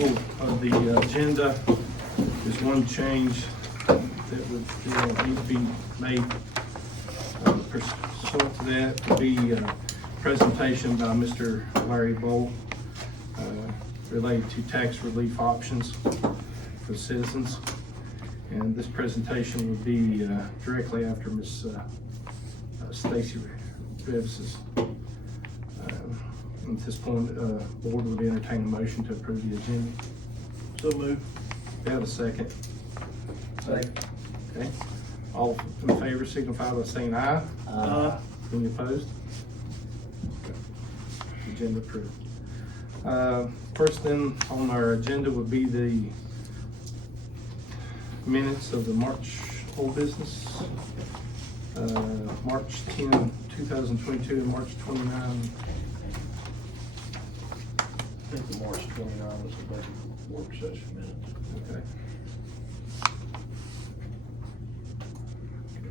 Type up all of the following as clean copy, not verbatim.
Of the agenda is one change that would need to be made pursuant to that to be a presentation by Mr. Larry Bowl related to tax relief options for citizens. And this presentation would be directly after Ms. Stacy Rives's. At this point, board would entertain a motion to approve the agenda. So moved. We have a second. Second. Okay. All in favor signify by saying aye. Any opposed? Okay. Agenda approved. First thing on our agenda would be the minutes of the March whole business. March 10, 2022 and March 29. I think the March 29 was the budget work session minutes. Okay.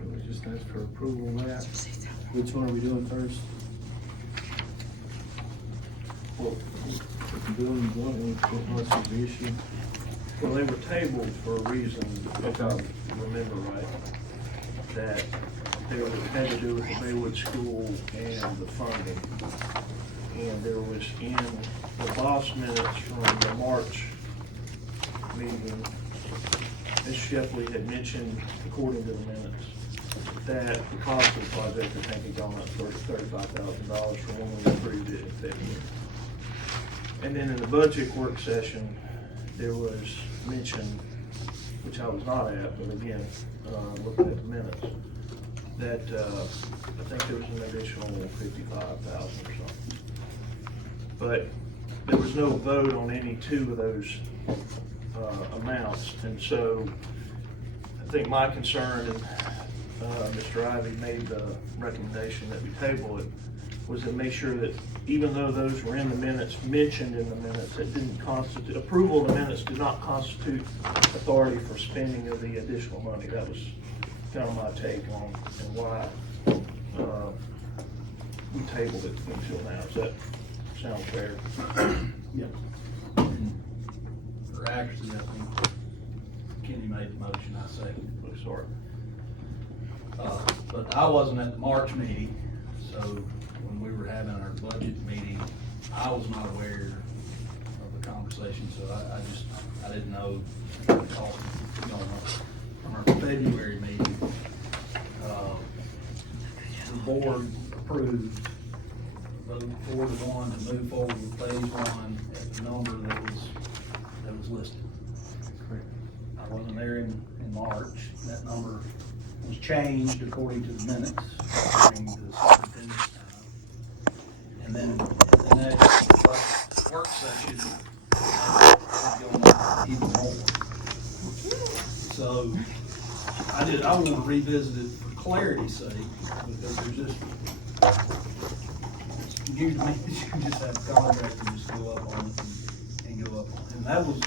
We just ask for approval of that. Which one are we doing first? Well, we can do them jointly, what's the issue? Well, they were tabled for a reason, if I remember right, that they had to do with the Maywood School and the funding. And there was in the boss minutes from the March meeting, Ms. Shepley had mentioned, according to the minutes, that the cost of the project, I think, had gone up for $35,000 from when we approved it in February. And then in the budget work session, there was mention, which I was not at, but again, looking at the minutes, that I think there was an additional $55,000 or something. But there was no vote on any two of those amounts. And so I think my concern, and Mr. Ivy made the recommendation that we table it, was to make sure that even though those were in the minutes, mentioned in the minutes, it didn't constitute, approval of the minutes did not constitute authority for spending of the additional money. That was kind of my take on and why we tabled it until now. Does that sound fair? Yes. For accuracy, I think Kenny made the motion, I second. Oh, sorry. But I wasn't at the March meeting, so when we were having our budget meeting, I was not aware of the conversation, so I didn't know. From our February meeting, the board approved vote 4-1 to move forward with phase one at the number that was listed. Correct. I wasn't there in March. That number was changed according to the minutes during the superintendent's time. And then the next work session, it's going up even more. So I want to revisit it for clarity's sake, because there's just, you just have contractors just go up on it and go up on it. And that was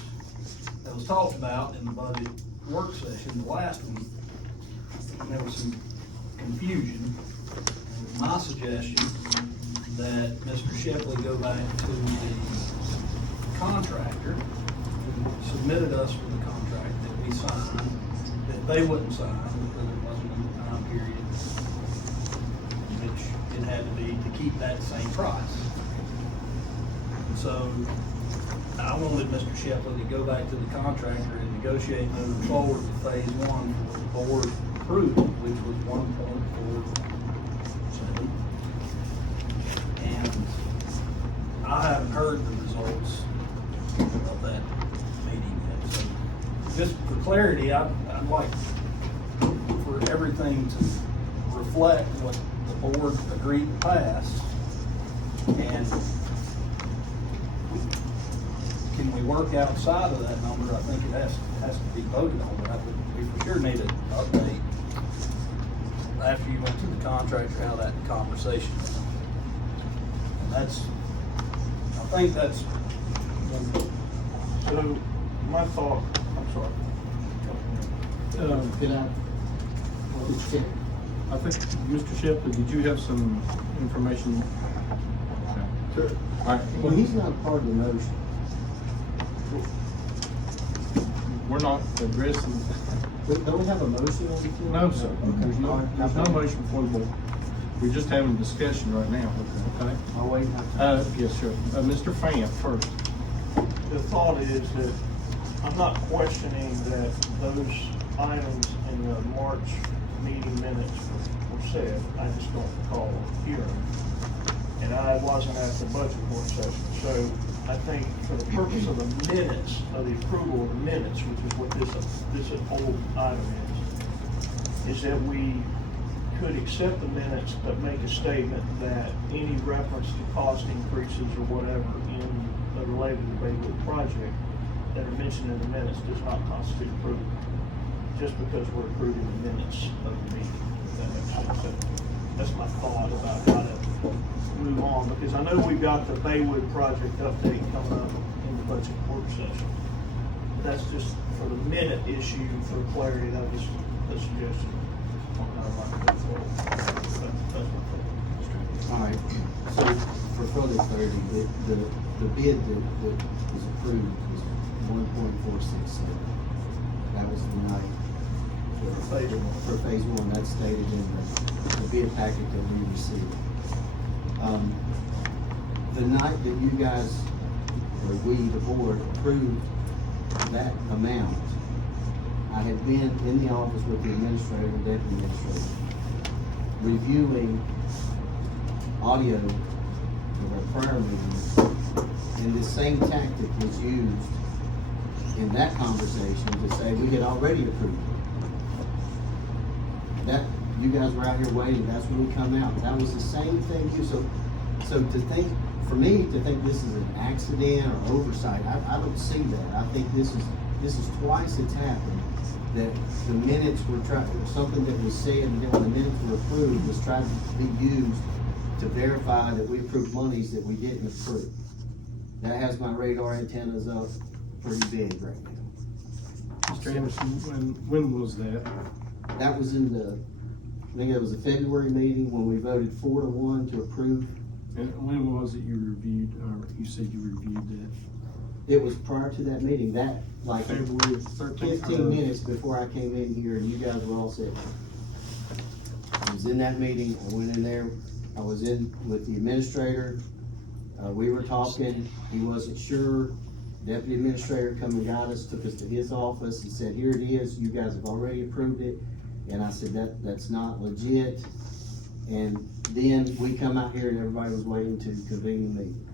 talked about in the budget work session, the last one. And there was some confusion. It was my suggestion that Mr. Shepley go back to the contractor who submitted us with the contract that we signed, that they wouldn't sign because it wasn't in the time period, which it had to be to keep that same price. And so I wanted Mr. Shepley to go back to the contractor and negotiate moving forward with phase one for the board approval, which was 1.47. And I haven't heard the results of that meeting yet. So just for clarity, I'd like for everything to reflect what the board agreed to pass. And can we work outside of that number? I think it has to be voted on, but we for sure need an update after you went to the contractor, how that conversation went. And I think that's. So my thought, I'm sorry. Did I? I think, Mr. Shepley, did you have some information? Sure. All right. Well, he's not part of the motion. We're not addressing, Don't we have a motion on the floor? no, sir. There's no Okay. motion before the board. We're just having a discussion right now, okay? I'll wait. Yes, sir. Mr. Fant first. The thought is that I'm not questioning that those items in the March meeting minutes were said. I just don't recall hearing. And I wasn't at the budget work session. So I think for the purpose of the minutes, of the approval of the minutes, which is what this whole item is that we could accept the minutes but make a statement that any reference to cost increases or whatever in related to the Baywood project that are mentioned in the minutes does not constitute approval, just because we're approving the minutes of the meeting, if that makes sense. That's my thought about how to move on, because I know we've got the Baywood project update coming up in the budget work session. That's just for the minute issue, for clarity, that was a suggestion on how I might go forward. That's my thought. All right, so for further clarity, the bid that was approved was 1.467. That was the night. For phase one. For phase one, that's stated in the bid packet that we received. The night that you guys, or we, the board, approved that amount, I had been in the office with the administrator and deputy administrator, reviewing audio of our prior meetings, and the same tactic was used in that conversation to say we had already approved it. That, you guys were out here waiting, that's when we come out, that was the same thing you, so to think, for me to think this is an accident or oversight, I don't see that. I think this is twice it's happened, that the minutes were tried, something that was said, and then when the minutes were approved, was tried to be used to verify that we approved monies that we didn't approve. That has my radar antennas up pretty big right now. Mr. Anderson, when was that? That was in I think it was a February meeting when we voted 4-1 to approve. And when was it you reviewed, or you said you reviewed that? It was prior to that meeting, that, like, February 13th? 15 minutes before I came in here and you guys were all sitting. I was in that meeting, I went in there, I was in with the administrator, we were talking, he wasn't sure. Deputy administrator come and got us, took us to his office and said, here it is, you guys have already approved it. And I said, that's not legit. And then we come out here and everybody was waiting to convene the meeting.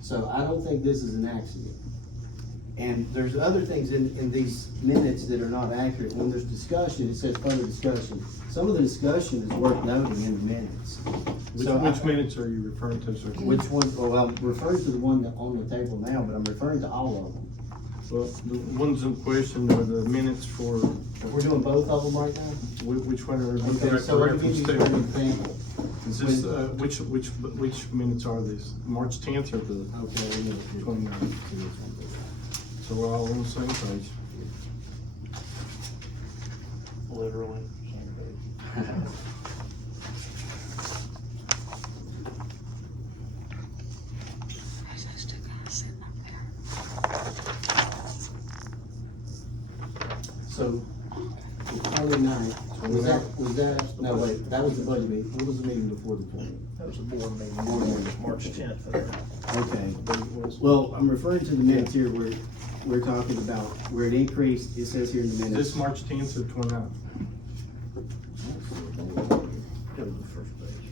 So I don't think this is an accident. And there's other things in these minutes that are not accurate. When there's discussion, it says further discussion. Some of the discussion is worth noting in the minutes. Which minutes are you referring to, sir? Which one? Well, I'm referring to the one that on the table now, but I'm referring to all of them. Well, the ones in question are the minutes for, We're doing both of them right now? which one are we Okay, so let me reference give you an to? example. Is this, which minutes are these? March 10th or the Okay, we know. 29th? So we're all on the same page. Literally. So, the 29th, was that, no, wait, that was the budget meeting. What was the meeting before the 20th? That was a board meeting, Board meeting. March 10th. Okay. Well, I'm referring to the minutes here where we're talking about where it increased, it says here in the Is minutes. this March 10th or 29th? Go to the first page.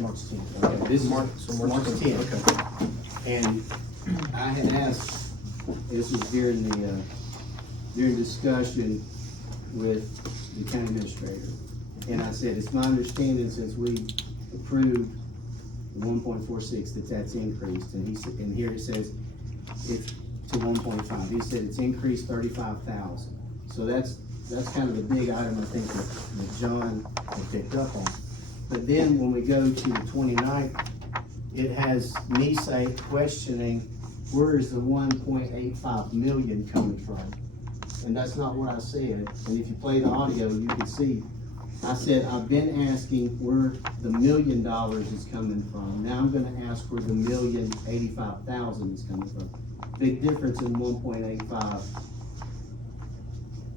March 10th, okay, this is March- March, March 10th. Okay. And I had asked, this was during the, during discussion with the county administrator. And I said, it's my understanding since we approved the 1.46 that's increased. And he said, and here it says it's to 1.5. He said it's increased 35,000. So that's kind of the big item I think that John had picked up on. But then when we go to the 29th, it has me questioning, where is the 1.85 million coming from? And that's not what I said. And if you play the audio, you can see I said, I've been asking where the $1 million is coming from. Now I'm gonna ask where the $1,085,000 is coming from. Big difference in 1.85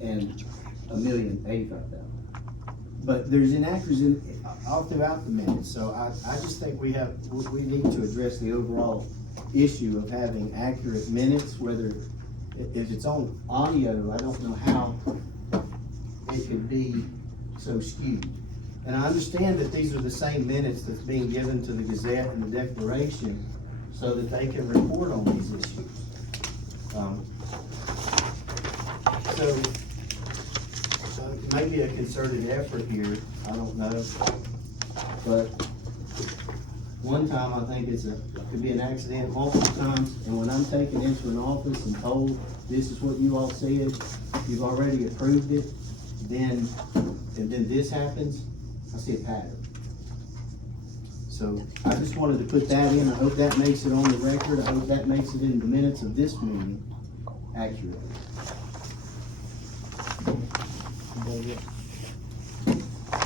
and $1,085,000. But there's inaccuracies all throughout the minutes, so I just think we need to address the overall issue of having accurate minutes, whether, if it's on audio, I don't know how it could be so skewed. And I understand that these are the same minutes that's being given to the Gazette and the Declaration so that they can report on these issues. So maybe a concerted effort here, I don't know. But one time, I think it could be an accident, multiple times, and when I'm taken into an office and told, this is what you all said, you've already approved it, and then this happens, I see a pattern. So I just wanted to put that in. I hope that makes it on the record. I hope that makes it in the minutes of this meeting accurately.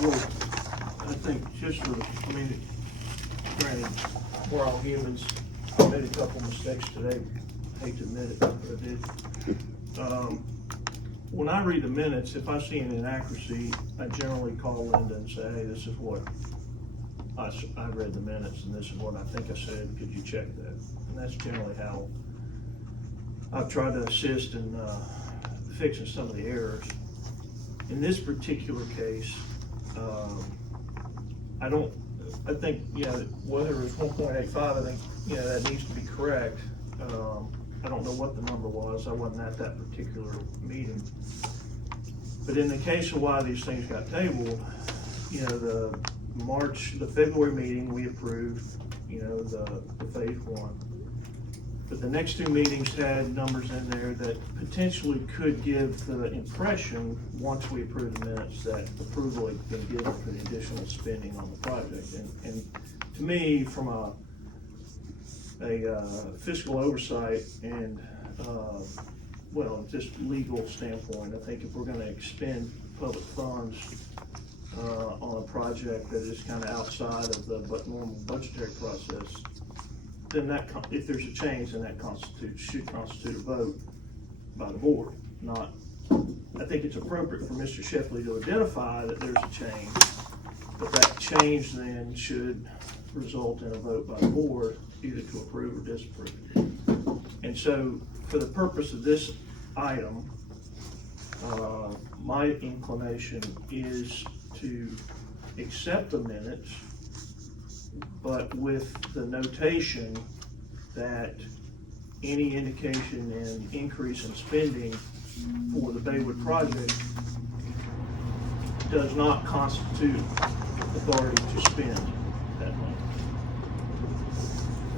Well, I think just for, granted, we're all humans. I made a couple mistakes today. Hate to admit it, but I did. When I read the minutes, if I see an inaccuracy, I generally call Linda and say, hey, this is what I read the minutes and this is what I think I said. Could you check that? And that's generally how I've tried to assist in fixing some of the errors. In this particular case, I think, whether it's 1.85, I think, that needs to be correct. I don't know what the number was. I wasn't at that particular meeting. But in the case of why these things got tabled, the February meeting, we approved, the phase one. But the next two meetings had numbers in there that potentially could give the impression, once we approve the minutes, that approval had been given for the additional spending on the project. And to me, from a fiscal oversight and, just legal standpoint, I think if we're gonna expend public funds on a project that is kind of outside of the normal budgetary process, then if there's a change, then that should constitute a vote by the board. I think it's appropriate for Mr. Shefley to identify that there's a change, but that change then should result in a vote by the board, either to approve or disapprove. And so, for the purpose of this item, my inclination is to accept the minutes, but with the notation that any indication in increase in spending for the Baywood project does not constitute authority to spend that money.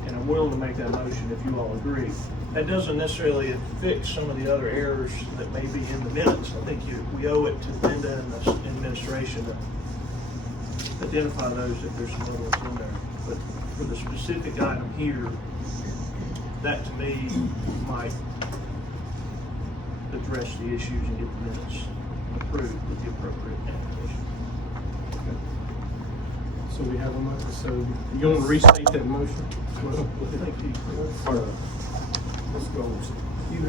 And I'm willing to make that motion if you all agree. That doesn't necessarily fix some of the other errors that may be in the minutes. I think we owe it to Linda and the administration to identify those if there's some other ones in there. But for the specific item here, that to me might address the issues and get the minutes approved with the appropriate application. So we have a motion, so you want to restate that motion? Ms. Gomes, you've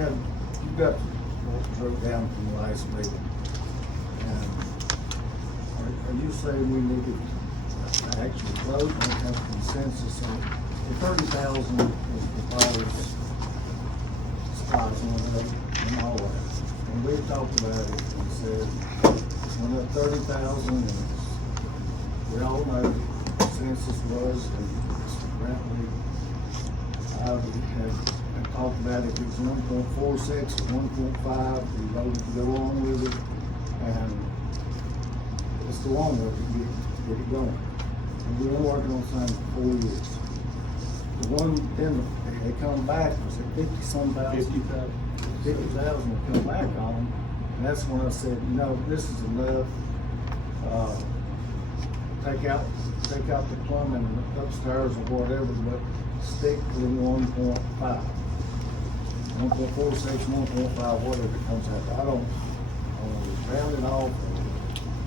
got what broke down from the last meeting. And are you saying we need to actually vote and have consensus on the 30,000 was proposed spots on it and all that? And we talked about it and said, when that 30,000 and we all know the consensus was, and Brantley, I had talked about if it was 1.46 or 1.5, we voted to go on with it, and let's go on with it, get it going. And we've been working on something for 4 years. The one, then they come back, was it 50-some thousand? 50,000 will come back on them, and that's when I said, this is enough. Take out the plumbing upstairs or whatever, but stick to the 1.5. 1.46, 1.5, whatever it comes out. I don't round it off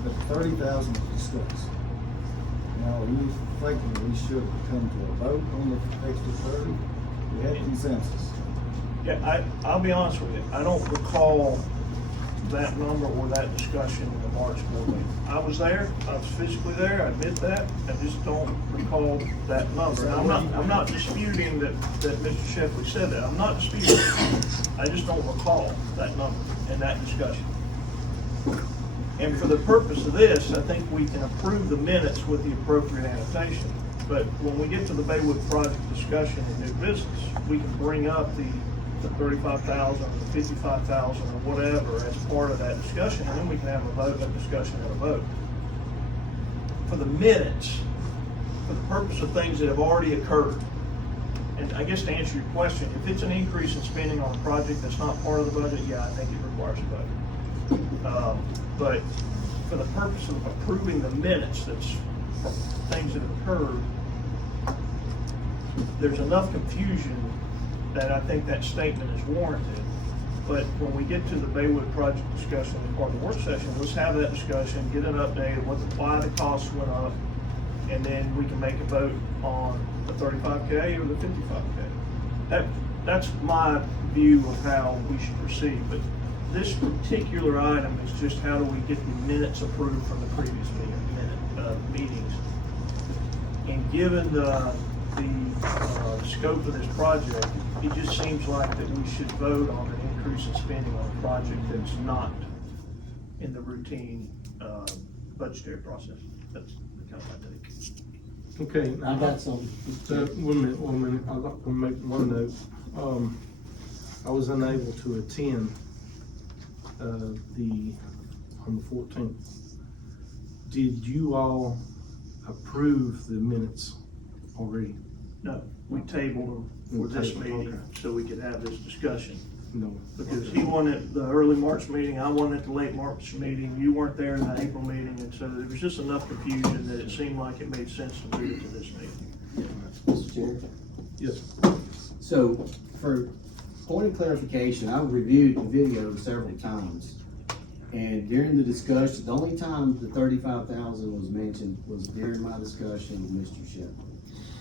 or but 30,000 was discussed. Now, are you thinking we should come to a vote on the extra 30? We had consensus. Yeah, I'll be honest with you, I don't recall that number or that discussion in the March board meeting. I was there, I was physically there, I admit that, I just don't recall that number. And I'm not disputing that Mr. Shepley said that, I'm not disputing it. I just don't recall that number and that discussion. And for the purpose of this, I think we can approve the minutes with the appropriate annotation. But when we get to the Baywood project discussion and new business, we can bring up the 35,000, the 55,000, or whatever as part of that discussion, and then we can have a vote, a discussion and a vote. For the minutes, for the purpose of things that have already occurred, and I guess to answer your question, if it's an increase in spending on a project that's not part of the budget, yeah, I think it requires a vote. But for the purpose of approving the minutes, that's things that have occurred, there's enough confusion that I think that statement is warranted. But when we get to the Baywood project discussion as part of the work session, let's have that discussion, get an update of why the costs went up, and then we can make a vote on the 35K or the 55K. That's my view of how we should proceed. But this particular item is just how do we get the minutes approved from the previous meetings. And given the scope of this project, it just seems like that we should vote on an increase in spending on a project that's not in the routine budgetary process. That's the kind of my take. Okay. I got some. 1 minute, I'd like to make one note. I was unable to attend on the 14th. Did you all approve the minutes already? No, we tabled them for this Tabled, meeting okay. so we could have this discussion. No. Because he won at the early March meeting, I won at the late March meeting, you weren't there in the April meeting, and so there was just enough confusion that it seemed like it made sense to move it to this meeting. Mr. Chair? Yes. So, for point of clarification, I've reviewed the video several times. And during the discussion, the only time the 35,000 was mentioned was during my discussion with Mr. Shepherd.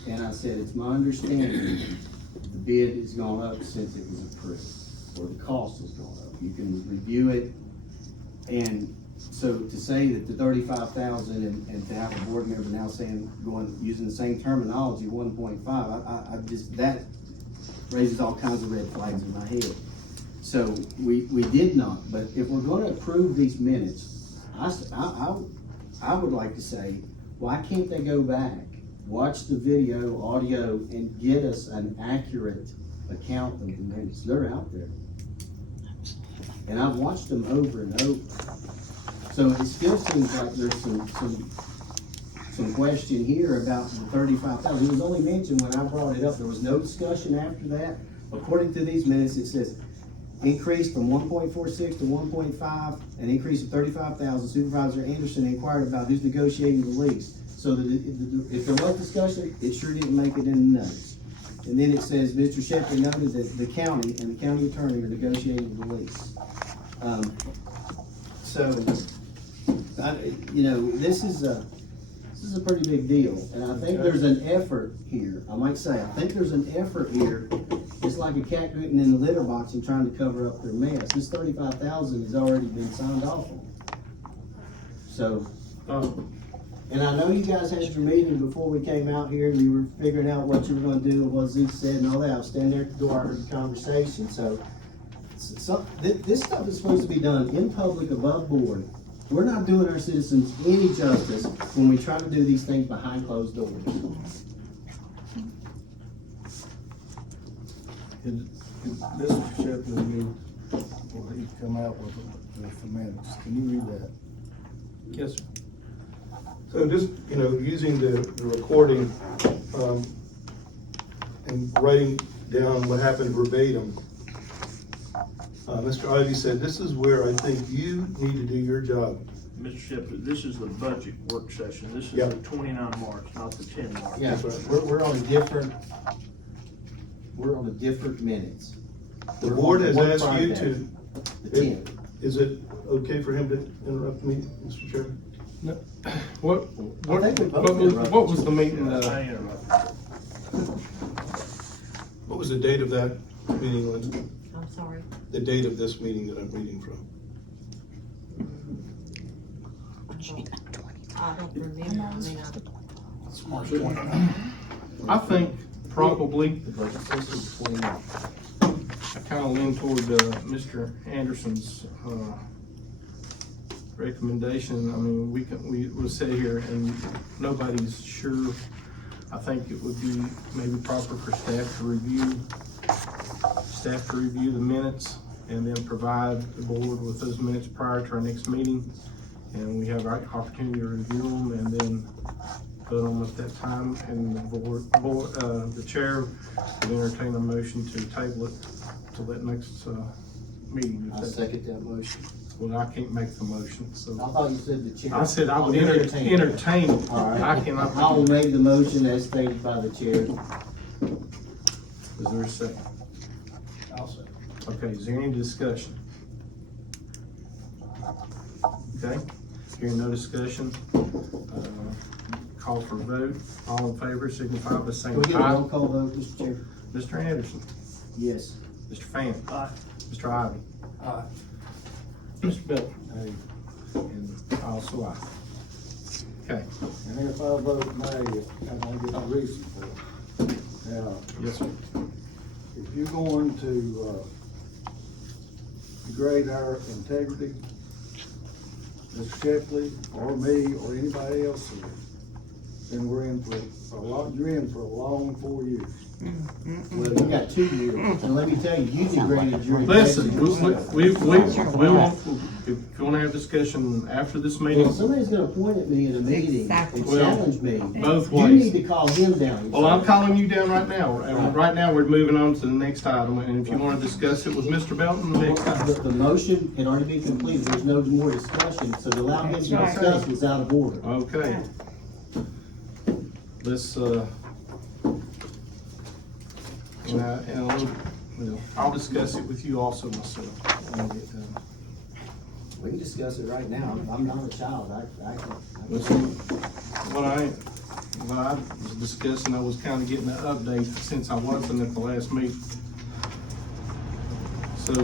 And I said, it's my understanding the bid has gone up since it was approved, or the cost has gone up. You can review it. And so to say that the 35,000 and to have a board member now saying, using the same terminology, 1.5, I just, that raises all kinds of red flags in my head. So we did not, but if we're gonna approve these minutes, I would like to say, why can't they go back, watch the video, audio, and get us an accurate account of the minutes? They're out there. And I've watched them over and over. So it still seems like there's some question here about the 35,000. It was only mentioned when I brought it up. There was no discussion after that. According to these minutes, it says increase from 1.46 to 1.5, an increase of 35,000. Supervisor Anderson inquired about who's negotiating the lease. So that if there was discussion, it sure didn't make it in the notes. And then it says, Mr. Shepley noted that the county and the county attorney are negotiating the lease. This is a pretty big deal. And I think there's an effort here. I might say, I think there's an effort here. It's like a cat getting in the litter box and trying to cover up their mess. This 35,000 has already been signed off on. So, and I know you guys had your meeting before we came out here and you were figuring out what you were gonna do and what Zeke said and all that. I was standing there at the door, I heard the conversation. So this stuff is supposed to be done in public, above board. We're not doing our citizens any justice when we try to do these things behind closed doors. Mr. Shepley knew, or he'd come out with the minutes. Can you read that? Yes, sir. So just, using the recording, and writing down what happened verbatim, Mr. Ivy said, this is where I think you need to do your job. Mr. Shepley, this is the budget work session. This is Yep. the 29 March, not the 10 March. Yeah, we're on a different minutes. The We're board on has one asked you project, to, The 10th. is it okay for him to interrupt me, Mr. Chairman? What, what, I think we what both was, interrupted what was the I meeting, interrupted. What was the date of that meeting, Lindsay? I'm sorry. The date of this meeting that I'm reading from? I don't remember. I mean, It's March 29th. I think probably, The budget system between, I kinda lean toward, Mr. Anderson's, recommendation. I mean, we'll sit here and nobody's sure. I think it would be maybe proper for staff to review the minutes and then provide the board with those minutes prior to our next meeting. And we have our opportunity to review them and then vote on them at that time. And the chair would entertain a motion to table it till that next, meeting. I second that motion. Well, I can't make the motion, so. I thought you said the chair. I said I would entertain it. All right. I cannot. I will make the motion as stated by the chair. Is there a second? I'll say. Okay, is there any discussion? Okay, hearing no discussion, call for a vote. All in favor signify by Can saying we get a roll aye. call vote, Mr. Chair? Mr. Anderson, Yes. Mr. Fan, Aye. Mr. Ivy, Aye. Mr. Bell, and also aye. Okay, And if I vote nay, I'm gonna get a reason for it. Now, yes, sir. if you're going to, degrade our integrity, Mr. Shepley, or me, or anybody else here, then you're in for a long 4 years. Well, you got 2 years, and let me tell you, you degraded your. Listen, integrity. we want, if you wanna have discussion after this Well, meeting, somebody's gonna point at me in a meeting Exactly. and Well, challenge me. both You ways. need to call him down. Well, I'm calling you down right now. And right now, we're moving on to the next item, and if you wanna discuss it with Mr. Belton, the next time. The motion had already been completed, there's no more discussion, so to allow him to discuss was out of order. Okay. Let's, I'll discuss it with you also myself. when we get done. We can discuss it right now, I'm not a child, I can. Listen, what I was discussing, I was kinda getting an update since I wasn't at the last meeting. So,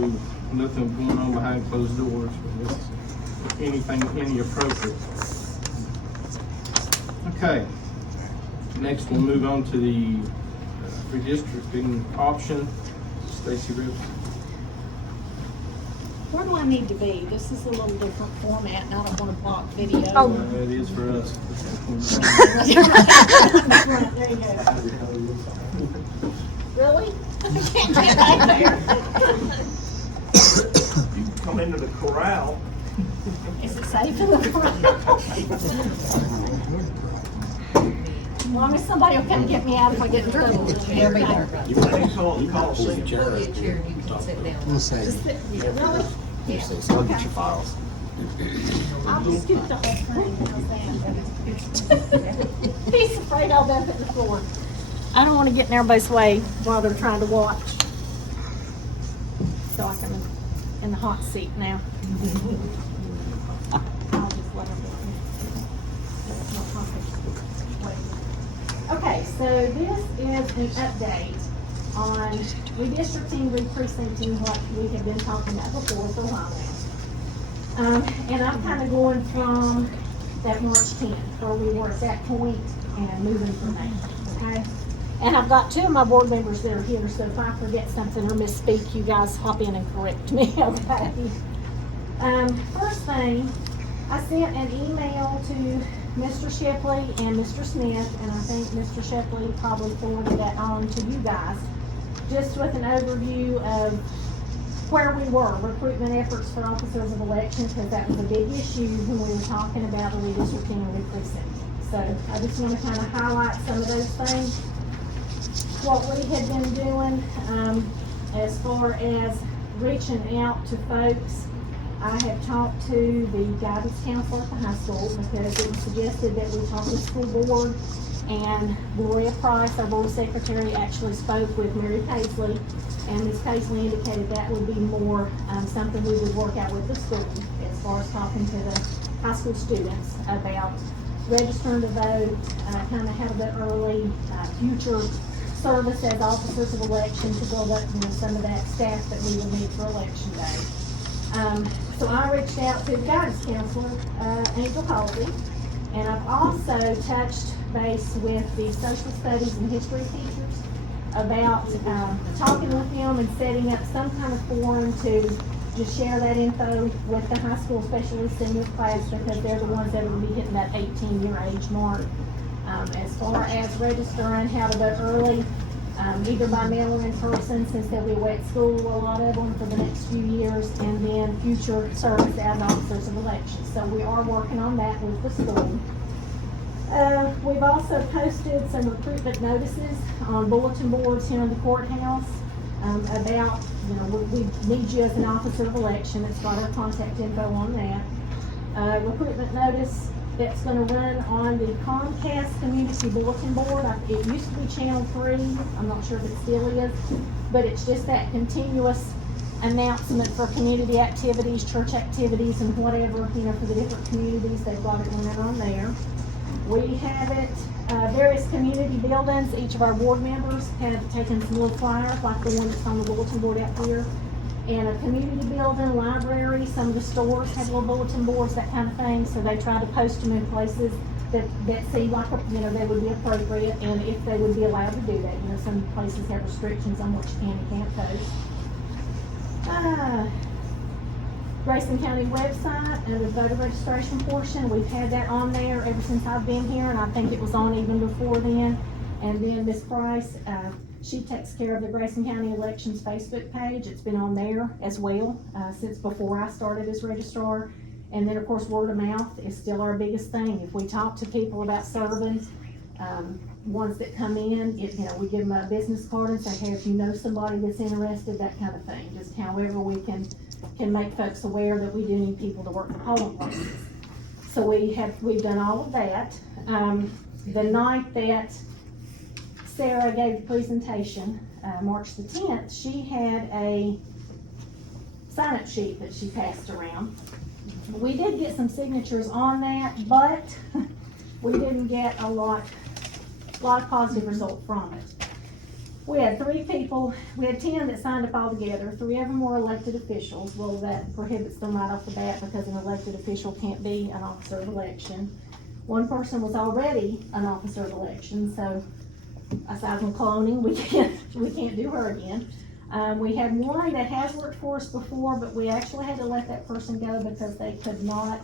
nothing going on behind closed doors, anything appropriate. Okay, next we'll move on to the redistricting option. Stacy Rivers. Where do I need to be? This is a little different format and I don't want to block video. It is for us. There you go. Really? I can't get back there. You can come into the corral. Is it safe in the corral? As long as somebody will come get me out if I get in trouble. They'll be there. You can call the Pull Coliseum. you a chair and you can sit down. Really? I'll get your files. I'll just scoot the whole thing. How's that? He's afraid I'll dump it in the floor. I don't want to get in everybody's way while they're trying to watch. So I can, in the hot seat now. I'll just let them go. It's no complication. Okay, so this is an update on redistricting, re-precincting, what we have been talking about before for a while now. And I'm kind of going from that March 10th, where we were at that point, and moving from there, okay? And I've got two of my board members that are here, so if I forget something or misspeak, you guys hop in and correct me, okay? First thing, I sent an email to Mr. Shipley and Mr. Smith, and I think Mr. Shipley probably forwarded that on to you guys, just with an overview of where we were, recruitment efforts for officers of election, because that was a big issue when we were talking about the redistricting and re-precincting. So I just want to kind of highlight some of those things. What we had been doing, as far as reaching out to folks, I have talked to the guidance counselor at the high school because it was suggested that we talk with school board, and Gloria Price, our board secretary, actually spoke with Mary Paisley, and Ms. Paisley indicated that would be more something we would work out with the school as far as talking to the high school students about registering to vote, kind of have the early, future service as officers of election to build up, some of that staff that we will need for election day. So I reached out to the guidance counselor, Angel Colby, and I've also touched base with the social studies and history teachers about, talking with them and setting up some kind of forum to just share that info with the high school, especially senior class, because they're the ones that will be hitting that 18-year age mark. As far as registering, how to vote early, either by mail or in person, since they'll be away at school, a lot of them, for the next few years, and then future service as officers of election. So we are working on that with the school. We've also posted some recruitment notices on bulletin boards here in the courthouse, about, we need you as an officer of election. It's got our contact info on that. Recruitment notice that's gonna run on the Comcast Community Bulletin Board. It used to be Channel 3, I'm not sure if it still is, but it's just that continuous announcement for community activities, church activities, and whatever, for the different communities. They've got it running on there. We have it, various community buildings. Each of our board members have taken some little flyers, like the one that's on the bulletin board out here. And a community building, library, some of the stores have little bulletin boards, that kind of thing. So they try to post them in places that seem like, they would be appropriate, and if they would be allowed to do that. Some places have restrictions on what you can and can't post. Grayson County website and the voter registration portion, we've had that on there ever since I've been here, and I think it was on even before then. And then Ms. Price, she takes care of the Grayson County Elections Facebook page. It's been on there as well, since before I started as registrar. And then, of course, word of mouth is still our biggest thing. If we talk to people about serving, ones that come in, we give them a business card and say, hey, if you know somebody that's interested, that kind of thing. Just however we can make folks aware that we do need people to work the polling places. So we've done all of that. The night that Sarah gave the presentation, March the 10th, she had a sign-up sheet that she passed around. We did get some signatures on that, but we didn't get a lot of positive result from it. We had 3 people, we had 10 that signed up all together. 3 of them were elected officials. Well, that prohibits them right off the bat, because an elected official can't be an officer of election. 1 person was already an officer of election, so aside from cloning, we can't do her again. We had 1 that has worked for us before, but we actually had to let that person go because they could not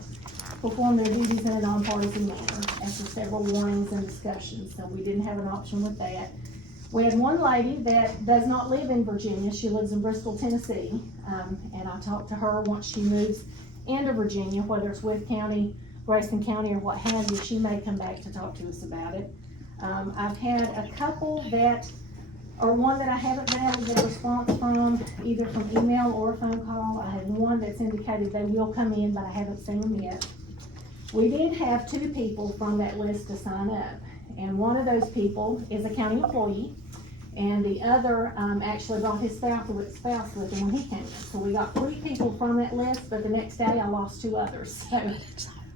perform their duties in a nonpartisan manner after several warnings and discussions, so we didn't have an option with that. We had 1 lady that does not live in Virginia. She lives in Bristol, Tennessee, and I talked to her once she moves into Virginia, whether it's Wythe County, Grayson County, or what have you. She may come back to talk to us about it. I've had a couple that, or 1 that I haven't been able to get a response from, either from email or a phone call. I had 1 that's indicated they will come in, but I haven't seen them yet. We did have 2 people from that list to sign up, and one of those people is a county employee, and the other actually brought his spouse with him when he came in. So we got 3 people from that list, but the next day I lost 2 others. So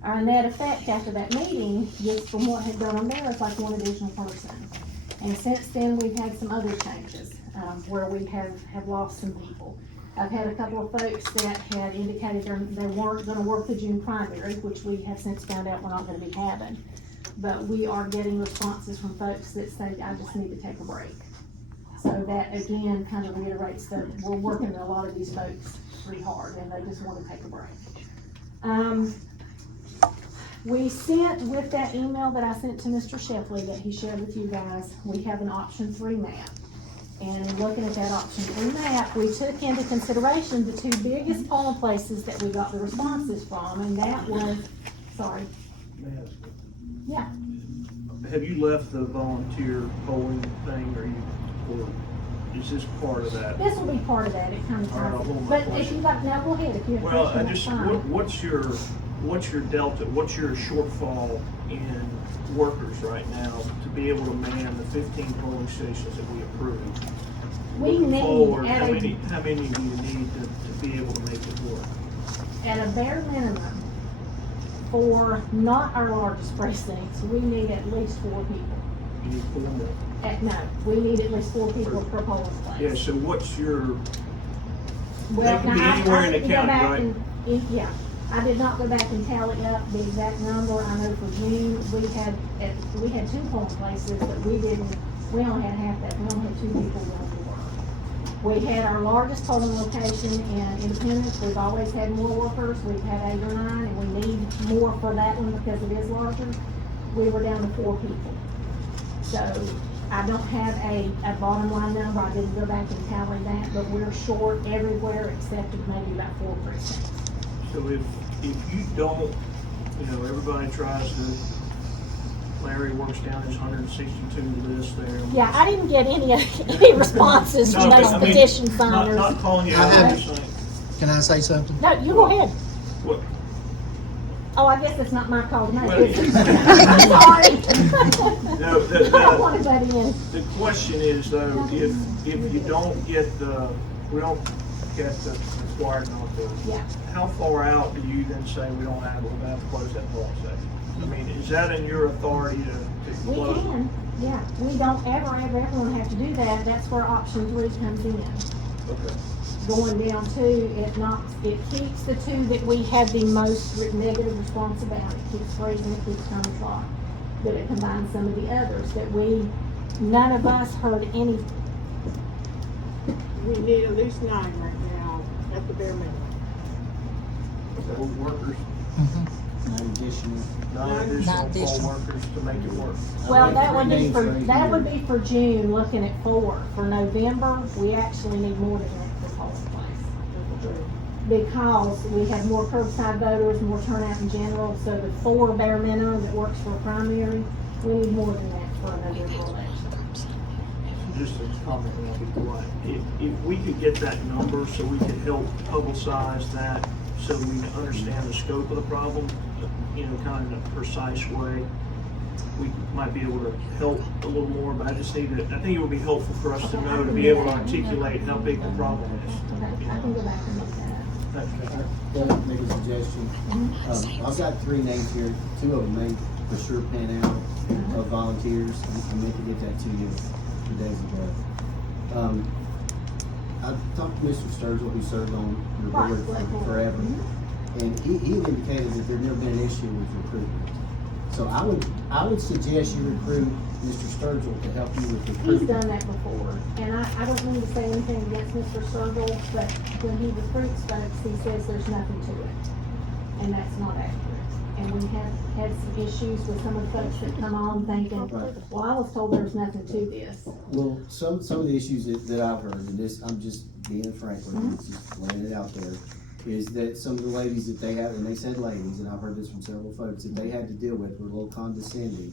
our net effect after that meeting, just from what had gone on there, is like 1 additional person. And since then, we've had some other changes where we have lost some people. I've had a couple of folks that had indicated they weren't gonna work the June primary, which we have since found out we're not gonna be having. But we are getting responses from folks that say, I just need to take a break. So that, again, kind of reiterates that we're working a lot of these folks pretty hard, and they just wanna take a break. We sent, with that email that I sent to Mr. Sheffley that he shared with you guys, we have an option 3 map. And in looking at that option 3 map, we took into consideration the 2 biggest polling places that we got the responses from, and that was, sorry. May I ask, Yeah. have you left the volunteer polling thing, or is this part of that? This will be part of that, it kind of All right, I'll ties hold it. my But if question. you'd like, now go ahead, if you have a Well, question, I that's just, fine. what's your delta, what's your shortfall in workers right now to be able to man the 15 polling stations that we approved? We Looking need forward, at how a- many do you need to be able to make it work? At a bare minimum, for not our largest precincts, we need at least 4 people. You need 4 more. No, we need at least 4 people per polling place. Yeah, so what's your, Well, They can be now, anywhere in the didn't go county, back right? yeah, I did not go back and tally up the exact number. I know for June, we had 2 polling places, but we only had half that, we only had 2 people going to work. We had our largest polling location in Independence, we've always had more workers, we've had 8 or 9, and we need more for that one because it is larger. We were down to 4 people. So, I don't have a bottom line number, I didn't go back and tally that, but we're short everywhere except maybe about 4 precincts. so if you don't, everybody tries to, Larry works down his 162 list there. Yeah, I didn't get any responses from No, those I mean, petition Not signers. calling you I out, have- I'm just saying. Can I say something? No, you go ahead. What, Oh, I guess it's not my call to make. Well, is it? I'm sorry. No, I don't want to butt in. the question is though, if you don't get we don't get the required number, Yeah. how far out do you then say we don't have it, we're gonna have to close that poll station? I mean, is that in your authority to We close? can, yeah. We don't ever have to do that. That's where option 3 comes in. Okay. Going down to, it keeps the 2 that we had the most negative response about. It keeps freezing, it keeps coming dry. But it combines some of the others that none of us heard any. We need at least 9 right now at the bare minimum. Poll workers, Not additional. not additional poll workers to make it work. Well, that would be for June, looking at 4. For November, we actually need more than that for polling place. Because we have more curbside voters, more turnout in general, so the 4 bare minimum that works for a primary, we need more than that for a November election. Just a comment, and I'll be quiet. If we could get that number so we could help publicize that, so we understand the scope of the problem, kind of in a precise way, we might be able to help a little more, but I think it would be helpful for us to know, to be able to articulate how big the problem is. Okay, I can go back and look that up. Can I make a suggestion? I've got 3 names here, 2 of them may for sure pan out of volunteers. I meant to get that to you 2 days ago. I talked to Mr. Sturgill, who served on your board for forever, and he indicated that there'd never been an issue with recruitment. So I would suggest you recruit Mr. Sturgill to help you with recruitment. He's done that before, and I don't mean to say anything against Mr. Sturgill, but when he recruits folks, he says there's nothing to it, and that's not accurate. And we have had some issues with some of the folks that come on thinking, well, I was told there's nothing to this. Well, some of the issues that I've heard, and this, I'm just being frank with you, just laying it out there, is that some of the ladies that they have, and they said ladies, and I've heard this from several folks, that they had to deal with were a little condescending.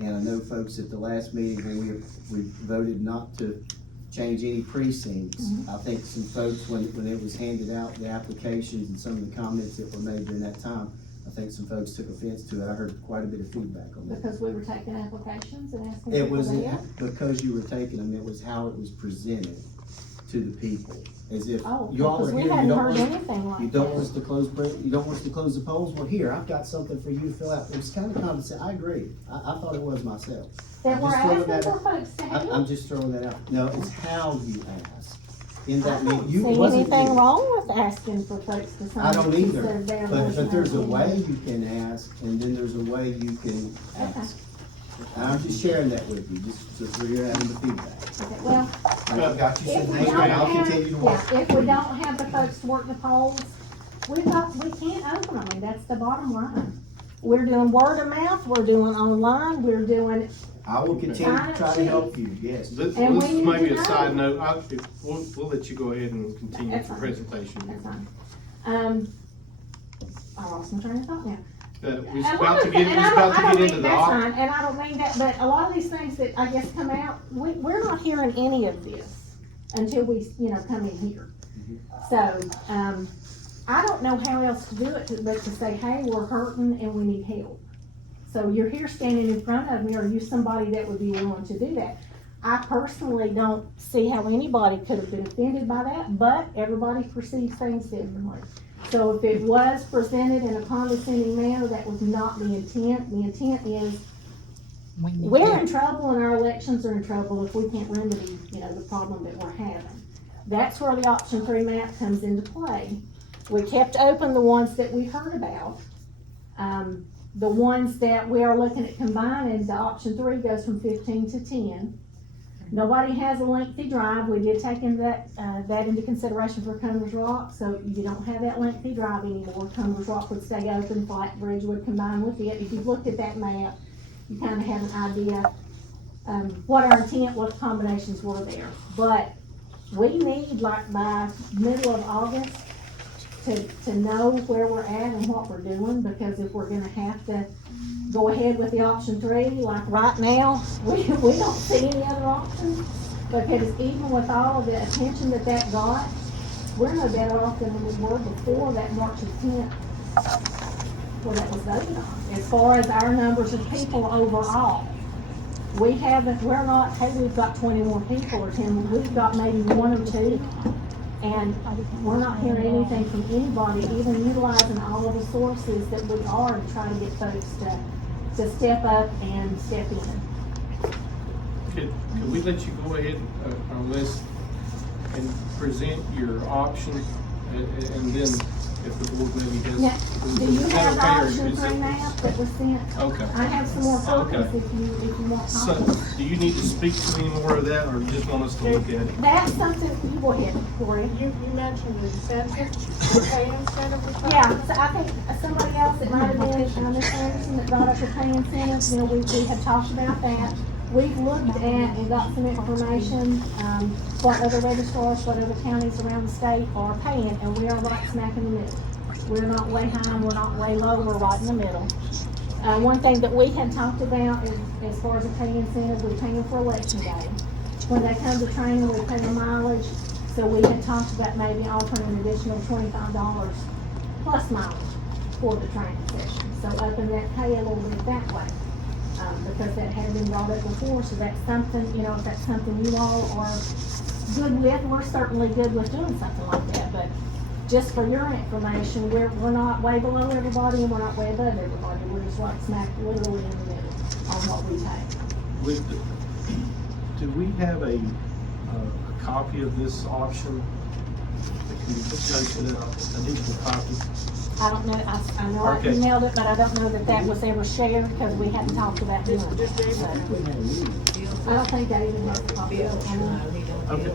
And I know folks at the last meeting when we voted not to change any precincts, I think some folks, when it was handed out, the applications and some of the comments that were made during that time, I think some folks took offense to it. I heard quite a bit of feedback on that. Because we were taking applications and asking It people wasn't there. because you were taking them, it was how it was presented to the people. As if Oh, you all because are we here, you hadn't don't heard want, anything like you don't want that. us to close the polls. Well, here, I've got something for you to fill out. It was kind of condescending. I agree. I thought it was myself. That I'm we're just throwing asking that for out. folks to help. I'm just throwing that out. No, it's how you ask. In I that meeting, don't you see wasn't anything here. wrong with asking for folks to sign. I don't it either, instead of their but voting there's a on it. way you can ask, and then there's a way you can ask. And I'm just sharing that with you, just so you're having the feedback. Okay, well, I've got you if some we names, don't and I'll continue to work. if we don't have the folks to work the polls, we can't open them, I mean, that's the bottom line. We're doing word of mouth, we're doing online, we're doing, I will continue to try to help you, yes. This And is we need maybe to a know. side note, we'll let you go ahead and continue That's your fine. presentation. that's fine. I lost my train of thought now. He's And about to I get don't into mean, the that's op. fine, and I don't mean that, but a lot of these things that I guess come out, we're not hearing any of this until we, come in here. So, I don't know how else to do it, but to say, hey, we're hurting and we need help. So you're here standing in front of me, are you somebody that would be willing to do that? I personally don't see how anybody could have been offended by that, but everybody perceives things differently. So if it was presented in a condescending manner, that was not the intent. The intent is, we're in trouble and our elections are in trouble if we can't remedy, the problem that we're having. That's where the option 3 map comes into play. We kept open the ones that we heard about. The ones that we are looking at combining, the option 3 goes from 15 to 10. Nobody has a lengthy drive. We did take into that into consideration for Combers Rock, so you don't have that lengthy drive anymore. Combers Rock would stay open, Flatbridge would combine with it. If you've looked at that map, you kind of have an idea what our intent, what combinations were there. But we need, like, by middle of August to know where we're at and what we're doing, because if we're gonna have to go ahead with the option 3, like right now, we don't see any other options, because even with all of the attention that got, we're no better off than we were before that March 10th, where that was voted on. As far as our numbers of people overall, we're not, hey, we've got 20 more people or 10, we've got maybe 1 or 2. And we're not hearing anything from anybody, even utilizing all of the sources that we are to try to get folks to step up and step in. Could we let you go ahead on this and present your option, and then if the board maybe has. Now, do you is that have the okay, or option is 3 it- map that was sent? Okay. I have some more copies Okay. if you want So, copies. do you need to speak to any more of that, or just want us to look at it? That's something, you go ahead, Gloria. You mentioned the incentive, the pay incentive or something? Yeah, so I think somebody else, it might have been Ms. Anderson, that brought up the pay incentives, we had talked about that. We've looked at and got some information, what other registrars, what other counties around the state are paying, and we are right smack in the middle. We're not way high, we're not way low, we're right in the middle. One thing that we had talked about is, as far as the pay incentive, we pay them for election day. When they come to training, we pay them mileage, so we had talked about maybe offering an additional $25 plus mileage for the training session. So upping that pay a little bit that way, because that had been brought up before, so that's something, if that's something you all are good with, we're certainly good with doing something like that, but just for your information, we're not way below everybody and we're not way above everybody, we're just right smack literally in the middle on what we pay. Do we have a copy of this option that can be posted, a digital copy? I don't know, I know I Okay. emailed it, but I don't know that was ever shared because we hadn't talked about doing it. Just gave So, it. I don't think I even have a copy of it. Okay,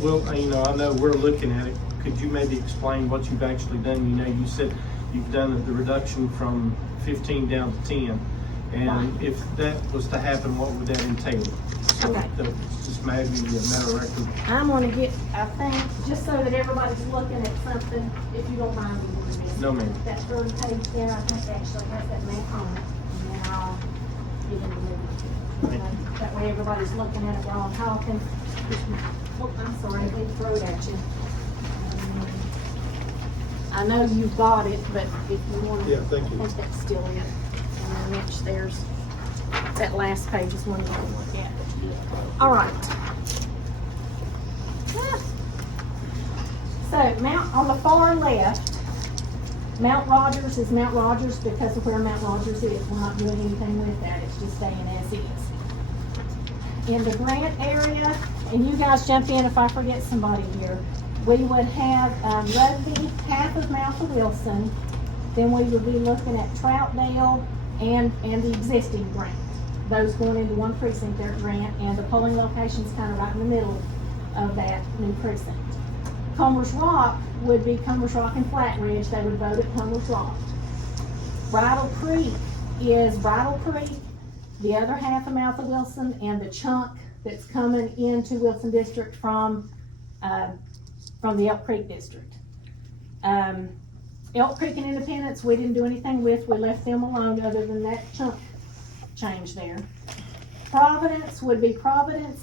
well, I know we're looking at it. Could you maybe explain what you've actually done? You said you've done the reduction from 15 down to 10. And if that was to happen, what would that entail? Okay. Just maybe a matter of record. I'm gonna get, I think, just so that everybody's looking at something, if you don't mind me doing this. No, ma'am. That third page there, I think actually has that map on it, and then I'll get into it. That way everybody's looking at it while I'm talking. Oh, I'm sorry, I didn't throw it at you. I know you've got it, but if you wanna. Yeah, thank you. I think that's still it. And then next there's, that last page is one you can look at. All right. So Mount, on the far left, Mount Rogers is Mount Rogers because of where Mount Rogers is. We're not doing anything with that, it's just staying as is. In the Grant area, and you guys jump in if I forget somebody here, we would have Rugby, half of Mount Wilson, then we would be looking at Troutdale and the existing Grant. Those going into one precinct there at Grant, and the polling location's kind of right in the middle of that new precinct. Combers Rock would be Combers Rock and Flatbridge, they would vote at Combers Rock. Bridle Creek is Bridle Creek, the other half of Mount Wilson, and the chunk that's coming into Wilson District from the Elk Creek District. Elk Creek and Independence, we didn't do anything with, we left them alone other than that chunk change there. Providence would be Providence,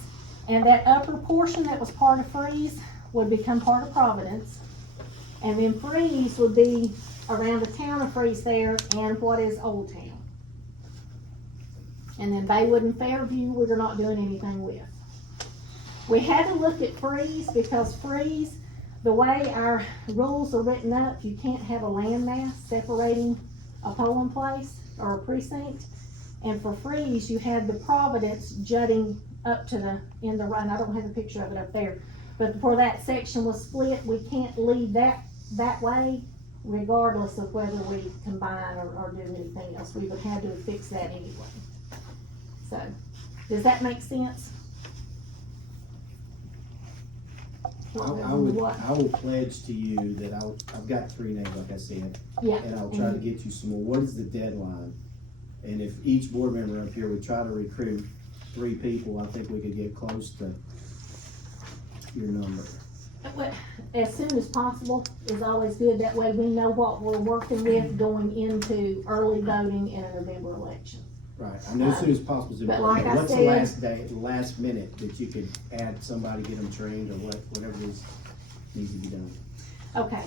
and that upper portion that was part of Freeze would become part of Providence. And then Freeze would be around the town of Freeze there and what is Old Town. And then Baywood and Fairview, we're not doing anything with. We had to look at Freeze because Freeze, the way our rules are written up, you can't have a landmass separating a polling place or a precinct. And for Freeze, you had the Providence jutting up to the, in the right, and I don't have a picture of it up there. But where that section was split, we can't leave that way regardless of whether we combine or do anything else. We would have to fix that anyway. So, does that make sense? I will pledge to you that I've got 3 names, like I said, Yeah. and I'll try to get you some more. What is the deadline? And if each board member up here would try to recruit 3 people, I think we could get close to your number. Well, as soon as possible is always good. That way we know what we're working with going into early voting in a November election. Right, I know as soon as possible is But important, like but I what's the said- last day, last minute that you could add somebody, get them trained, or whatever it is needs to be done? Okay,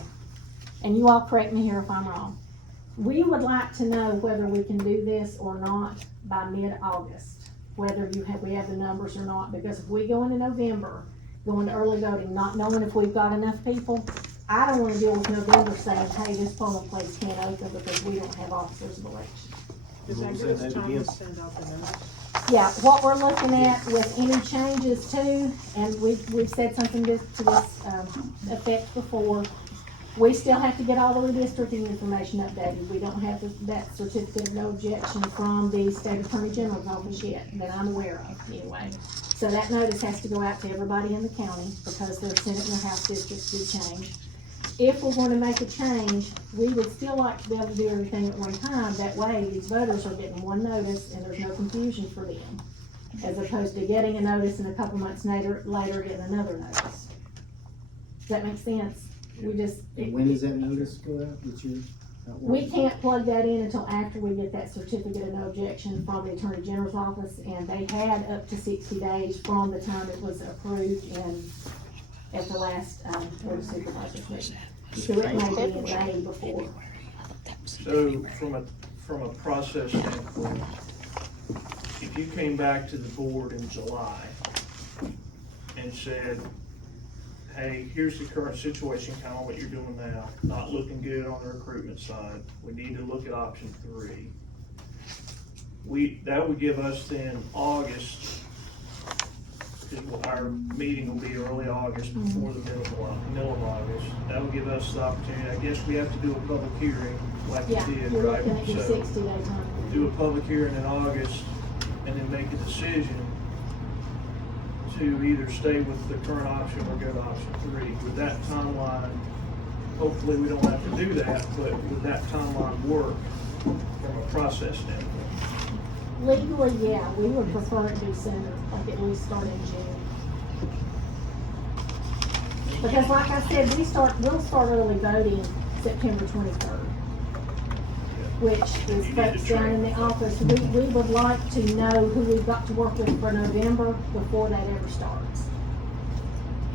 and you all correct me here if I'm wrong. We would like to know whether we can do this or not by mid-August, whether we have the numbers or not, because if we go into November, go into early voting, not knowing if we've got enough people, I don't wanna deal with November saying, hey, this polling place can't open because we don't have officers of election. Does that give us time to send out the notice? Yeah, what we're looking at with any changes too, and we've said something to this effect before, we still have to get all the redistricting information updated. We don't have that certificate of no objection from the state attorney general's office yet, that I'm aware of anyway. So that notice has to go out to everybody in the county because their Senate and their House districts did change. If we're going to make a change, we would still like to be able to do everything at one time. That way, these voters are getting one notice and there's no confusion for them. As opposed to getting a notice and a couple months later getting another notice. Does that make sense? We just. And when does that notice go out, that you're out We working? can't plug that in until after we get that certificate of no objection from the Attorney General's office, and they had up to 60 days from the time it was approved at the last, Board of Supervisors meeting. So it may be a day before. So from a process standpoint, if you came back to the board in July and said, hey, here's the current situation, kind of what you're doing now, not looking good on the recruitment side, we need to look at option 3. That would give us then August, because our meeting will be early August before the middle of August. That would give us the opportunity, I guess we have to do a public hearing like we Yeah, did, you're right? looking at your So 60-day time. do a public hearing in August and then make a decision to either stay with the current option or go to option 3. With that timeline, hopefully we don't have to do that, but would that timeline work from a process standpoint? Legally, yeah, we would prefer it to be sooner, like at least start in June. Because like I said, we'll start early voting September 23rd. Which is folks down in the office, we would like to know who we've got to work with for November before that ever starts.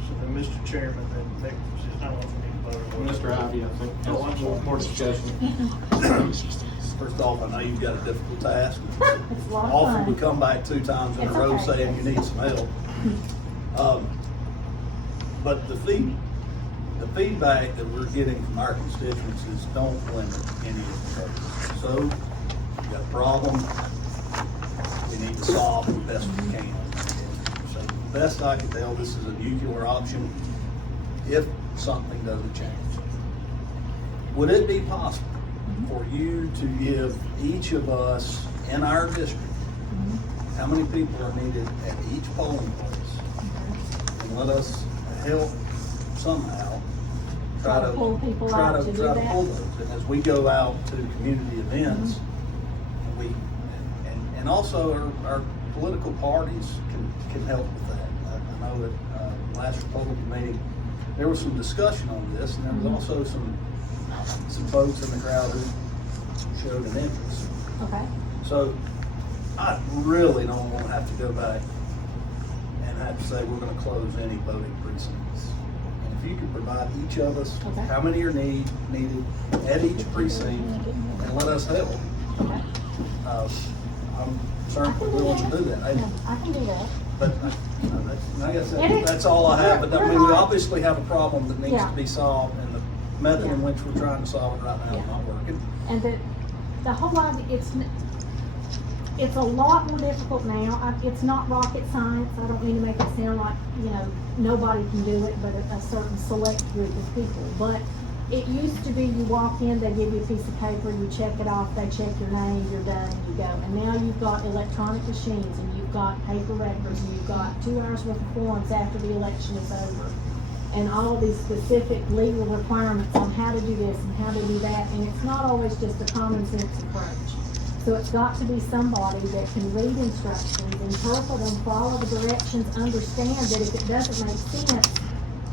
So then, Mr. Chairman, then, I don't know if we need to vote on this. Mr. Ivy, I think, Oh, I'm sorry. more discussion. First off, I know you've got a difficult task. It's a lot of Often we fun. come back 2 times in a It's row okay. saying you need some help. But the feedback that we're getting from our constituents is don't limit any of the programs. So, you got a problem, we need to solve it the best we can. So the best I can tell, this is a nuclear option if something doesn't change. Would it be possible for you to give each of us in our district, how many people are needed at each polling place? And let us help somehow try to Pull people out to do try to that. pull those. And as we go out to community events, and also our political parties can help with that. I know at last Republican meeting, there was some discussion on this, and there was also some folks in the crowd who showed an interest. Okay, So I really don't want to have to go back and have to say we're going to close any voting precincts. And if you could provide each of us Okay. how many are needed at each precinct and let us help. okay. I'm certainly willing to do that. Yeah, I can do that. But, like I And said, it- that's all I have, but I we're mean, we not- obviously have a problem that needs Yeah. to be solved, and the method in Yeah. which we're trying to solve it right now is Yeah. not working. And the whole idea, it's a lot more difficult now. It's not rocket science. I don't mean to make it sound like, nobody can do it, but a certain select group of people. But it used to be you walk in, they give you a piece of paper, you check it off, they check your name, you're done, and you go. And now you've got electronic machines, and you've got paper records, and you've got 2 hours worth of forms after the election is over. And all of these specific legal requirements on how to do this and how to do that, and it's not always just a common sense approach. So it's got to be somebody that can read instructions, interpret them, follow the directions, understand that if it doesn't make sense,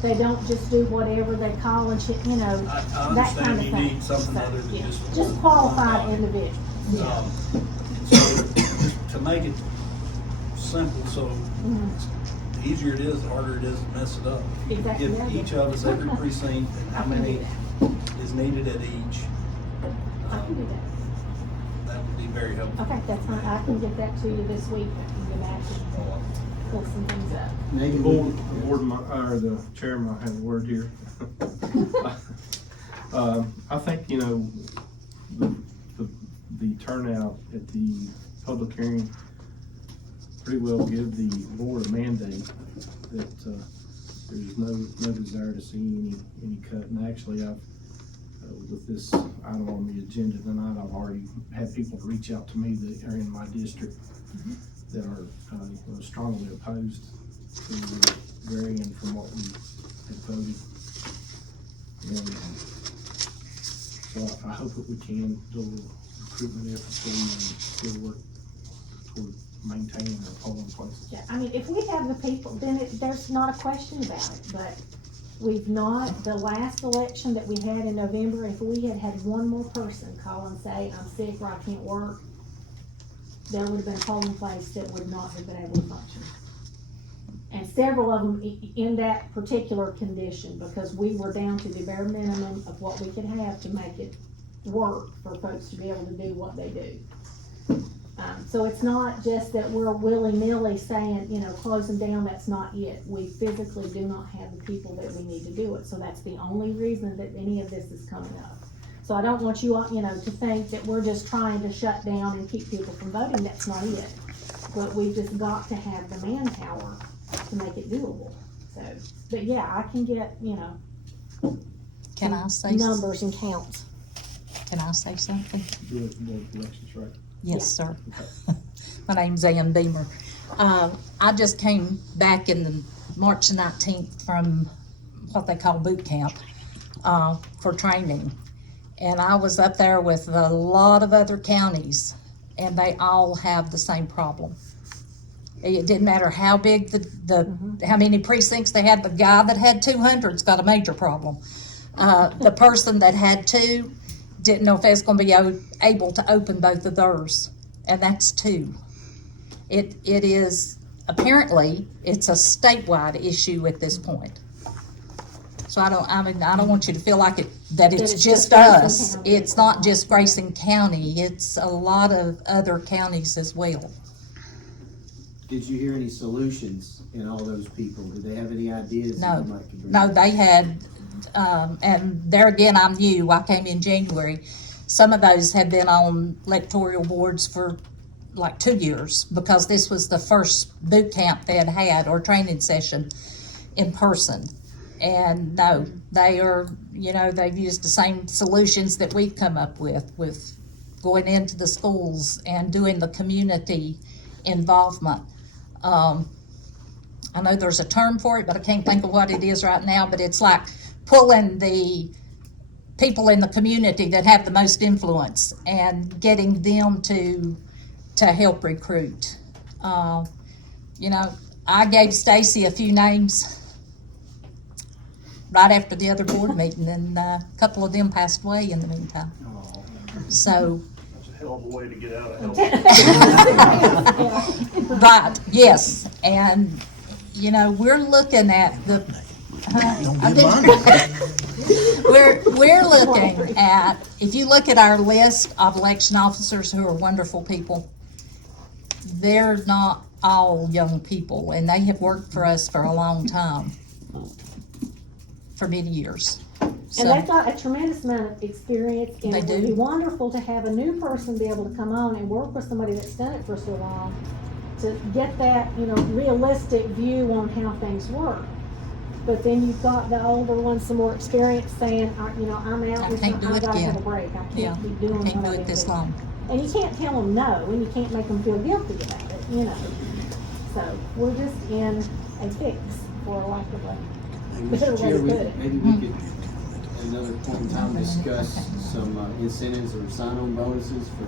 they don't just do whatever they call and shit, I that kind understand of you thing. need something So, other than yeah, just. just qualified individuals. Yeah. So, to make it simple, so Mhm. the easier it is, the harder it is to mess it up. Exactly. Give each of us every precinct and how I can do many is needed at each. I can do that. That would be very helpful. Okay, that's fine. I can get that to you this week. I can get back and pull some things up. The board, the chairman, I have a word here. I think, the turnout at the public hearing pretty well give the board a mandate that, there's no desire to see any cut. And actually, with this item on the agenda tonight, I've already had people reach out to me that are in my district that are, strongly opposed to varying from what we had voted. And so I hope that we can do a recruitment effort so we can still work toward maintaining our polling places. Yeah, I mean, if we have the people, then there's not a question about it, but we've not, the last election that we had in November, if we had had one more person call and say, I'm sick or I can't work, there would have been a polling place that would not have been able to function. And several of them in that particular condition, because we were down to the bare minimum of what we could have to make it work for folks to be able to do what they do. So it's not just that we're willy-nilly saying, close them down, that's not it. We physically do not have the people that we need to do it, so that's the only reason that any of this is coming up. So I don't want you, to think that we're just trying to shut down and keep people from voting, that's not it. But we've just got to have the manpower to make it doable, so, but yeah, I can get, Can I say, numbers and counts. can I say something? Do it, board elections, right? Yes, sir. My name's Ann Beamer. I just came back in the March 19th from what they call boot camp, for training. And I was up there with a lot of other counties, and they all have the same problem. It didn't matter how big how many precincts they had. The guy that had 200's got a major problem. The person that had 2 didn't know if they was gonna be able to open both of theirs, and that's 2. It is, apparently, it's a statewide issue at this point. So I don't want you to feel like that it's just Grayson us. County. It's not just Grayson County, it's a lot of other counties as well. Did you hear any solutions in all those people? Did they have any ideas? No, that you might could bring? no, they had, and there again, I'm new, I came in January. Some of those had been on electoral boards for like 2 years, because this was the first boot camp they had or training session in person. And no, they are, they've used the same solutions that we've come up with going into the schools and doing the community involvement. I know there's a term for it, but I can't think of what it is right now, but it's like pulling the people in the community that have the most influence and getting them to help recruit. I gave Stacy a few names right after the other board meeting, and a couple of them passed away in the meantime. So, That's a hell of a way to get out of health. right, yes, and, we're looking at we're looking at, if you look at our list of election officers who are wonderful people, they're not all young people, and they have worked for us for a long time, for many years. And So, they've got a tremendous amount of experience, and They it would do. be wonderful to have a new person be able to come on and work with somebody that's done it for so long, to get that, realistic view on how things work. But then you've got the older ones, some more experience saying, I'm out, I can't do I've it gotta have again. a break, I yeah, can't keep doing what can't do I've it been this doing. long. And you can't tell them no, and you can't make them feel guilty about it, So, we're just in a fix, for lack of a better Mr. way Chair, to put it. maybe we could, at another point in time, discuss some incentives or sign-on bonuses for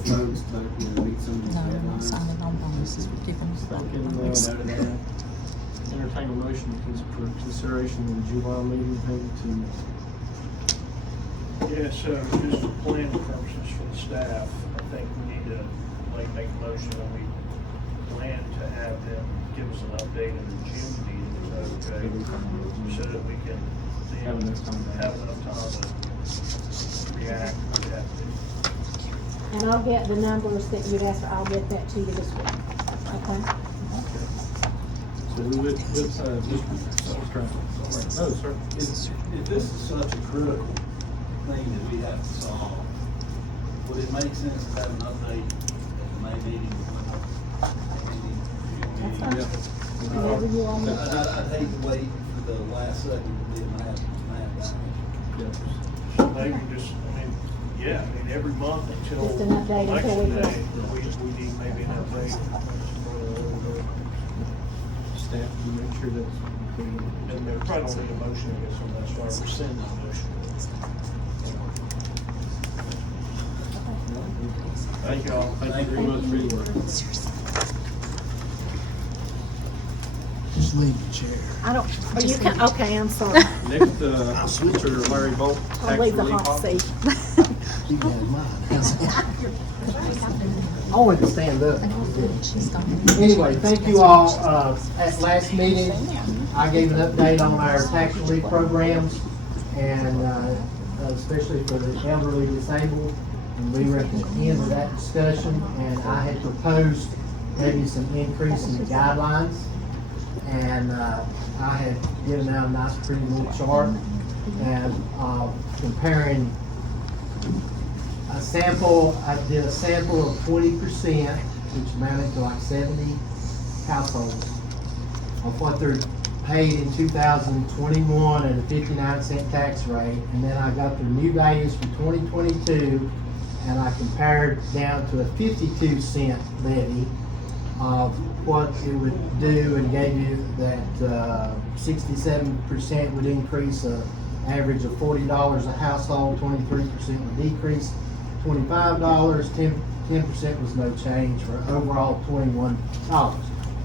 folks to, meet some of these No, deadlines. signing on bonuses, we're giving I them can bonus. entertain a motion for consideration in the July meeting, maybe Yeah, so just for planning purposes for the staff, I think we need to make a motion and we plan to have them give us an update in the June meeting, okay? So that we can then Have enough time to have enough time to react if we have to. And I'll get the numbers that you'd asked for, I'll get that to you this week, okay? So we would, Mr. Oh, sir. If this is such a critical thing that we have to solve, would it make sense to have an update at the May meeting? That's fine. Whatever you all want. I'd hate to wait for the last second to be a mad So maybe just, every month until Just an update until election we day, get- we need maybe an update. Staff, to make sure that's included. And they probably don't need a motion, I guess, on that, so I rescind the motion. Thank you all. Thank you very much for your work. Just leave the chair. I don't, you can, okay, I'm sorry. Next, Mr. Larry Bolt, I'll tax leave the relief hot officer. seat. You guys mind. I wanted to stand up. She's gone. Anyway, thank you all. At last meeting, I gave an update on our tax relief programs and especially for the elderly disabled. And we were at the end of that discussion, and I had proposed maybe some increase in the guidelines. And I had given out a nice pretty little chart and comparing a sample. I did a sample of 20%, which amounted to like 70 households, of what they're paid in 2021 at a 59-cent tax rate. And then I got their new values for 2022, and I compared down to a 52-cent levy of what it would do, and gave you that 67% would increase an average of $40 a household, 23% would decrease $25, 10% was no change, for overall $21.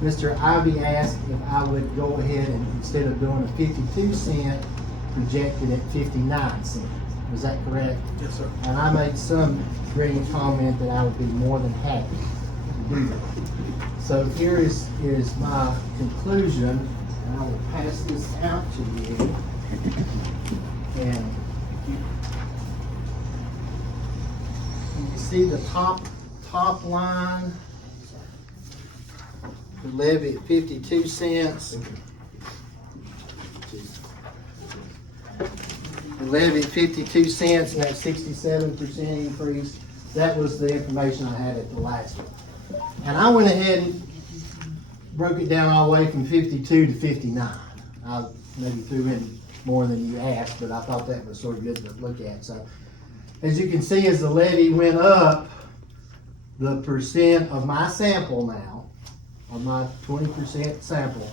Mr. Ivy asked if I would go ahead and, instead of doing a 52-cent, project it at 59 cents. Was that correct? Yes, sir. And I made some green comment that I would be more than happy to do that. So here is my conclusion, and I will pass this out to you. And you see the top line, the levy at 52 cents. The levy at 52 cents, and that 67% increase. That was the information I had at the last one. And I went ahead and broke it down all the way from 52 to 59. I maybe threw in more than you asked, but I thought that was sort of good to look at. So as you can see, as the levy went up, the percent of my sample now, of my 20% sample,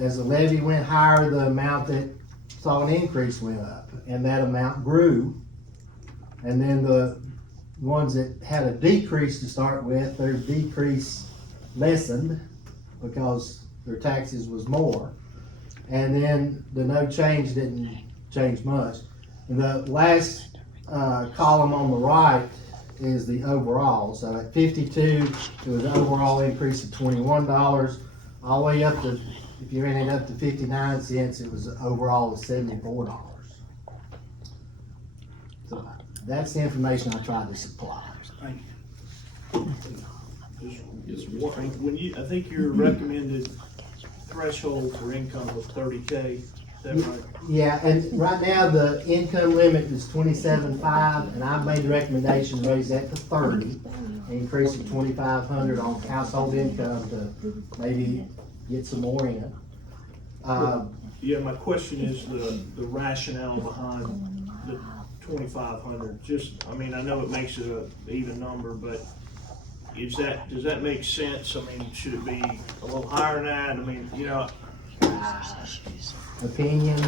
as the levy went higher, the amount that saw an increase went up, and that amount grew. And then the ones that had a decrease to start with, their decrease lessened because their taxes was more. And then the no change didn't change much. And the last column on the right is the overall. So at 52, it was an overall increase of $21. All the way up to, if you ran it up to 59 cents, it was an overall of $74. So that's the information I tried to supply. Thank you. Just one, when you, I think your recommended threshold for income was 30K, is that right? Yeah, and right now, the income limit is 27.5, and I've made the recommendation to raise that to 30, and increase it 2,500 on household income to maybe get some more in. Yeah, my question is the rationale behind the 2,500. Just, I mean, I know it makes it an even number, but does that make sense? I mean, should it be a little higher than that? I mean, you know. Opinion.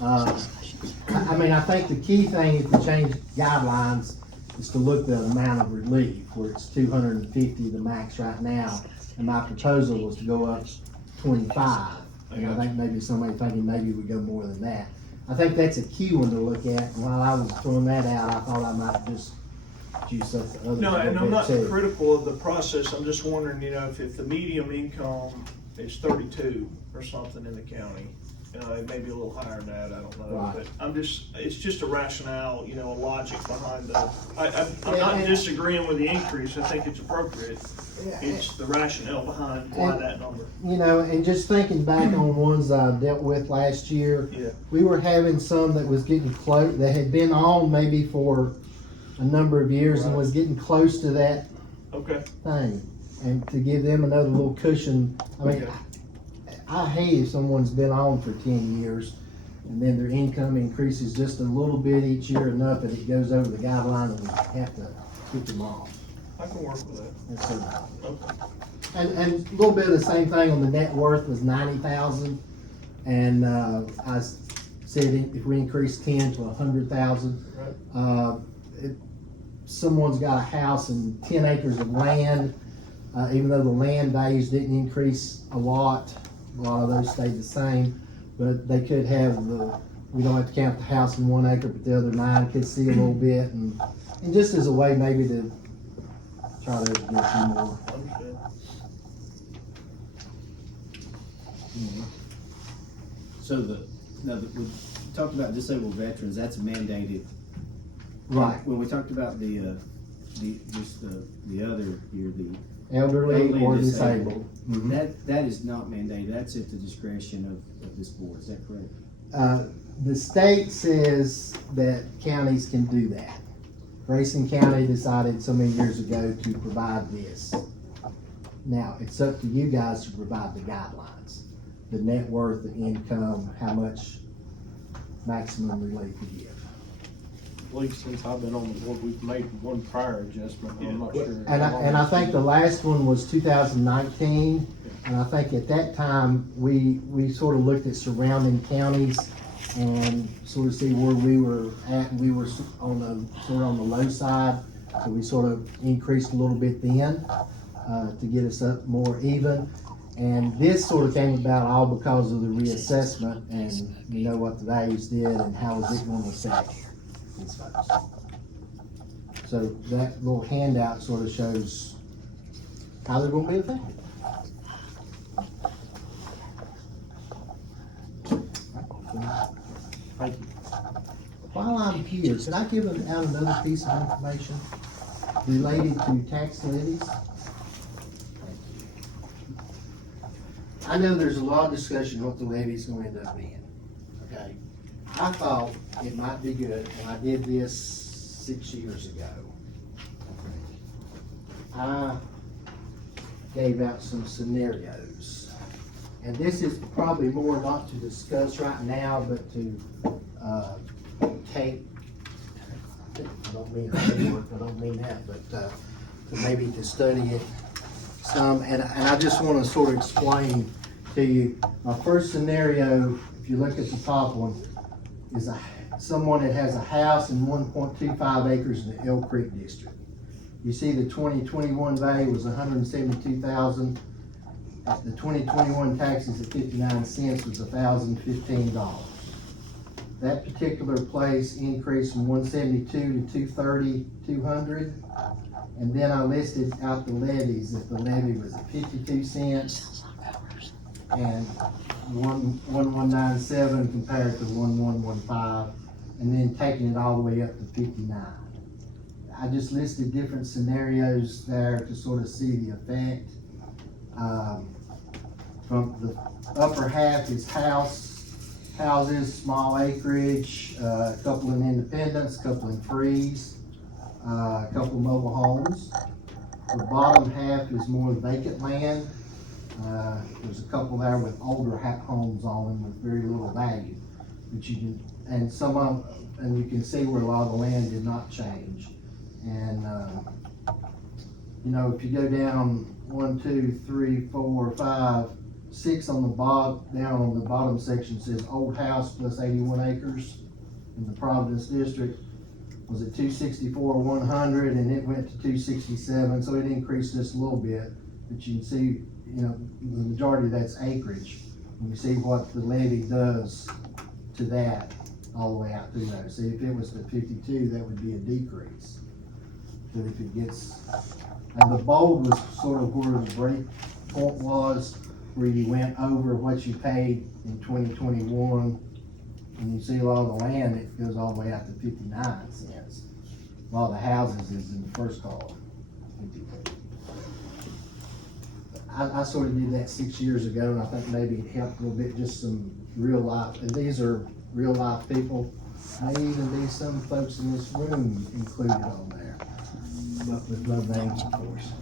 I mean, I think the key thing if to change guidelines is to look the amount of relief, where it's 250 the max right now, and my proposal was to go up 25. And I think maybe somebody thinking maybe we go more than that. I think that's a key one to look at, and while I was throwing that out, I thought I might just juice up the others. No, and a I'm little not bit too. critical of the process. I'm just wondering, you know, if the medium income is 32 or something in the county, it may be a little higher than that, I don't know. Right. But it's just a rationale, you know, a logic behind I'm Yeah, not and- disagreeing with the increase. I think it's appropriate. It's the rationale behind why And- that number. You know, and just thinking back on ones I dealt with last year, Yeah. we were having some that was getting close, that had been on maybe for a number of years and Right. was getting close to that Okay. thing. And to give them another little cushion, I mean, Okay. I hate if someone's been on for 10 years and then their income increases just a little bit each year enough that it goes over the guideline and we have to kick them off. I can work with that. That's so, Okay. and a little bit of the same thing on the net worth was 90,000. And, I said if we increase 10 to 100,000, Right. if someone's got a house and 10 acres of land, even though the land values didn't increase a lot of those stayed the same, but they could have we don't have to count the house in 1 acre, but the other 9 could see a little bit, and just as a way maybe to try to get some more. Understood. So we talked about disabled veterans, that's mandated. Right, When we talked about the other here, the elderly or disabled. Mhm. that is not mandated, that's at the discretion of this board, is that correct? The state says that counties can do that. Grayson County decided so many years ago to provide this. Now, it's up to you guys to provide the guidelines, the net worth, the income, how much maximum relief you give. At least since I've been on the board, we've made one prior adjustment, I'm not sure. And I think the last one was 2019, and I think at that time, we sort of looked at surrounding counties and sort of see where we were at, and we were on the low side, so we sort of increased a little bit then, to get us up more even. And this sort of came about all because of the reassessment, and you know what the values did and how is it gonna affect these folks. So that little handout sort of shows how they're gonna be affected. Thank you. While I'm here, could I give out another piece of information related to tax levies? I know there's a lot of discussion what the levy's gonna end up being, okay? I thought it might be good, and I did this 6 years ago. I gave out some scenarios. And this is probably more not to discuss right now, but to, take, I don't mean homework, I don't mean that, but, to maybe to study it some, and I just wanna sort of explain to you. My first scenario, if you look at the top one, is someone that has a house and 1.25 acres in the Elk Creek district. You see the 2021 value was 172,000. The 2021 taxes at 59 cents was $1,015. That particular place increased from 172 to 230, 200. And then I listed out the levies. If the levy was at 52 cents and 1197 compared to 1115, and then taking it all the way up to 59. I just listed different scenarios there to sort of see the effect. From the upper half is houses, small acreage, a couple in independents, a couple in frees, a couple mobile homes. The bottom half is more vacant land. There's a couple there with older homes on them with very little value. But you can, and you can see where a lot of the land did not change. And, you know, if you go down 1, 2, 3, 4, 5, 6 on the down on the bottom section says old house plus 81 acres in the Providence district was at 264, 100, and it went to 267, so it increased just a little bit. But you can see, you know, the majority of that's acreage. And you see what the levy does to that all the way out through there. See, if it was to 52, that would be a decrease. But if it gets, and the bold was sort of where the break point was, where you went over what you paid in 2021, and you see a lot of the land, it goes all the way out to 59 cents. A lot of the houses is in the first column. I sort of did that 6 years ago, and I think maybe it helped a little bit, just some real life, and these are real life people. May even be some folks in this room included on there, but with no names, of course.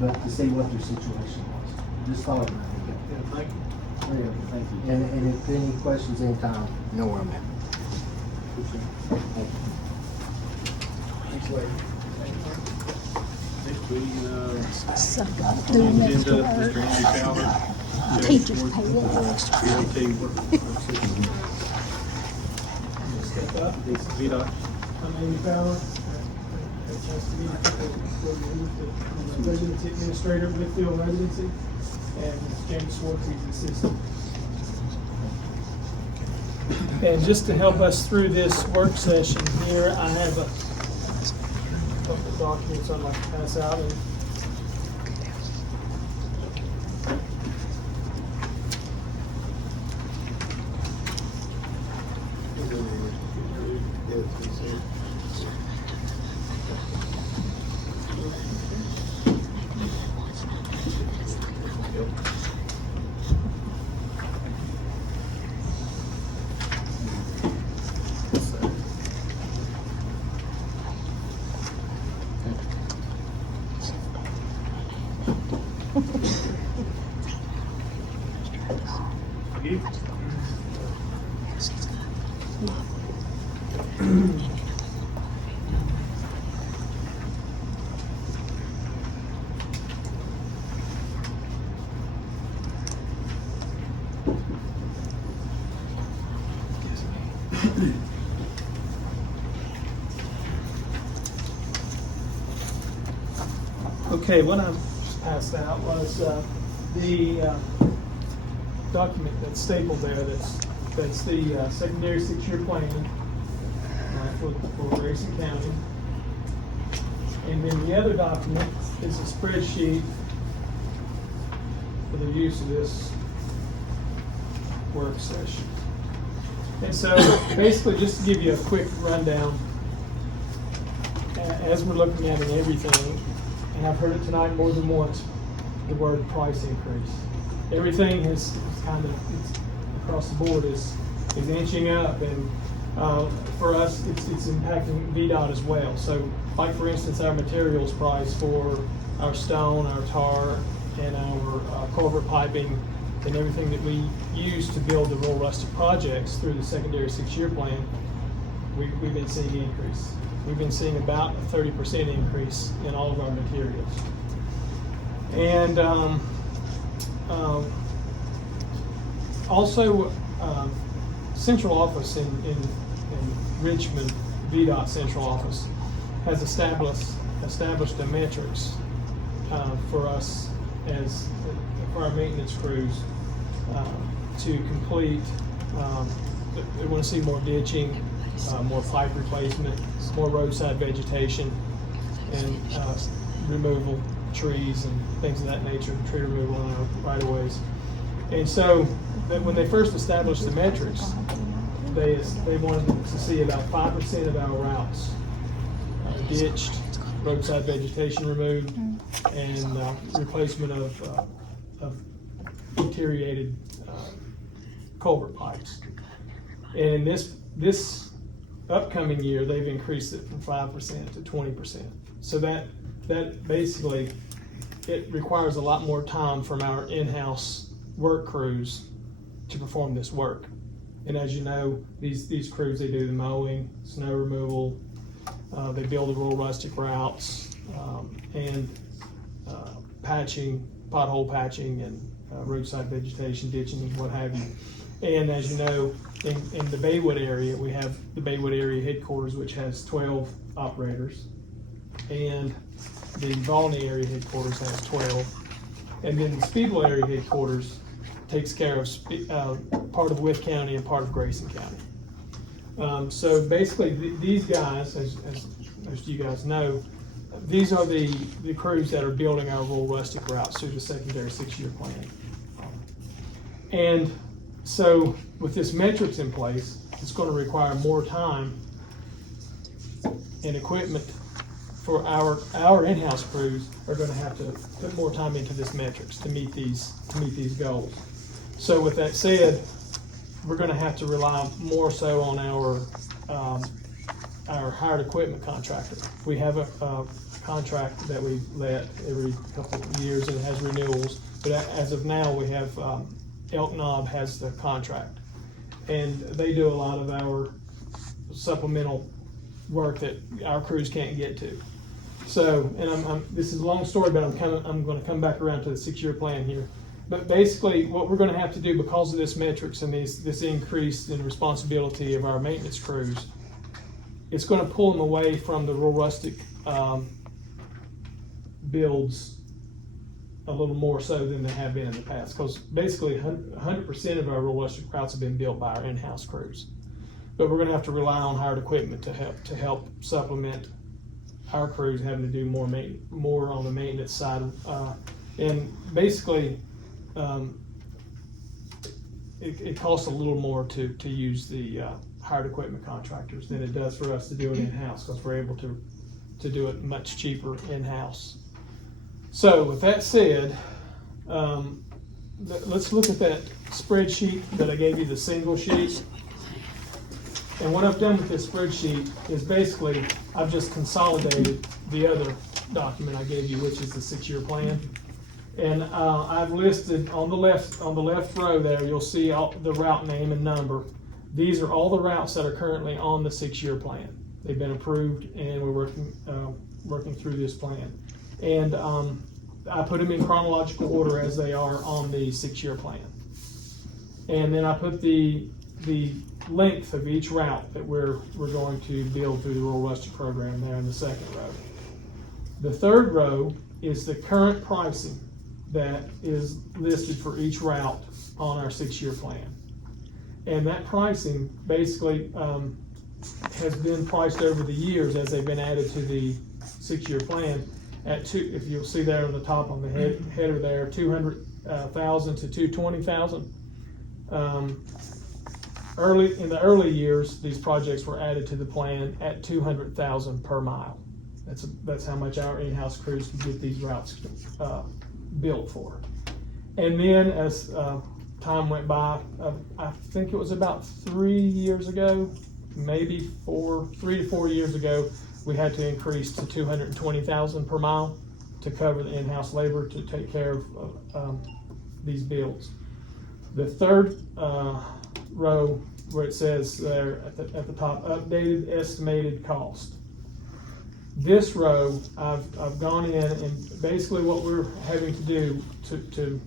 But to see what their situation was, just thought it might be good. Yeah, thank you. Yeah, thank you. And if any questions anytime, you know where I'm at. Thanks, Larry. Next, we, Doing agenda, this to her. Mr. Andy Fowler. Teachers pay less. Step up. VDOT. I'm Andy Fowler. Had a chance to meet the residency administrator, Whitfield Residency, and James Swartz, he's the assistant. And just to help us through this work session here, I have a couple of documents I'd like to pass out. And okay, what I passed out was the document that's stapled there. That's the secondary 6-year plan for Grayson County. And then the other document is a spreadsheet for the use of this work session. And so basically, just to give you a quick rundown, as we're looking at everything, and I've heard it tonight more than once, the word price increase. Everything is kind of, it's across the board is inching up, and for us, it's impacting VDOT as well. So, like for instance, our materials price for our stone, our tar, and our culvert piping, and everything that we use to build the rural rustic projects through the secondary 6-year plan, we've been seeing an increase. We've been seeing about a 30% increase in all of our materials. And also, central office in Richmond, VDOT central office, has established a metrics for us as for our maintenance crews to complete. They want to see more ditching, more pipe replacement, more roadside vegetation, and removal, trees and things of that nature, tree removal on our right-of-ways. And so, when they first established the metrics, they wanted to see about 5% of our routes ditched, roadside vegetation removed, and replacement of deteriorated culvert pipes. And this upcoming year, they've increased it from 5% to 20%. So that basically, it requires a lot more time from our in-house work crews to perform this work. And as you know, these crews, they do the mowing, snow removal, they build the rural rustic routes, and patching, pothole patching, and roadside vegetation, ditching, and what have you. And as you know, in the Baywood area, we have the Baywood area headquarters, which has 12 operators, and the Volney area headquarters has 12, and then the Speedwell area headquarters takes care of part of Wythe County and part of Grayson County. So basically, these guys, as you guys know, these are the crews that are building our rural rustic routes through the secondary 6-year plan. And so with this metrics in place, it's going to require more time and equipment for our in-house crews are going to have to put more time into this metrics to meet these goals. So with that said, we're going to have to rely more so on our hired equipment contractor. We have a contract that we let every couple of years, and it has renewals. But as of now, we have Elk Knob has the contract, and they do a lot of our supplemental work that our crews can't get to. So, and this is a long story, but I'm going to come back around to the 6-year plan here. But basically, what we're going to have to do because of this metrics and this increase in responsibility of our maintenance crews, it's going to pull them away from the rural rustic builds a little more so than they have been in the past. Because basically, 100% of our rural rustic routes have been built by our in-house crews. But we're going to have to rely on hired equipment to help supplement our crews having to do more on the maintenance side, and basically. It costs a little more to use the hired equipment contractors than it does for us to do it in-house, because we're able to do it much cheaper in-house. So with that said, let's look at that spreadsheet that I gave you, the single sheet. And what I've done with this spreadsheet is basically I've just consolidated the other document I gave you, which is the 6-year plan. And I've listed on the left row there, you'll see the route name and number. These are all the routes that are currently on the 6-year plan. They've been approved, and we're working through this plan. And I put them in chronological order as they are on the 6-year plan. And then I put the length of each route that we're going to build through the rural rustic program there in the second row. The third row is the current pricing that is listed for each route on our 6-year plan. And that pricing basically has been priced over the years as they've been added to the 6-year plan at if you'll see there on the top on the header there, 200,000 to 220,000. In the early years, these projects were added to the plan at 200,000 per mile. That's how much our in-house crews can get these routes built for. And then as time went by, I think it was about 3 years ago, maybe 3 to 4 years ago, we had to increase to 220,000 per mile to cover the in-house labor to take care of these builds. The third row where it says there at the top, updated estimated cost. This row, I've gone in, and basically what we're having to do to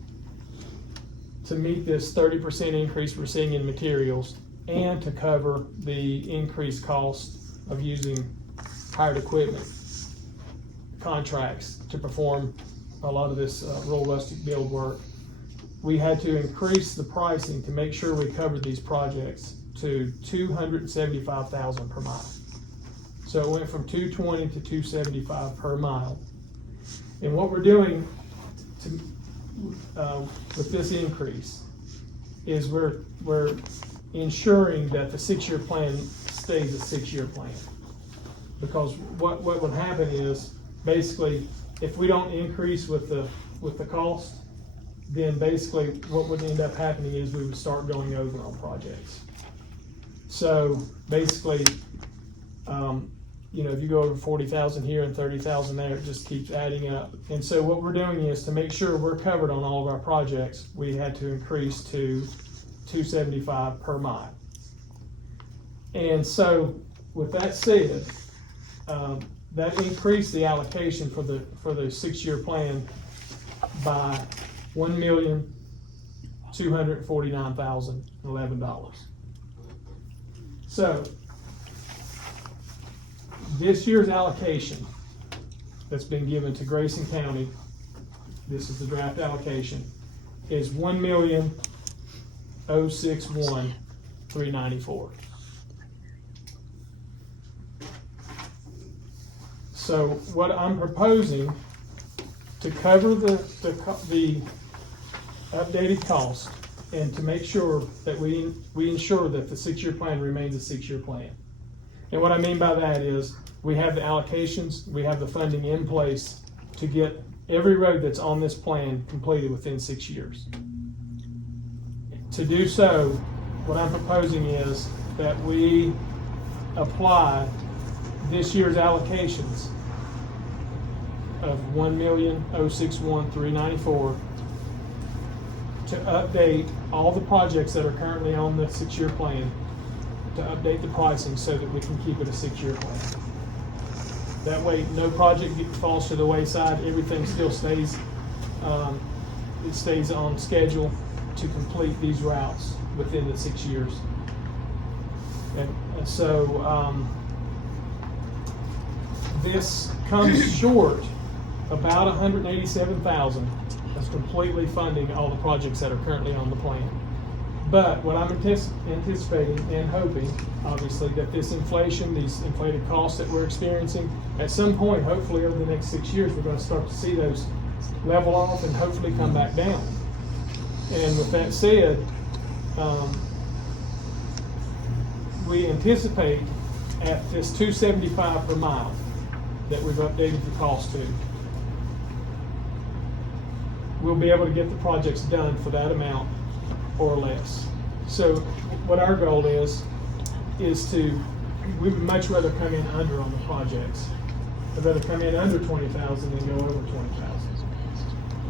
meet this 30% increase we're seeing in materials and to cover the increased cost of using hired equipment contracts to perform a lot of this rural rustic build work, we had to increase the pricing to make sure we covered these projects to 275,000 per mile. So it went from 220 to 275 per mile. And what we're doing with this increase is we're ensuring that the 6-year plan stays a 6-year plan. Because what would happen is, basically, if we don't increase with the cost, then basically what would end up happening is we would start going over on projects. So basically, if you go over 40,000 here and 30,000 there, it just keeps adding up. And so what we're doing is, to make sure we're covered on all of our projects, we had to increase to $275 per mile. And so with that said, that increased the allocation for the 6-year plan by $1,249,011. So this year's allocation that's been given to Grayson County, this is the draft allocation, is $1,061,394. So what I'm proposing to cover the updated cost, and to make sure that we ensure that the 6-year plan remains a 6-year plan. And what I mean by that is, we have the allocations, we have the funding in place to get every road that's on this plan completed within 6 years. To do so, what I'm proposing is that we apply this year's allocations of $1,061,394 to update all the projects that are currently on the 6-year plan, to update the pricing so that we can keep it a 6-year plan. That way, no project falls to the wayside. Everything still stays, it stays on schedule to complete these routes within the 6 years. And so this comes short about $187,000. That's completely funding all the projects that are currently on the plan. But what I'm anticipating and hoping, obviously, that this inflation, these inflated costs that we're experiencing, at some point, hopefully over the next 6 years, we're going to start to see those level off and hopefully come back down. And with that said, we anticipate at this $275 per mile that we've updated the cost to, we'll be able to get the projects done for that amount or less. So what our goal is to, we'd much rather come in under on the projects. I'd rather come in under 20,000 than go over 20,000.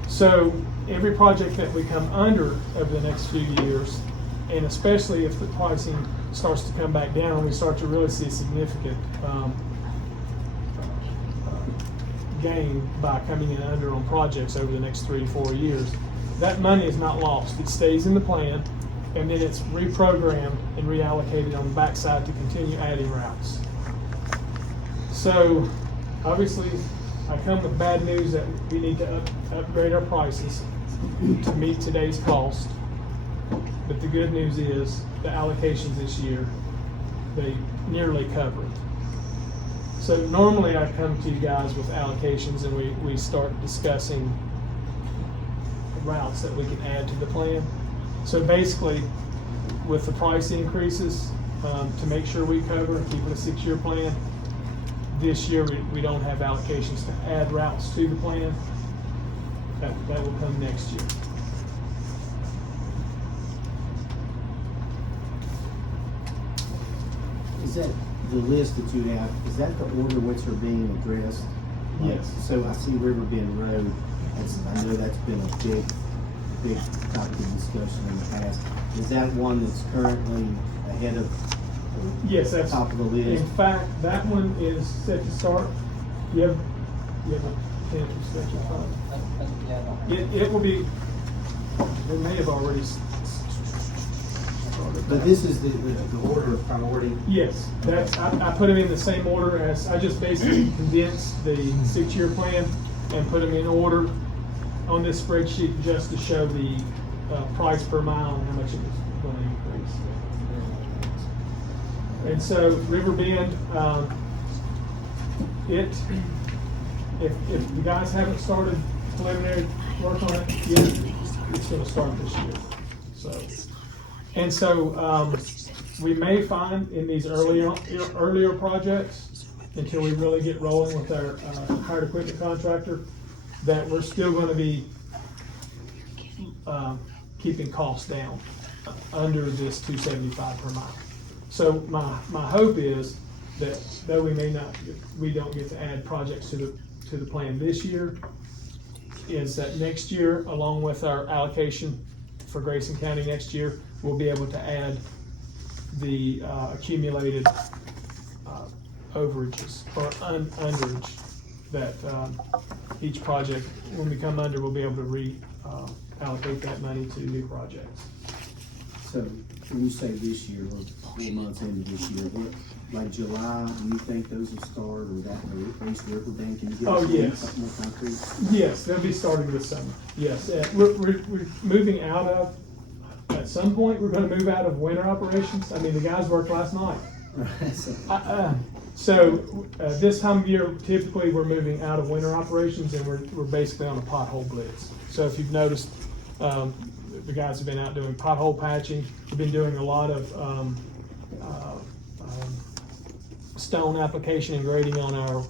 So every project that we come under over the next few years, and especially if the pricing starts to come back down, we start to really see a significant gain by coming in under on projects over the next 3 to 4 years. That money is not lost. It stays in the plan, and then it's reprogrammed and reallocated on the backside to continue adding routes. So obviously, I come with bad news that we need to upgrade our prices to meet today's cost. But the good news is the allocations this year, they nearly cover it. So normally I come to you guys with allocations and we start discussing routes that we can add to the plan. So basically, with the price increases, to make sure we cover and keep it a 6-year plan, this year we don't have allocations to add routes to the plan. That will come next year. Is that the list that you have, is that the order which are being addressed? Yes. So I see Riverbend Road, I know that's been a big topic of discussion in the past. Is that one that's currently ahead of, Yes, that's top of the list? In fact, that one is set to start. You have a pen to sketch your phone. It will be, they may have already started. But this is the order of priority? Yes, that's, I put them in the same order as, I just basically condensed the 6-year plan and put them in order on this spreadsheet just to show the price per mile and how much it was going to increase. And so Riverbend, if the guys haven't started preliminary work on it yet, it's going to start this year. So we may find in these earlier projects until we really get rolling with our hired equipment contractor, that we're still gonna be keeping costs down under this $275 per mile. So my hope is that though we don't get to add projects to the plan this year, is that next year, along with our allocation for Grayson County next year, we'll be able to add the accumulated overages or underage that each project, when we come under, we'll be able to allocate that money to new projects. So, when you say this year, or 4 months into this year, what, like July, do you think those will start, or that, or East River Dam, can you give Oh, us yes. something more concrete? Yes, they'll be starting this summer, yes. We're moving out of, at some point, we're gonna move out of winter operations. I mean, the guys worked last night. So, this time of year, typically, we're moving out of winter operations, and we're basically on a pothole blitz. So if you've noticed, the guys have been out doing pothole patching. We've been doing a lot of stone application and grading on our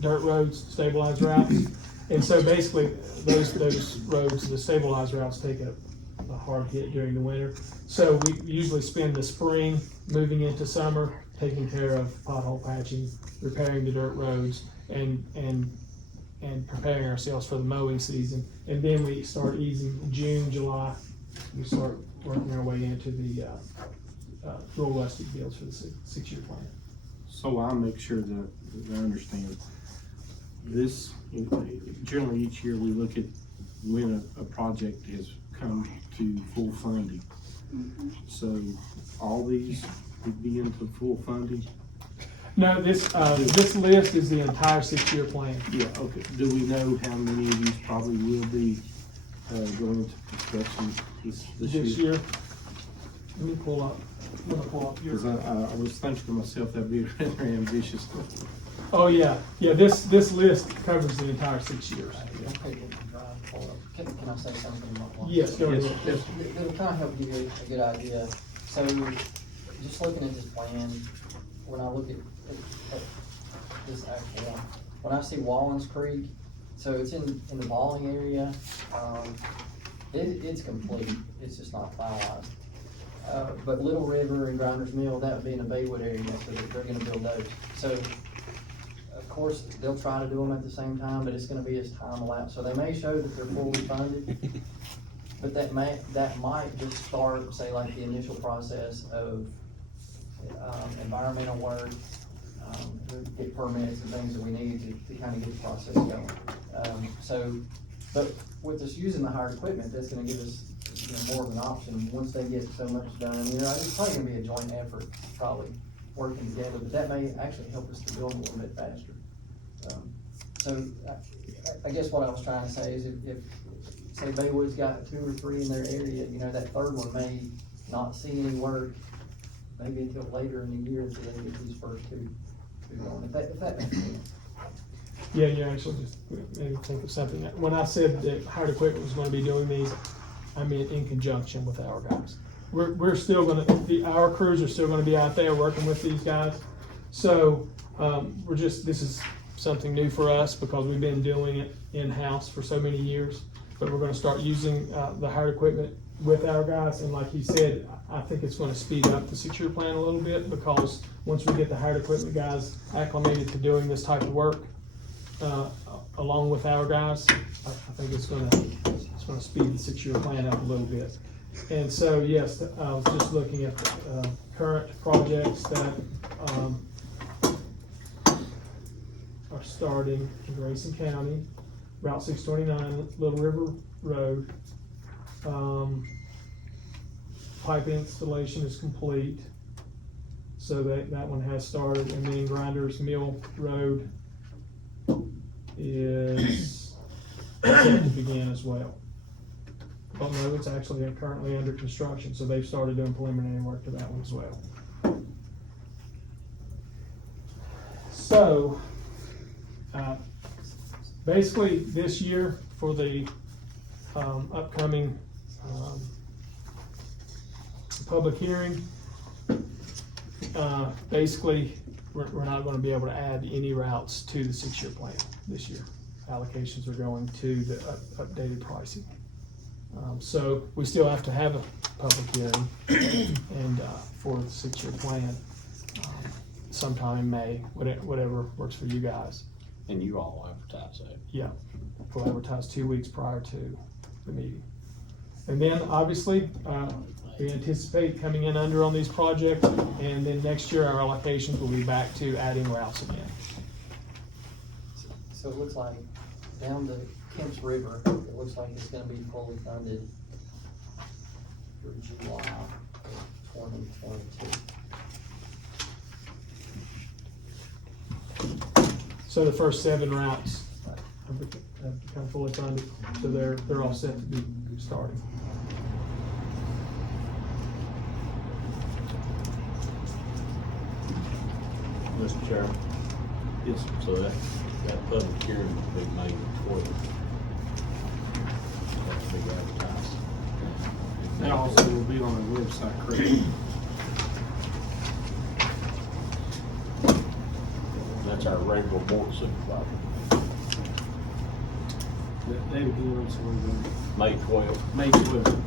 dirt roads, stabilized routes. And so basically, those roads, the stabilized routes, take a hard hit during the winter. So we usually spend the spring moving into summer, taking care of pothole patching, repairing the dirt roads, and preparing ourselves for the mowing season. And then we start easing June, July, we start working our way into the rural rustic fields for the six-year plan. So I'll make sure that I understand. This, generally each year we look at when a project has come to full funding. So all these would be into full funding? No, this list is the entire six-year plan. Yeah, okay. Do we know how many of these probably will be going into construction this year? Let me pull up. I'm gonna pull up your. Because I was thinking to myself, that'd be rather ambitious. Oh, yeah, this list covers the entire 6 years. Can I say something about one? Yes, go ahead. Yes. It'll kind of help give you a good idea. So, just looking at this plan, when I look at this actual one, when I see Wallens Creek, so it's in the Balling area, it's complete, it's just not finalized. But Little River and Grinders Mill, that would be in the Baywood area, so they're gonna build those. So, of course, they'll try to do them at the same time, but it's gonna be as time elapsed. So they may show that they're fully funded, but that might just start, say, like the initial process of environmental work, get permits and things that we need to kind of get the process going. But with us using the hired equipment, that's gonna give us, more of an option once they get so much done. It's probably gonna be a joint effort, probably working together, but that may actually help us to build a little bit faster. So I guess what I was trying to say is if say Baywood's got 2 or 3 in their area, that third one may not see any work maybe until later in the year until they get these first two going, if that makes sense. Yeah, you actually just made me think of something. When I said that hired equipment was gonna be doing these, I meant in conjunction with our guys. We're still gonna, our crews are still gonna be out there working with these guys. So, this is something new for us because we've been doing it in-house for so many years. But we're gonna start using, the hired equipment with our guys. And like he said, I think it's gonna speed up the 6-year plan a little bit because once we get the hired equipment guys acclimated to doing this type of work, along with our guys, I think it's gonna speed the 6-year plan up a little bit. And so, yes, I was just looking at the current projects that are starting in Grayson County, Route 629, Little River Road. Pipe installation is complete, so that one has started, and then Grinders Mill Road is set to begin as well. But no, it's actually currently under construction, so they've started doing preliminary work to that one as well. So, basically this year for the upcoming basically we're not gonna be able to add any routes to the 6-year plan this year. Allocations are going to the updated pricing. So we still have to have a public hearing and, for the 6-year plan, sometime in May, whatever works for you guys. And you all advertise that. Yeah, we'll advertise 2 weeks prior to the meeting. And then, obviously, we anticipate coming in under on these projects, and then next year our allocations will be back to adding routes again. So it looks like down the Kemps River, it looks like it's gonna be fully funded for July of 2022. So the first 7 routes have become fully funded, so they're all set to be starting. Mr. Chairman? Yes. So that public hearing will be May 12th. That'll be advertised. That also will be on our website, correct? That's our regular board supervisor. David Gill's, May 12th. May 12th.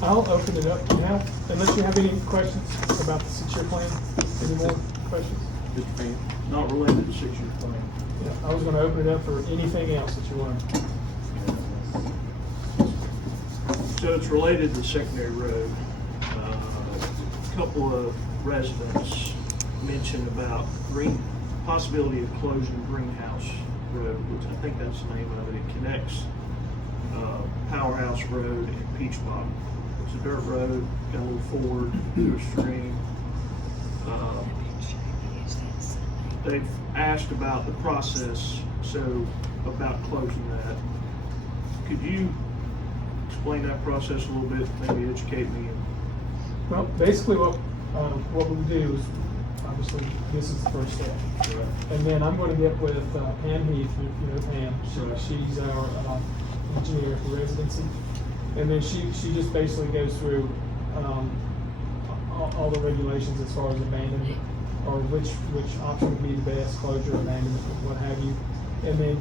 I'll open it up now, unless you have any questions about the 6-year plan. Any more questions? Mr. Payne? Not related to 6-year plan. Yeah, I was gonna open it up for anything else that you want. So it's related to secondary road. A couple of residents mentioned about possibility of closing Greenhouse Road, which I think that's the name of it. It connects Powerhouse Road and Peach Bottom. It's a dirt road, got a little ford to a stream. They've asked about the process, so about closing that. Could you explain that process a little bit, maybe educate me? Well, basically what we do is, obviously, this is the first step. And then I'm gonna get with Pam Heath, you know Pam, she's our engineer for residency. And then she just basically goes through all the regulations as far as abandonment, or which option would be the best, closure, abandonment, what have you. And then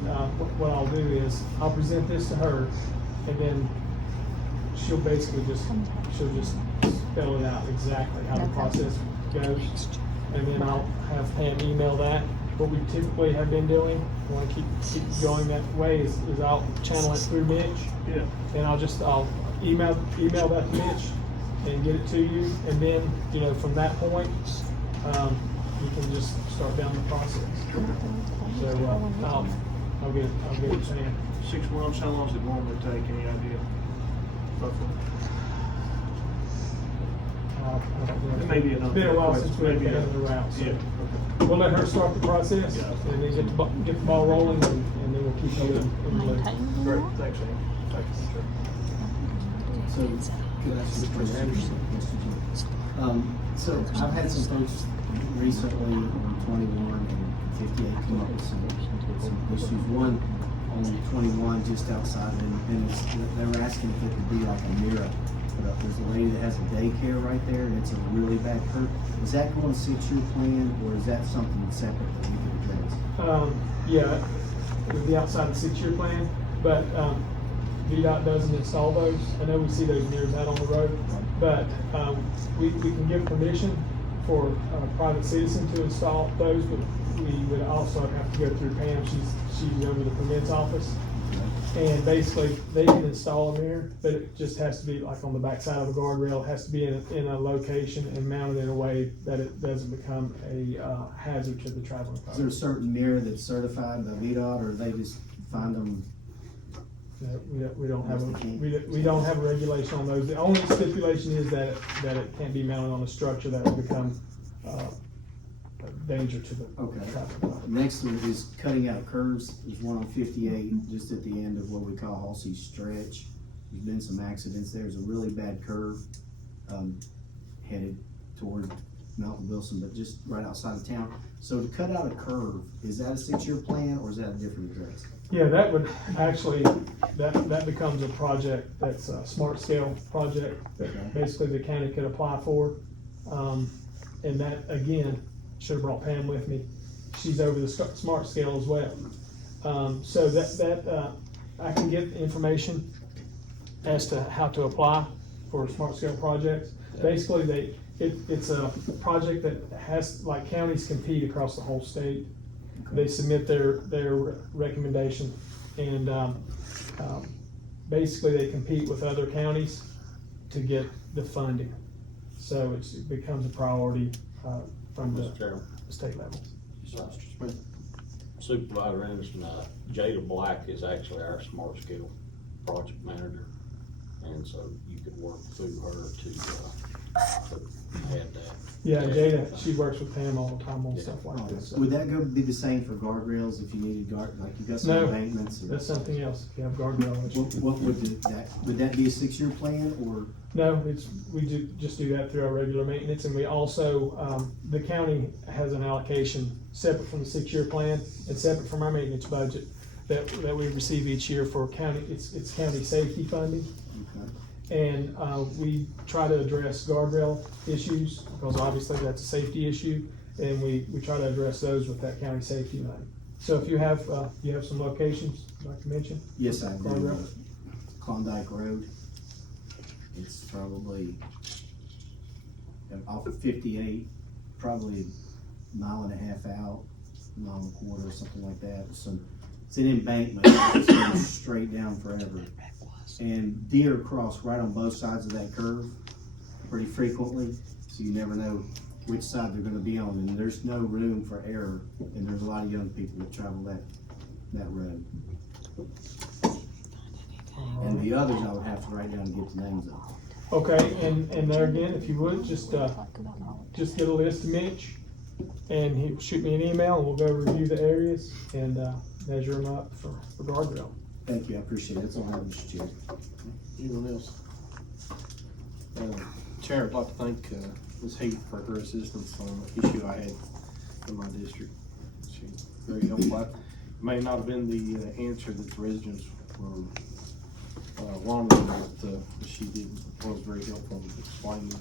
what I'll do is, I'll present this to her, and then she'll basically just spell it out exactly how the process goes. And then I'll have Pam email that. What we typically have been doing, I wanna keep going that way, is I'll channel it through Mitch. Yeah. And I'll email that to Mitch and get it to you, and then, you know, from that point, you can just start down the process. So, I'll get it to you. 6 months, how long does it normally take, any idea? Roughly? I don't know. It may be another It's been a while question. since we've Maybe been a- on the route, so. Yeah, okay. We'll let her start the process, Yeah. and then get the ball rolling, and then we'll keep you in the loop. Great, thanks, Andy. Thank you, So, could I ask you a question? So I've had some folks recently on 21 and 58 come up with some issues. One on 21, just outside of Independence, they were asking if it could be like a mirror put up. There's a lady that has a daycare right there, and it's a really bad curve. Is that going to 6-year plan, or is that something separate that we could address? Yeah, it would be outside the 6-year plan, but, VDOT doesn't install those. I know we see those mirrors out on the road, but, we can give permission for a private citizen to install those, but we would also have to go through Pam. She's over the permits office. And basically, they can install a mirror, but it just has to be like on the backside of a guardrail. It has to be in a location and mounted in a way that it doesn't become a hazard to the traveling Is there a public. certain mirror that's certified by VDOT, or they just find them? We don't have a regulation on those. The only stipulation is that it can't be mounted on a structure that would become a danger to the Okay. traveling public. Next one is cutting out curves. There's one on 58, just at the end of what we call Halsey Stretch. There's been some accidents there. There's a really bad curve, headed toward Melton Wilson, but just right outside of town. So to cut out a curve, is that a 6-year plan or is that a different address? Yeah, that would actually, that becomes a project that's a smart scale project that basically the county could apply for. And that, again, should have brought Pam with me. She's over the smart scale as well. So I can get information as to how to apply for smart scale projects. Basically, it's a project that has, like, counties compete across the whole state. They submit their recommendation, and basically they compete with other counties to get the funding. So it becomes a priority from the Mr. Chairman. state level. Supervisor Anderson, Jada Black is actually our smart scale project manager. And so you could work through her to add that. Yeah, Jada, she works with Pam all the time on stuff like this. So. Would that be the same for guardrails if you needed like you got some No, embankments? Or, that's something else. If you have guardrail issues. what would would that be a 6-year plan or? No, we just do that through our regular maintenance, and we also, the county has an allocation separate from the 6-year plan and separate from our maintenance budget that we receive each year for county, it's county safety funding. Okay. And we try to address guardrail issues, because obviously that's a safety issue, and we try to address those with that county safety money. So if you have some locations you'd like to mention? Yes, I do. Guardrail? Klondike Road. It's probably off of 58, probably a mile and a half out, mile and a quarter, or something like that. So it's an embankment, it goes straight down forever. And deer cross right on both sides of that curve pretty frequently, so you never know which side they're gonna be on, and there's no room for error, and there's a lot of young people that travel that road. And the others I would have to write down and get the names of. Okay, and there again, if you would, just get a list to Mitch, and he'll shoot me an email, and we'll go review the areas and measure them up for guardrail. Thank you, I appreciate it. That's all I have, Mr. Chair. Anyone else? Chair, I'd like to thank Ms. Heath for her assistance on the issue I had in my district. She's very helpful. It may not have been the answer that the residents were wanting, but she was very helpful in explaining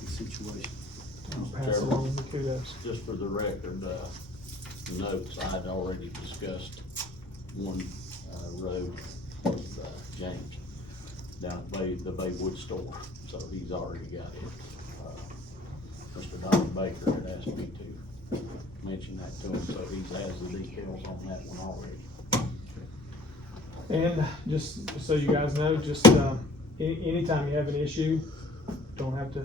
the situation. I'll pass along the kudos. Just for the record, notes, I had already discussed one road with James down at the Baywood store, so he's already got it. Mr. Donnie Baker had asked me to mention that to him, so he has the details on that one already. And just so you guys know, just anytime you have an issue, don't have to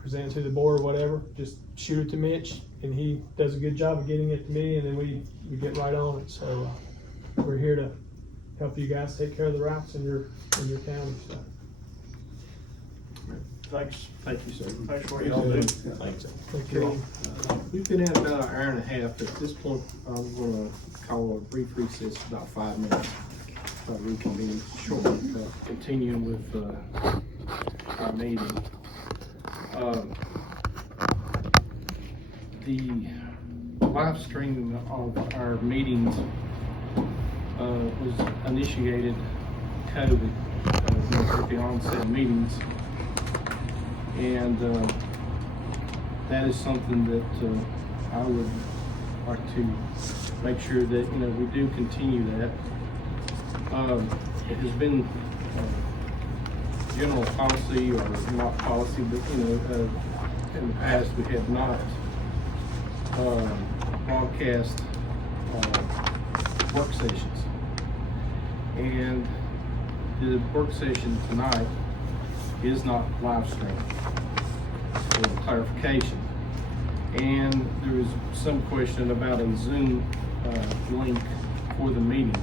present it to the board or whatever, just shoot it to Mitch, and he does a good job of getting it to me, and then we get right on it. So we're here to help you guys take care of the routes in your county. So. Thanks. Thank you, sir. Thanks for what y'all do. Thanks. Thank you all. We've been at about an hour and a half. At this point, I'm gonna call a brief recess, about 5 minutes. Reconvene shortly, continuing with our meeting. The live stream of our meetings was initiated COVID, at the onset of meetings. And that is something that I would like to make sure that, we do continue that. It has been general policy, or not policy, but, in the past, we have not broadcast work sessions. And the work session tonight is not live streamed, for clarification. And there was some question about a Zoom link for the meeting.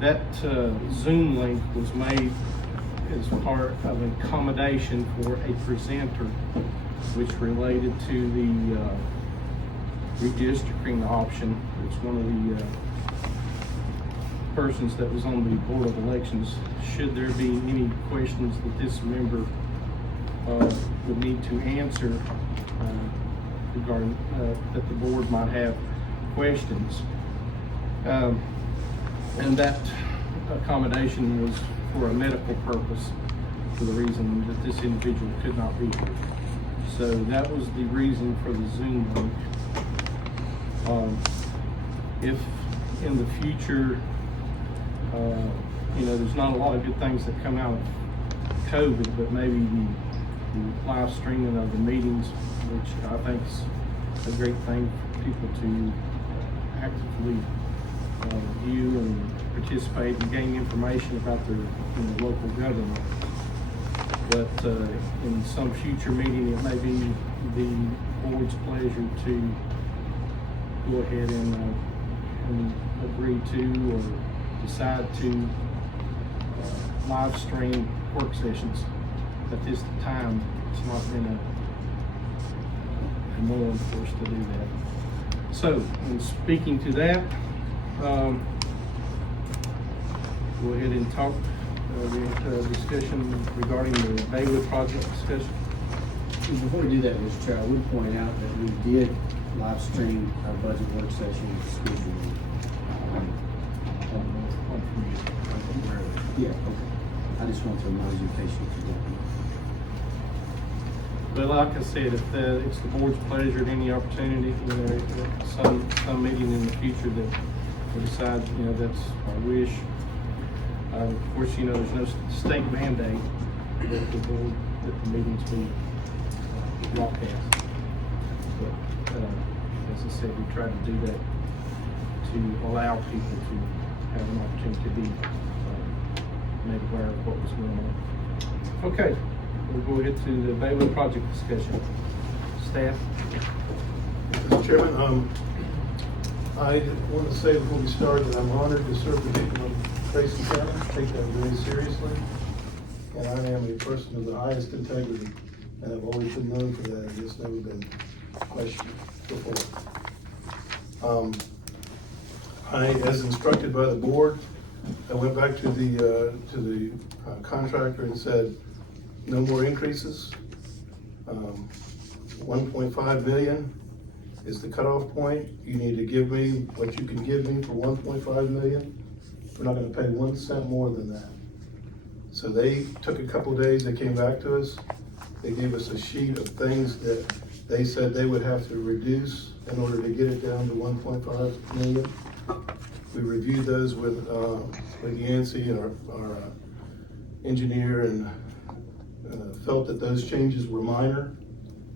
That Zoom link was made as part of an accommodation for a presenter, which related to the redistricting option. It's one of the persons that was on the Board of Elections. Should there be any questions that this member would need to answer regarding, that the board might have questions. And that accommodation was for a medical purpose, for the reason that this individual could not be here. So that was the reason for the Zoom link. If in the future, there's not a lot of good things that come out of COVID, but maybe the live streaming of the meetings, which I think is a great thing for people to actively view and participate and gain information about their local government. But in some future meeting, it may be the board's pleasure to go ahead and agree to or decide to live stream work sessions. At this time, it's not been a norm for us to do that. So, in speaking to that, go ahead and talk, discussion regarding the Baywood project discussion. Before we do that, Mr. Chair, I would point out that we did live stream our budget work session at the school board. Yeah, okay. I just want to remind you in case you forgot. But like I said, if it's the board's pleasure at any opportunity, some meeting in the future that we decide, that's our wish. Of course, there's no state mandate that the meetings be broadcast. But as I said, we try to do that to allow people to have an opportunity to be made aware of what was going on. Okay, we'll go ahead to the Baywood project discussion. Staff? Mr. Chairman, I want to say before we start that I'm honored to serve the people of Grayson County, take that very seriously. And I am a person of the highest integrity, and I've always been known for that, and it's never been questioned before. As instructed by the board, I went back to the contractor and said, no more increases. 1.5 million is the cutoff point. You need to give me what you can give me for 1.5 million. We're not gonna pay 1 cent more than that. So they took a couple days, they came back to us. They gave us a sheet of things that they said they would have to reduce in order to get it down to 1.5 million. We reviewed those with Yancey, our engineer, and felt that those changes were minor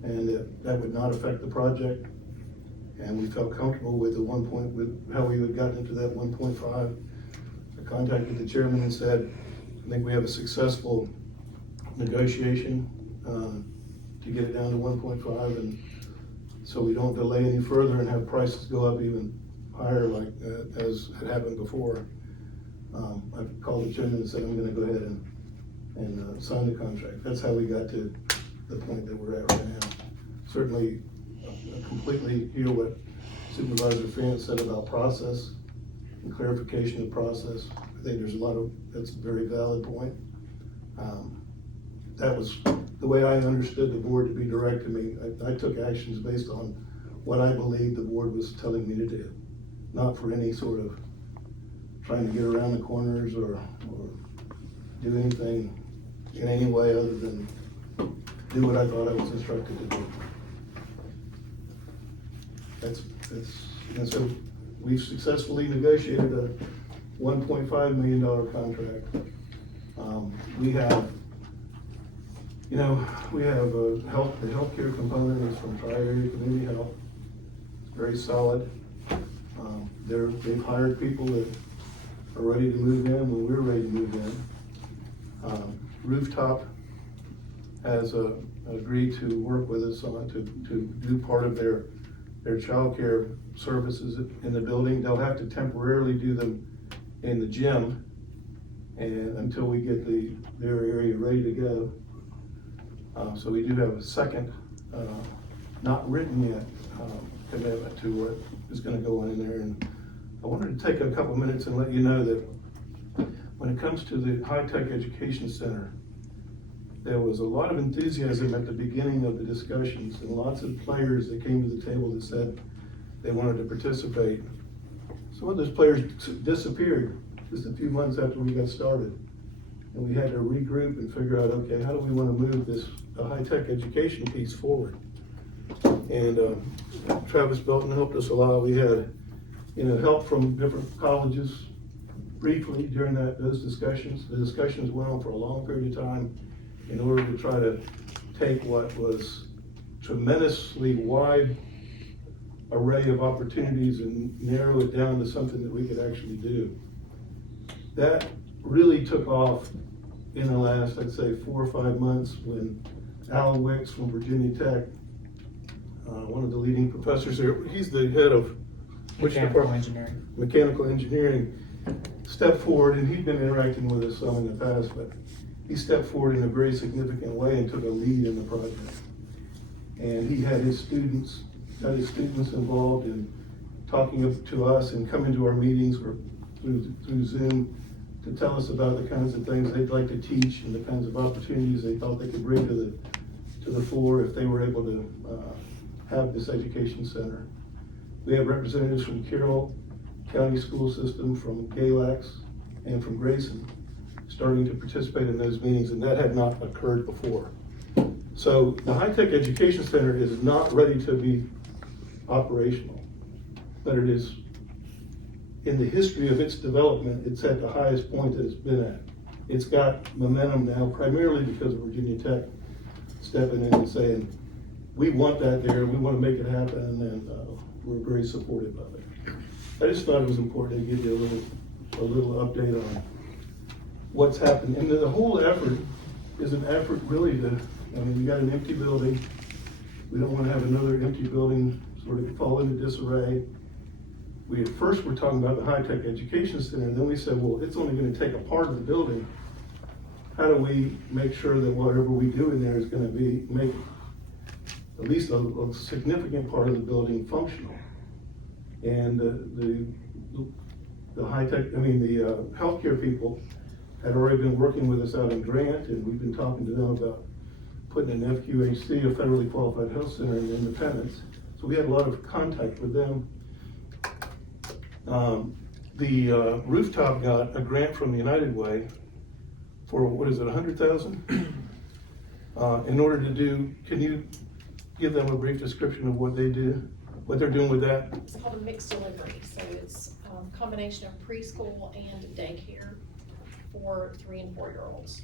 and that would not affect the project. And we felt comfortable with with how we had gotten into that 1.5. I contacted the chairman and said, I think we have a successful negotiation to get it down to 1.5, and so we don't delay any further and have prices go up even higher like as had happened before. I called the chairman and said, I'm gonna go ahead and sign the contract. That's how we got to the point that we're at right now. Certainly, I completely hear what Supervisor Fant said about process and clarification of process. I think there's that's a very valid point. That was the way I understood the board to be directing me. I took actions based on what I believed the board was telling me to do, not for any sort of trying to get around the corners or do anything in any way other than do what I thought I was instructed to do. And so we've successfully negotiated a $1.5 million contract. We have the healthcare component is from Tri-Area Community Health. It's very solid. They've hired people that are ready to move in when we're ready to move in. Rooftop has agreed to work with us on to do part of their childcare services in the building. They'll have to temporarily do them in the gym and until we get their area ready to go. So we do have a second, not written yet, commitment to what is gonna go in there. And I wanted to take a couple minutes and let you know that when it comes to the High Tech Education Center, there was a lot of enthusiasm at the beginning of the discussions and lots of players that came to the table that said they wanted to participate. Some of those players disappeared just a few months after we got started. And we had to regroup and figure out, okay, how do we want to move this high-tech education piece forward? And Travis Belton helped us a lot. We had, help from different colleges briefly during those discussions. The discussions went on for a long period of time in order to try to take what was tremendously wide array of opportunities and narrow it down to something that we could actually do. That really took off in the last, I'd say, 4 or 5 months when Al Wicks from Virginia Tech, one of the leading professors there, he's the head of Mechanical engineering. Mechanical engineering, stepped forward, and he'd been interacting with us some in the past, but he stepped forward in a very significant way and took a lead in the project. And he had his students involved in talking to us and coming to our meetings or through Zoom to tell us about the kinds of things they'd like to teach and the kinds of opportunities they thought they could bring to the floor if they were able to have this education center. We have representatives from Carroll County School System, from Galax, and from Grayson starting to participate in those meetings, and that had not occurred before. So the high-tech education center is not ready to be operational, but it is, in the history of its development, it's at the highest point that it's been at. It's got momentum now, primarily because of Virginia Tech stepping in and saying, we want that there, we want to make it happen, and we're very supportive of it. I just thought it was important to give you a little update on what's happened. And the whole effort is an effort really we got an empty building. We don't want to have another empty building sort of fall into disarray. We at first were talking about the high-tech education center, and then we said, well, it's only going to take a part of the building. How do we make sure that whatever we do in there is going to make at least a significant part of the building functional? And the healthcare people had already been working with us out in Grant, and we've been talking to them about putting an FQHC, a federally qualified health center, in Independence. So we had a lot of contact with them. The rooftop got a grant from the United Way for, what is it, $100,000? In order to do, can you give them a brief description of what they do, what they're doing with that? It's called a mixed delivery, so it's a combination of preschool and daycare for 3 and 4 year olds.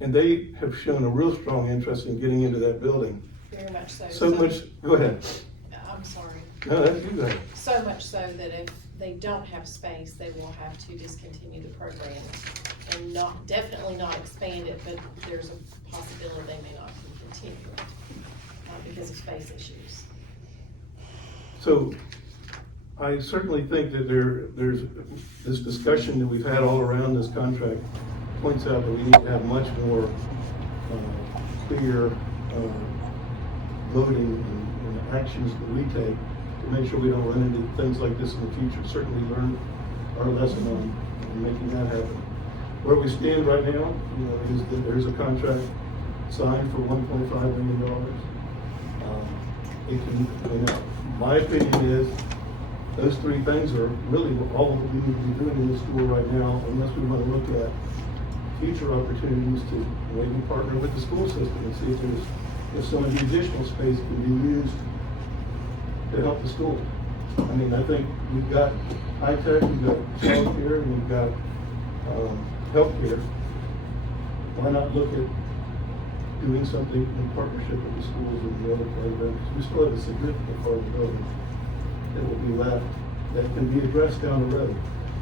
And they have shown a real strong interest in getting into that building. Very much so. So much, go ahead. I'm sorry. No, that's you go ahead. So much so that if they don't have space, they will have to discontinue the program and definitely not expand it, but there's a possibility they may not continue it because of space issues. So I certainly think that there's this discussion that we've had all around this contract points out that we need to have much more clear voting and actions that we take to make sure we don't run into things like this in the future. Certainly learn our lesson on making that happen. Where we stand right now, is that there's a contract signed for $1.5 million. My opinion is those 3 things are really all that we need to be doing in the school right now, unless we want to look at future opportunities to maybe partner with the school system and see if some of the additional space can be used to help the school. I think we've got high tech, we've got child care, and we've got healthcare. Why not look at doing something in partnership with the schools and the other programs? We still have a significant part of the building that will be left that can be addressed down the road.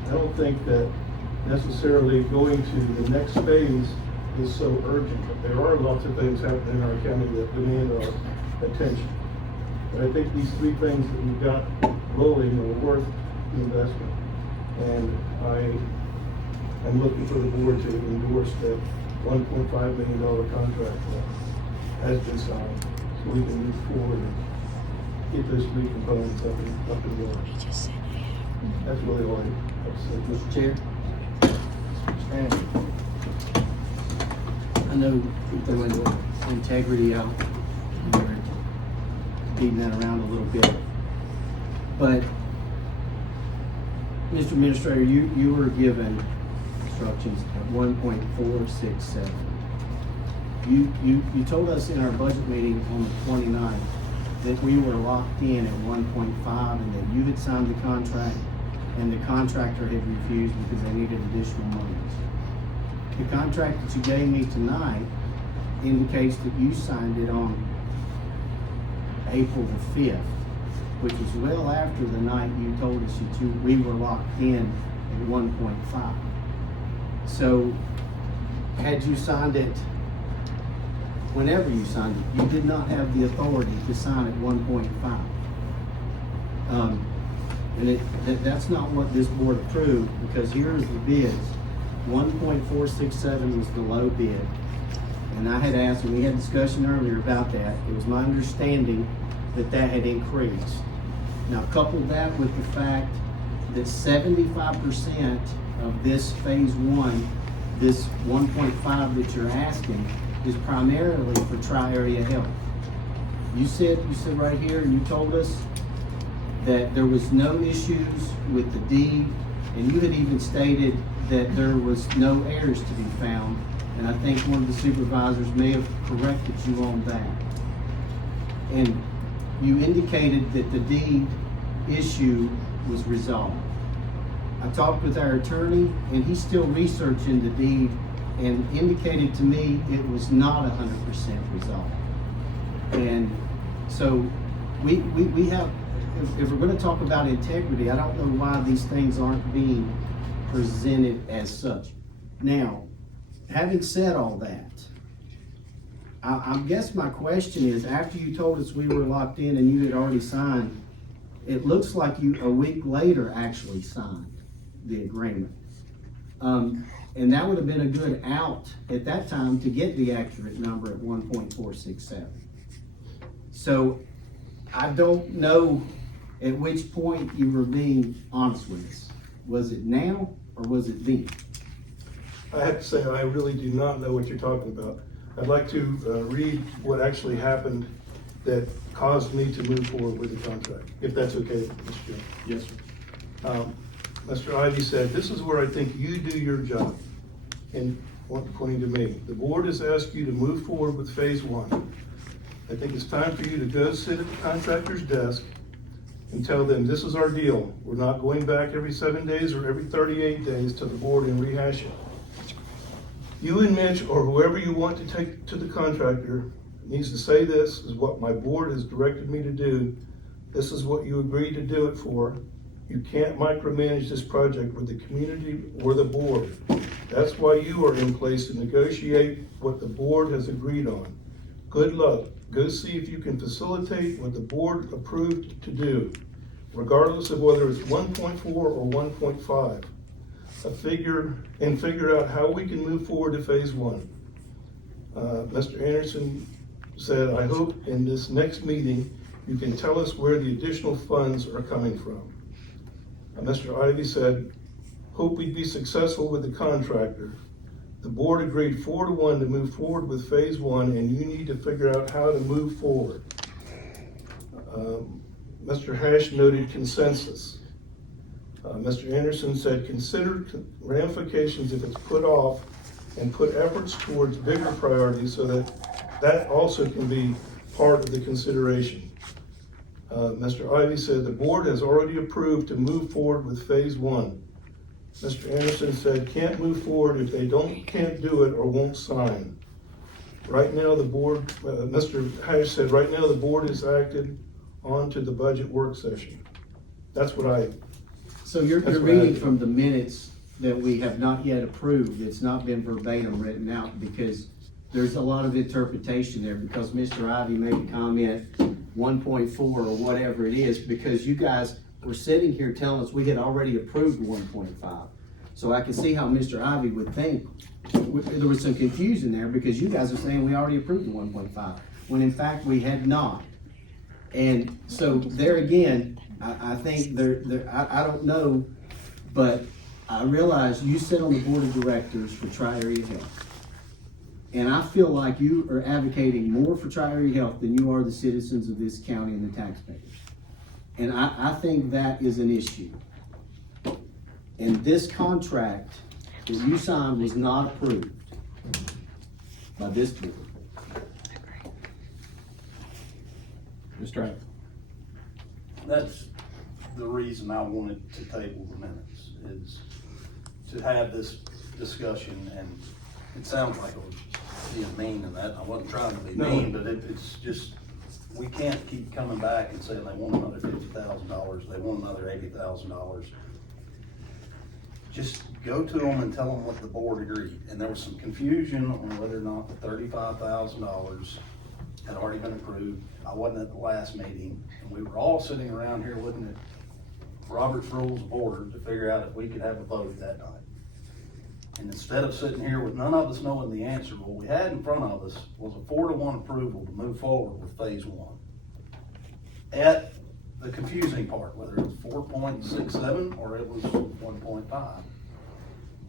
I don't think that necessarily going to the next phase is so urgent, but there are lots of things happening in our county that demand our attention. But I think these 3 things that we've got rolling are worth the investment. And I am looking for the board to endorse that $1.5 million contract that has been signed, so we can move forward and get those 3 components up and going. That's really all I have to say. Mr. Chair? I know we threw into integrity out, we were beating that around a little bit. But, Mr. Administrator, you were given instructions at 1.467. You told us in our budget meeting on the 29th that we were locked in at 1.5 and that you had signed the contract and the contractor had refused because they needed additional monies. The contract that you gave me tonight indicates that you signed it on April the 5th, which is well after the night you told us that we were locked in at 1.5. So, had you signed it, whenever you signed it, you did not have the authority to sign at 1.5. And that's not what this board approved, because here's the bids. 1.467 was the low bid. And I had asked, and we had discussion earlier about that, it was my understanding that that had increased. Now couple that with the fact that 75% of this phase one, this 1.5 that you're asking, is primarily for tri-area health. You said right here, and you told us that there was no issues with the deed, and you had even stated that there was no errors to be found, and I think one of the supervisors may have corrected you on that. And you indicated that the deed issue was resolved. I talked with our attorney, and he's still researching the deed and indicated to me it was not 100% resolved. And so we have, if we're going to talk about integrity, I don't know why these things aren't being presented as such. Now, having said all that, I guess my question is, after you told us we were locked in and you had already signed, it looks like you a week later actually signed the agreement. And that would have been a good out at that time to get the accurate number at 1.467. So I don't know at which point you were being honest with us. Was it now or was it then? I have to say, I really do not know what you're talking about. I'd like to read what actually happened that caused me to move forward with the contract, if that's okay, Mr. Jones. Yes, sir. Mr. Ivy said, "This is where I think you do your job." And pointing to me, the board has asked you to move forward with phase one. I think it's time for you to go sit at the contractor's desk and tell them, this is our deal. We're not going back every 7 days or every 38 days to the board and rehash it. You and Mitch, or whoever you want to take to the contractor, needs to say, this is what my board has directed me to do. This is what you agreed to do it for. You can't micromanage this project with the community or the board. That's why you are in place to negotiate what the board has agreed on. Good luck. Go see if you can facilitate what the board approved to do, regardless of whether it's 1.4 or 1.5. Figure out how we can move forward to phase one. Mr. Anderson said, I hope in this next meeting you can tell us where the additional funds are coming from. Mr. Ivy said, hope we'd be successful with the contractor. The board agreed 4-1 to move forward with phase one, and you need to figure out how to move forward. Mr. Hash noted consensus. Mr. Anderson said, consider ramifications if it's put off and put efforts towards bigger priorities so that also can be part of the consideration. Mr. Ivy said, the board has already approved to move forward with phase one. Mr. Anderson said, can't move forward if they can't do it or won't sign. Right now the board, Mr. Hash said, right now the board has acted on to the budget work session. That's what I... So you're reading from the minutes that we have not yet approved. It's not been verbatim written out because there's a lot of interpretation there, because Mr. Ivy made a comment 1.4 or whatever it is, because you guys were sitting here telling us we had already approved 1.5. So I can see how Mr. Ivy would think there was some confusion there, because you guys are saying we already approved the 1.5, when in fact we had not. And so there again, I think I don't know, but I realize you sit on the board of directors for Tri-Area Health. And I feel like you are advocating more for Tri-Area Health than you are the citizens of this county and the taxpayers. And I think that is an issue. And this contract that you signed was not approved by this board. Mr. Adams. That's the reason I wanted to table the minutes, is to have this discussion, and it sounds like I was being mean in that. I wasn't trying to be mean, but it's just, we can't keep coming back and saying they want another $50,000, they want another $80,000. Just go to them and tell them what the board agreed. And there was some confusion on whether or not the $35,000 had already been approved. I wasn't at the last meeting, and we were all sitting around here looking at Robert's Rules of Order to figure out if we could have a vote that night. And instead of sitting here with none of us knowing the answer, what we had in front of us was a 4-to-1 approval to move forward with phase 1. At the confusing part, whether it was 4.67 or it was 1.5.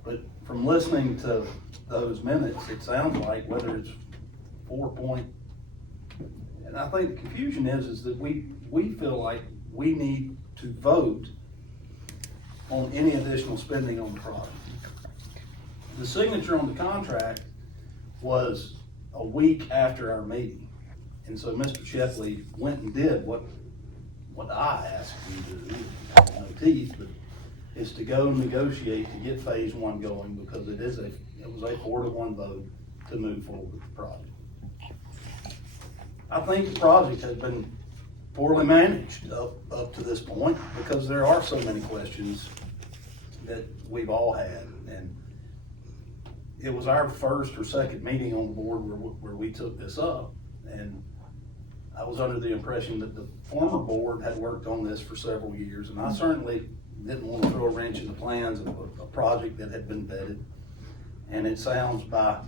But from listening to those minutes, it sounds like whether it's 4. And I think the confusion is that we feel like we need to vote on any additional spending on the project. The signature on the contract was a week after our meeting. And so Mr. Shepley went and did what I asked him to do, no teeth, but is to go negotiate to get phase 1 going, because it was a 4-to-1 vote to move forward with the project. I think the project has been poorly managed up to this point, because there are so many questions that we've all had. And it was our first or second meeting on the board where we took this up. And I was under the impression that the former board had worked on this for several years, and I certainly didn't want to throw a wrench in the plans of a project that had been vetted. And it sounds by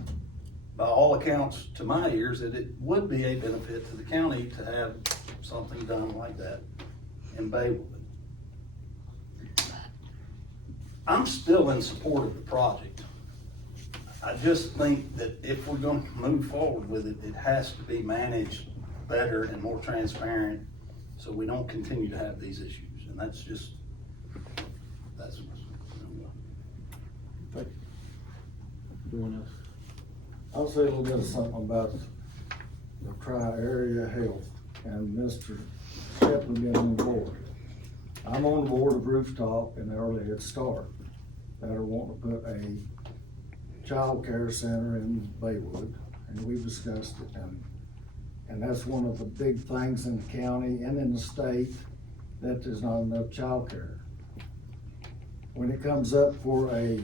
all accounts to my ears that it would be a benefit to the county to have something done like that in Baywood. I'm still in support of the project. I just think that if we're going to move forward with it, it has to be managed better and more transparent, so we don't continue to have these issues. And that's Anyone else? I'll say a little bit of something about the Tri-Area Health and Mr. Shepley being on board. I'm on the board of Rooftop and Early Head Start that are wanting to put a child care center in Baywood, and we've discussed it, and that's one of the big things in the county and in the state, that there's not enough child care. When it comes up for a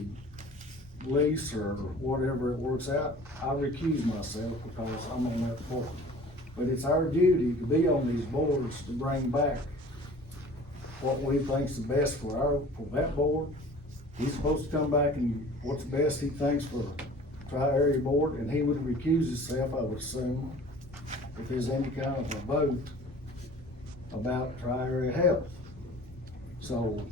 lease or whatever it works out, I recuse myself because I'm on that board. But it's our duty to be on these boards to bring back what we think's the best for that board. He's supposed to come back and what's best he thinks for Tri-Area Board, and he would recuse himself, I would assume, if there's any kind of a vote about Tri-Area Health. So,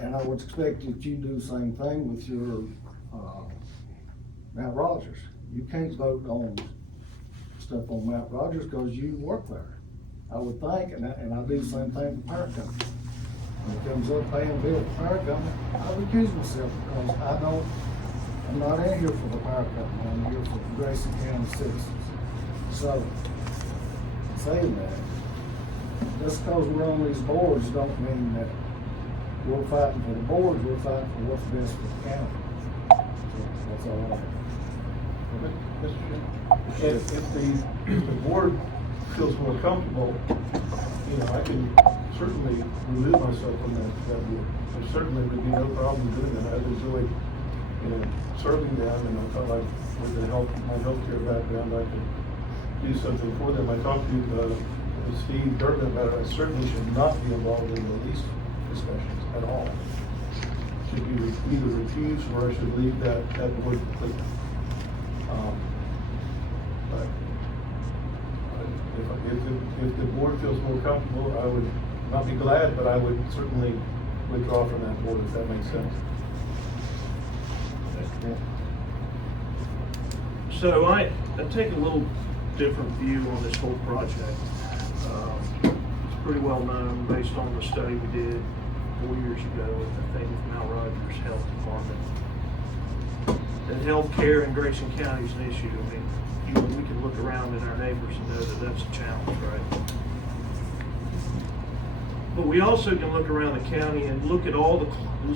and I would expect that you do the same thing with your Mount Rogers. You can't vote on stuff on Mount Rogers because you work there, I would think, and I do the same thing with power company. When it comes up paying bill for power company, I recuse myself because I'm not in here for the power company, I'm here for the Grayson County citizens. So, saying that, just because we're on these boards don't mean that we're fighting for the boards, we're fighting for what's best for the county. So that's all I have. If the board feels more comfortable, I can certainly remove myself from that board. There certainly would be no problem doing that. I've enjoyed, serving them, and I felt like with my healthcare background, I could do something for them. I talked to Steve Durban about it. I certainly should not be involved in the lease discussions at all. Should be either refused or I should leave that board completely. But if the board feels more comfortable, I would not be glad, but I would certainly withdraw from that board, if that makes sense. So I take a little different view on this whole project. It's pretty well known based on the study we did 4 years ago, I think, with Mount Rogers Health Department. That healthcare in Grayson County is an issue. I mean, we can look around at our neighbors and know that that's a challenge, right? But we also can look around the county and look at all the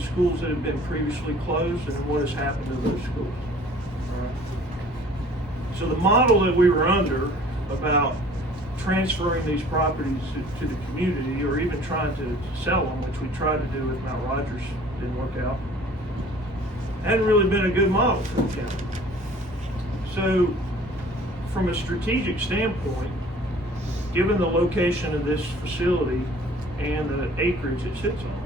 schools that have been previously closed and what has happened to those schools. All right? So the model that we were under about transferring these properties to the community, or even trying to sell them, which we tried to do with Mount Rogers, didn't work out, hadn't really been a good model for the county. So from a strategic standpoint, given the location of this facility and the acreage it sits on,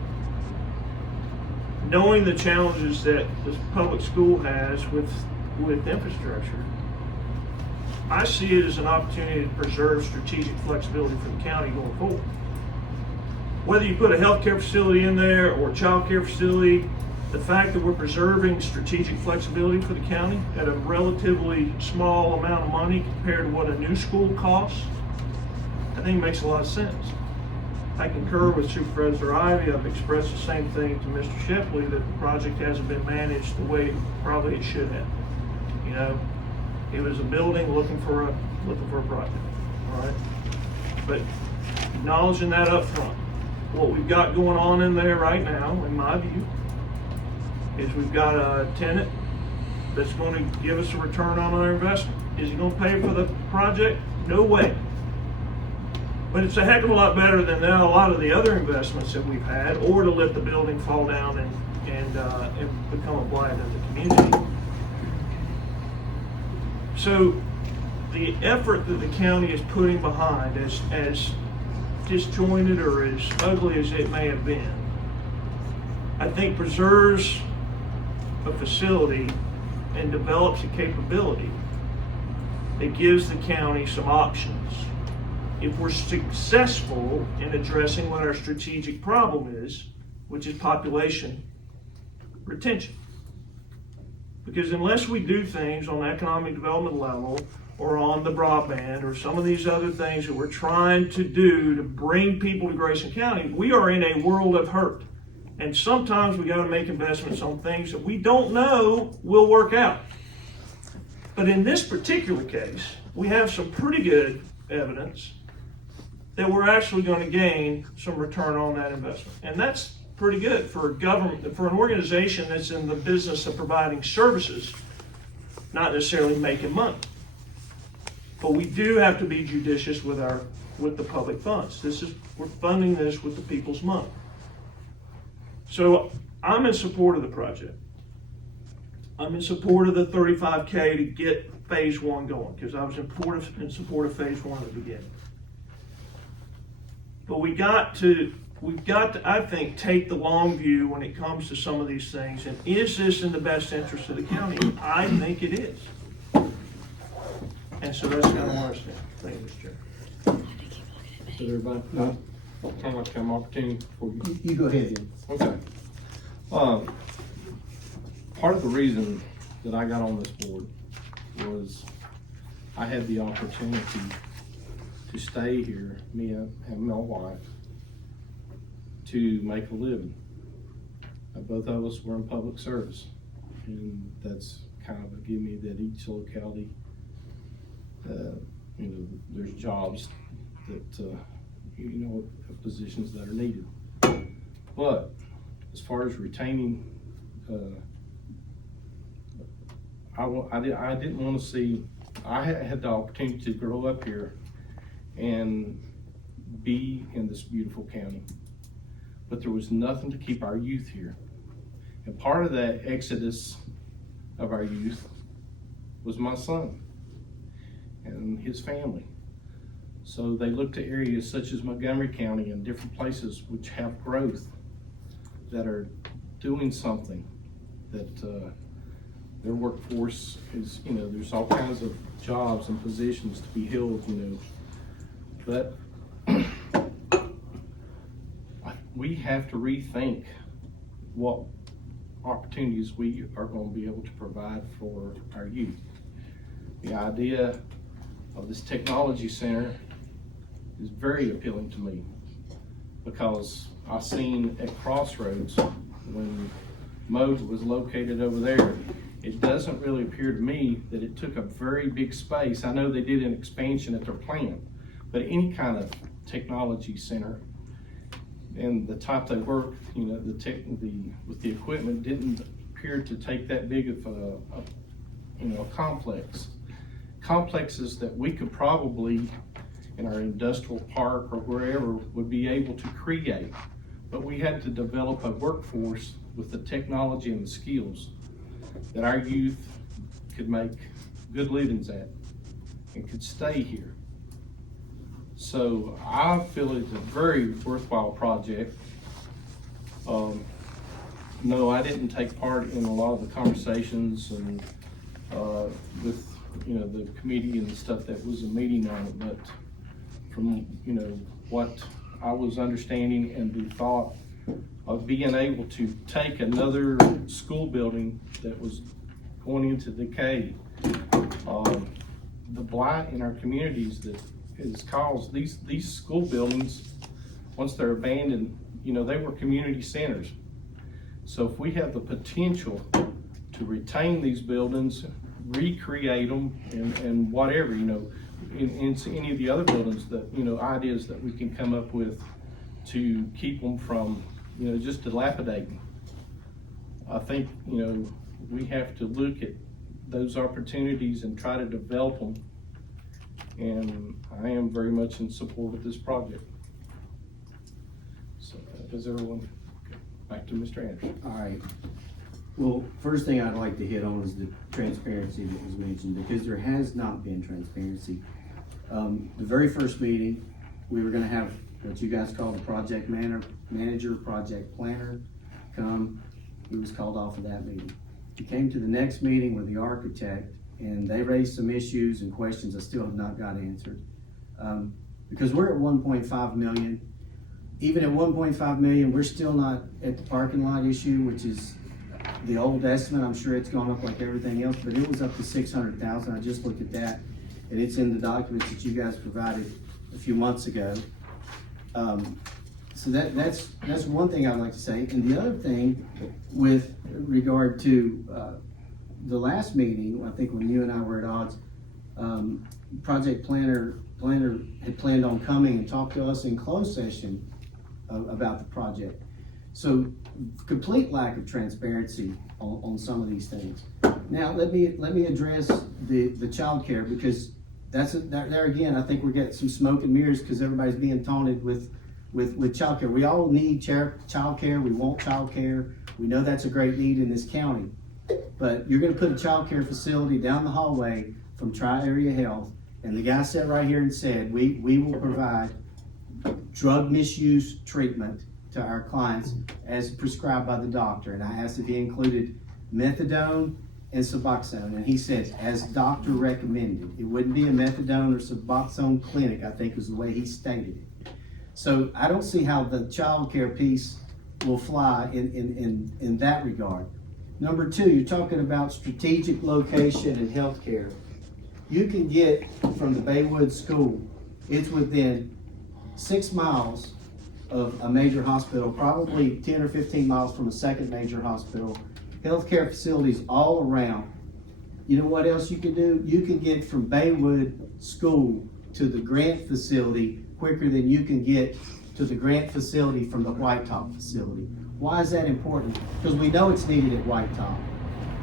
knowing the challenges that the public school has with infrastructure, I see it as an opportunity to preserve strategic flexibility for the county going forward. Whether you put a healthcare facility in there or a child care facility, the fact that we're preserving strategic flexibility for the county at a relatively small amount of money compared to what a new school costs, I think it makes a lot of sense. I concur with Supervisor Ivy. I've expressed the same thing to Mr. Shepley, that the project hasn't been managed the way probably it should have. You know, it was a building looking for a project, all right? But acknowledging that up front, what we've got going on in there right now, in my view, is we've got a tenant that's going to give us a return on our investment. Is he going to pay for the project? No way. But it's a heck of a lot better than a lot of the other investments that we've had, or to let the building fall down and become a blight in the community. So the effort that the county is putting behind, as disjointed or as ugly as it may have been, I think preserves a facility and develops a capability that gives the county some options. If we're successful in addressing what our strategic problem is, which is population retention. Because unless we do things on the economic development level, or on the broadband, or some of these other things that we're trying to do to bring people to Grayson County, we are in a world of hurt. And sometimes we got to make investments on things that we don't know will work out. But in this particular case, we have some pretty good evidence that we're actually going to gain some return on that investment. And that's pretty good for a government, for an organization that's in the business of providing services, not necessarily making money. But we do have to be judicious with the public funds. We're funding this with the people's money. So I'm in support of the project. I'm in support of the $35K to get phase one going, because I was in support of phase one at the beginning. But we've got to, I think, take the long view when it comes to some of these things. And is this in the best interest of the county? I think it is. And so that's kind of where I stand. Thank you, Mr. Chair. Does everybody, no? Kind of like an opportunity for you. You go ahead. Okay. Part of the reason that I got on this board was I had the opportunity to stay here, me and my wife, to make a living. Both of us were in public service, and that's kind of a gimme that each locality, there's jobs that, positions that are needed. But as far as retaining, I didn't want to see, I had the opportunity to grow up here and be in this beautiful county, but there was nothing to keep our youth here. And part of that exodus of our youth was my son and his family. So they looked to areas such as Montgomery County and different places which have growth, that are doing something, that their workforce is, there's all kinds of jobs and positions to be held, but we have to rethink what opportunities we are going to be able to provide for our youth. the idea of this technology center is very appealing to me, because I seen at Crossroads when Mode was located over there, it doesn't really appear to me that it took a very big space. I know they did an expansion at their plant, but any kind of technology center and the type they work, you know, with the equipment didn't appear to take that big of a complex. Complexes that we could probably, in our industrial park or wherever, would be able to create. But we had to develop a workforce with the technology and the skills that our youth could make good livings at and could stay here. So I feel it's a very worthwhile project. No, I didn't take part in a lot of the conversations and with the committee and the stuff that was a meeting on it, but from what I was understanding and the thought of being able to take another school building that was going into decay, the blight in our communities that is caused, these school buildings, once they're abandoned, they were community centers. So if we have the potential to retain these buildings, recreate them, and whatever, in any of the other buildings, that ideas that we can come up with to keep them from just dilapidating. I think we have to look at those opportunities and try to develop them, and I am very much in support of this project. So does everyone? Back to Mr. Anderson. All right. Well, first thing I'd like to hit on is the transparency that was mentioned, because there has not been transparency. The very first meeting, we were gonna have what you guys call the project manager, project planner come. He was called off of that meeting. He came to the next meeting with the architect, and they raised some issues and questions I still have not got answered. Because we're at 1.5 million. Even at 1.5 million, we're still not at the parking lot issue, which is the old estimate. I'm sure it's gone up like everything else, but it was up to 600,000. I just looked at that, and it's in the documents that you guys provided a few months ago. So that's one thing I'd like to say. And the other thing, with regard to the last meeting, I think when you and I were at odds, project planner had planned on coming and talk to us in closed session about the project. So complete lack of transparency on some of these things. Now let me address the child care, because there again, I think we're getting some smoke and mirrors, because everybody's being taunted with child care. We all need child care. We want child care. We know that's a great need in this county. But you're gonna put a child care facility down the hallway from Tri-Area Health, and the guy sat right here and said, we will provide drug misuse treatment to our clients as prescribed by the doctor. And I asked if he included methadone and Suboxone, and he said, as doctor recommended. It wouldn't be a methadone or Suboxone clinic, I think was the way he stated it. So I don't see how the child care piece will fly in that regard. Number two, you're talking about strategic location and healthcare. You can get from the Baywood School, it's within 6 miles of a major hospital, probably 10 or 15 miles from a second major hospital, healthcare facilities all around. You know what else you can do? You can get from Baywood School to the Grant facility quicker than you can get to the Grant facility from the White Top facility. Why is that important? Because we know it's needed at White Top,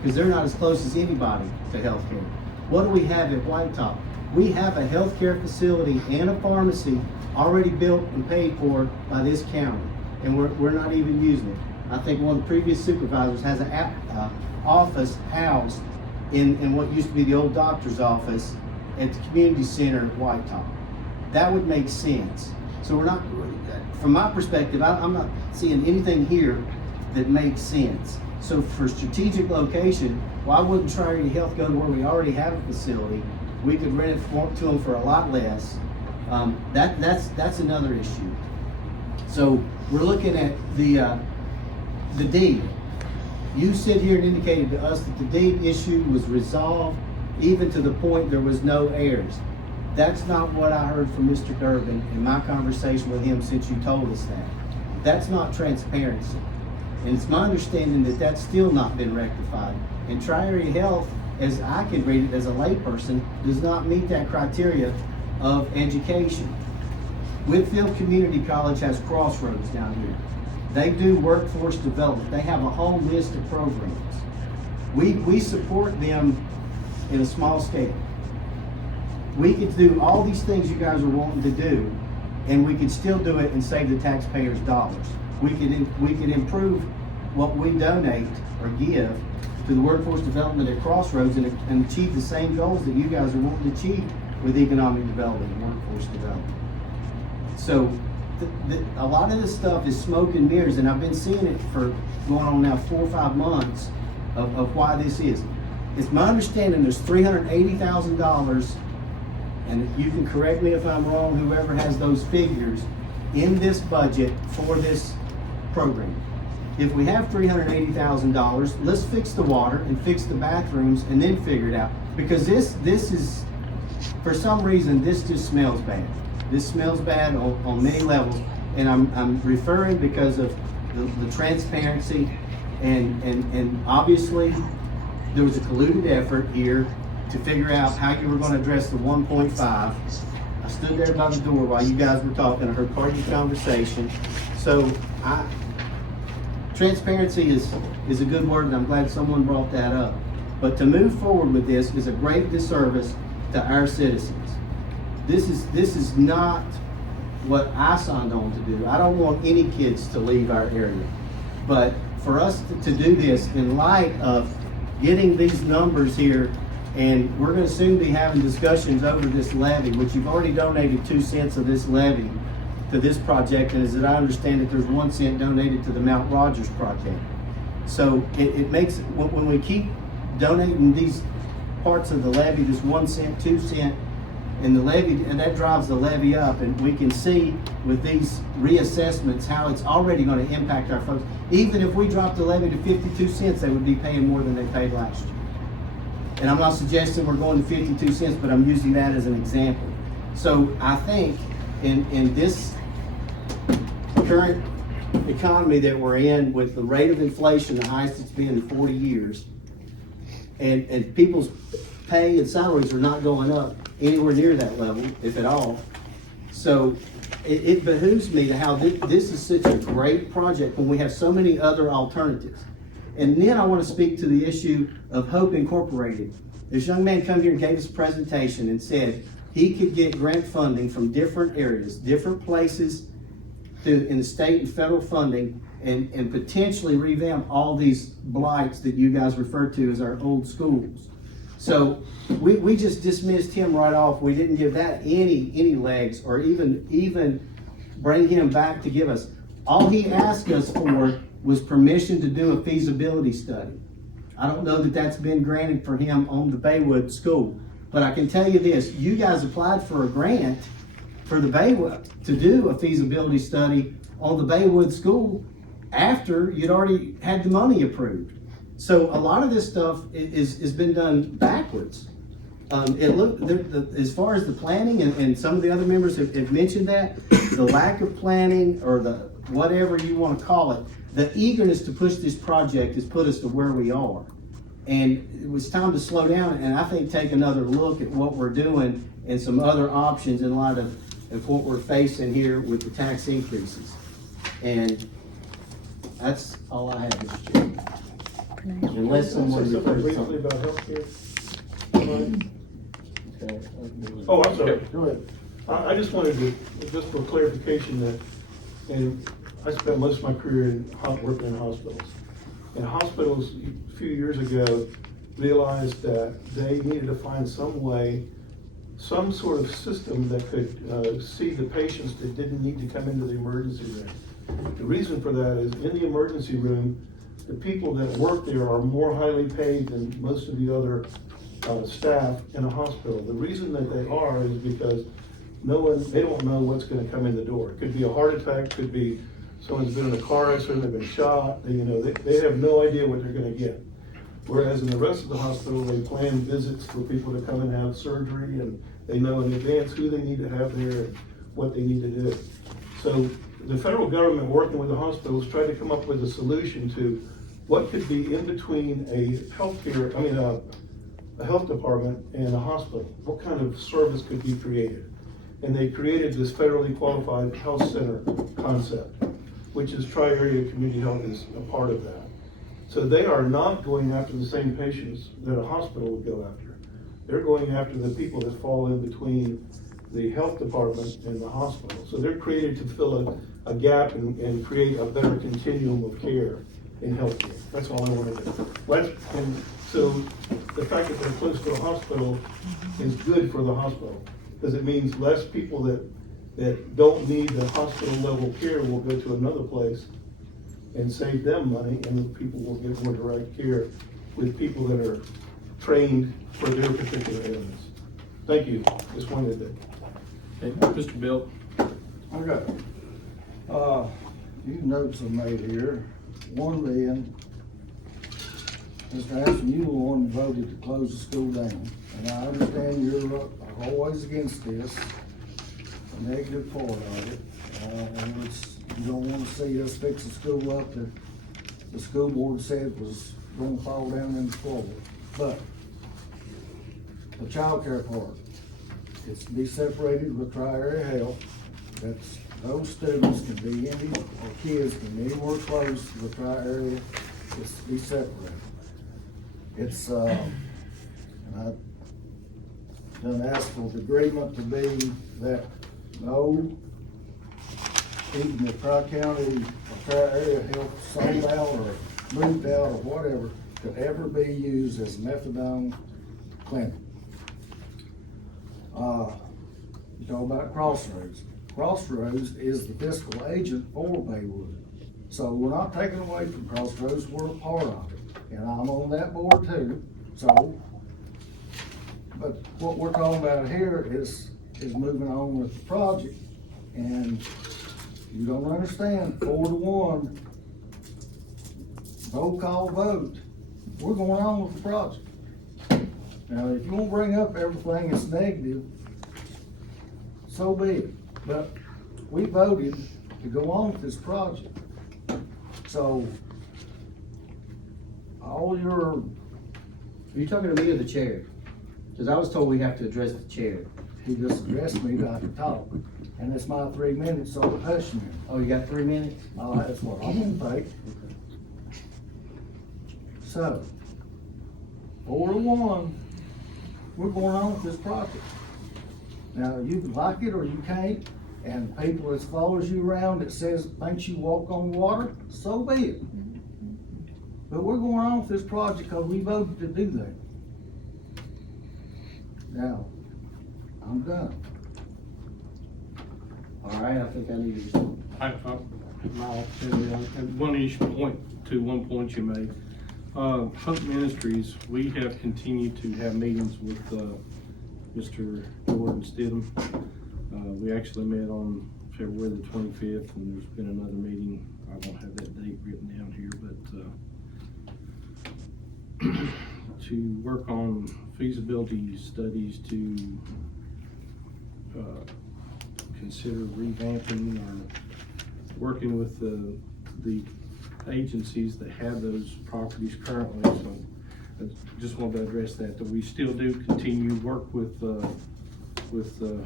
because they're not as close as anybody to healthcare. What do we have at White Top? We have a healthcare facility and a pharmacy already built and paid for by this county, and we're not even using it. I think one of the previous supervisors has an office housed in what used to be the old doctor's office at the community center at White Top. That would make sense. So we're not, from my perspective, I'm not seeing anything here that makes sense. So for strategic location, why wouldn't Tri-Area Health go to where we already have a facility? We could rent it to them for a lot less. That's another issue. So we're looking at the deed. You sit here and indicated to us that the deed issue was resolved even to the point there was no errors. That's not what I heard from Mr. Durbin in my conversation with him since you told us that. That's not transparency. And it's my understanding that that's still not been rectified. And Tri-Area Health, as I can read it as a layperson, does not meet that criteria of education. Whitfield Community College has Crossroads down here. They do workforce development. They have a whole list of programs. We support them in a small scale. We could do all these things you guys are wanting to do, and we could still do it and save the taxpayers dollars. We could improve what we donate or give to the workforce development at Crossroads and achieve the same goals that you guys are wanting to achieve with economic development and workforce development. So a lot of this stuff is smoke and mirrors, and I've been seeing it for going on now 4 or 5 months of why this is. It's my understanding there's $380,000, and you can correct me if I'm wrong, whoever has those figures, in this budget for this program. If we have $380,000, let's fix the water and fix the bathrooms and then figure it out. Because this is, for some reason, this just smells bad. This smells bad on many levels, and I'm referring because of the transparency, and obviously there was a colluded effort here to figure out how you were going to address the 1.5. I stood there by the door while you guys were talking. I heard part of your conversation. So transparency is a good word, and I'm glad someone brought that up. But to move forward with this is a great disservice to our citizens. This is not what I signed on to do. I don't want any kids to leave our area. But for us to do this in light of getting these numbers here, and we're going to soon be having discussions over this levy, which you've already donated 2 cents of this levy to this project, and as I understand it, there's 1 cent donated to the Mount Rogers project. So it makes, when we keep donating these parts of the levy, this 1 cent, 2 cent, and the levy, and that drives the levy up, and we can see with these reassessments how it's already going to impact our folks. Even if we drop the levy to 52 cents, they would be paying more than they paid last year. And I'm not suggesting we're going to 52 cents, but I'm using that as an example. So I think in this current economy that we're in, with the rate of inflation the highest it's been in 40 years, and people's pay and salaries are not going up anywhere near that level, if at all. So it behooves me to how this is such a great project when we have so many other alternatives. And then I want to speak to the issue of Hope Incorporated. This young man come here and gave us a presentation and said he could get grant funding from different areas, different places in the state and federal funding, and potentially revamp all these blights that you guys refer to as our old schools. So we just dismissed him right off. We didn't give that any legs, or even bring him back to give us. All he asked us for was permission to do a feasibility study. I don't know that that's been granted for him on the Baywood School, but I can tell you this: you guys applied for a grant for the Baywood to do a feasibility study on the Baywood School after you'd already had the money approved. So a lot of this stuff is been done backwards. As far as the planning, and some of the other members have mentioned that, the lack of planning, or the whatever you want to call it, the eagerness to push this project has put us to where we are. And it was time to slow down and I think take another look at what we're doing and some other options in light of what we're facing here with the tax increases. And that's all I have, Mr. Chairman. Unless someone Say something refers briefly something. about healthcare. Okay. Oh, I'm sorry, go ahead. I just wanted to, just for clarification, that, and I spent most of my career working in hospitals. And hospitals, a few years ago, realized that they needed to find some way, some sort of system that could see the patients that didn't need to come into the emergency room. The reason for that is, in the emergency room, the people that work there are more highly paid than most of the other staff in a hospital. The reason that they are is because they don't know what's going to come in the door. It could be a heart attack, could be someone's been in a car accident, they've been shot, they have no idea what they're going to get. Whereas in the rest of the hospital, they plan visits for people to come and have surgery, and they know in advance who they need to have there and what they need to do. So the federal government, working with the hospitals, tried to come up with a solution to what could be in between a health department and a hospital. What kind of service could be created? And they created this federally qualified health center concept, which is Tri-Area Community Health is a part of that. So they are not going after the same patients that a hospital would go after. They're going after the people that fall in between the health department and the hospital. So they're created to fill a gap and create a better continuum of care in healthcare. That's all I want to do. And so the fact that they're close to a hospital is good for the hospital, because it means less people that don't need the hospital level care will go to another place and save them money, and the people will get more direct care with people that are trained for their particular ailments. Thank you. Just wanted to. Hey, Mr. Bill. Okay. Few notes are made here. One being, Mr. Hanson, you were the one who voted to close the school down. And I understand you're always against this, a negative part of it. And you don't want to see us fix the school up that the school board said was going to fall down in the floor. But the child care part, it's to be separated with Tri-Area Health. That's, those students can be any, or kids can be anywhere close to the Tri-Area. It's to be separated. It's, and I done asked for the agreement to be that no, even if Tri-County or Tri-Area Health sold out or moved out or whatever, could ever be used as a methadone clinic. You talk about Crossroads. Crossroads is the fiscal agent for Baywood. So we're not taking away from Crossroads, we're a part of it. And I'm on that board too, so. But what we're talking about here is moving on with the project. And you don't understand, 4-1, roll call vote, we're going on with the project. Now, if you want to bring up everything that's negative, so be it. But we voted to go on with this project. So, all your... Are you talking to me or the chair? Because I was told we have to address the chair. He just addressed me not to talk. And it's my 3 minutes, so I'm hushing him. Oh, you got 3 minutes? Oh, that's what I'm gonna take. So, 4-1, we're going on with this project. Now, you can like it or you can't, and people that follows you around that thinks you walk on water, so be it. But we're going on with this project because we voted to do that. Now, I'm done. All right, I think I need to. And one point you made. Hope Ministries, we have continued to have meetings with Mr. Jordan Stidham. We actually met on February the 25th, and there's been another meeting. I don't have that date written down here, but to work on feasibility studies to consider revamping or working with the agencies that have those properties currently. So I just wanted to address that we still do continue work with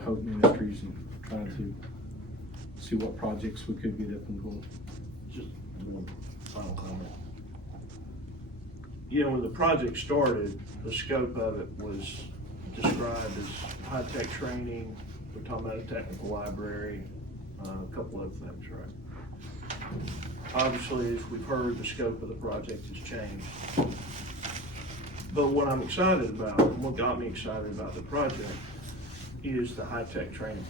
Hope Ministries and trying to see what projects we could get up and going. Just one final comment. You know, when the project started, the scope of it was described as high-tech training. We're talking about a technical library, a couple other things, right? Obviously, as we've heard, the scope of the project has changed. But what I'm excited about, and what got me excited about the project, is the high-tech training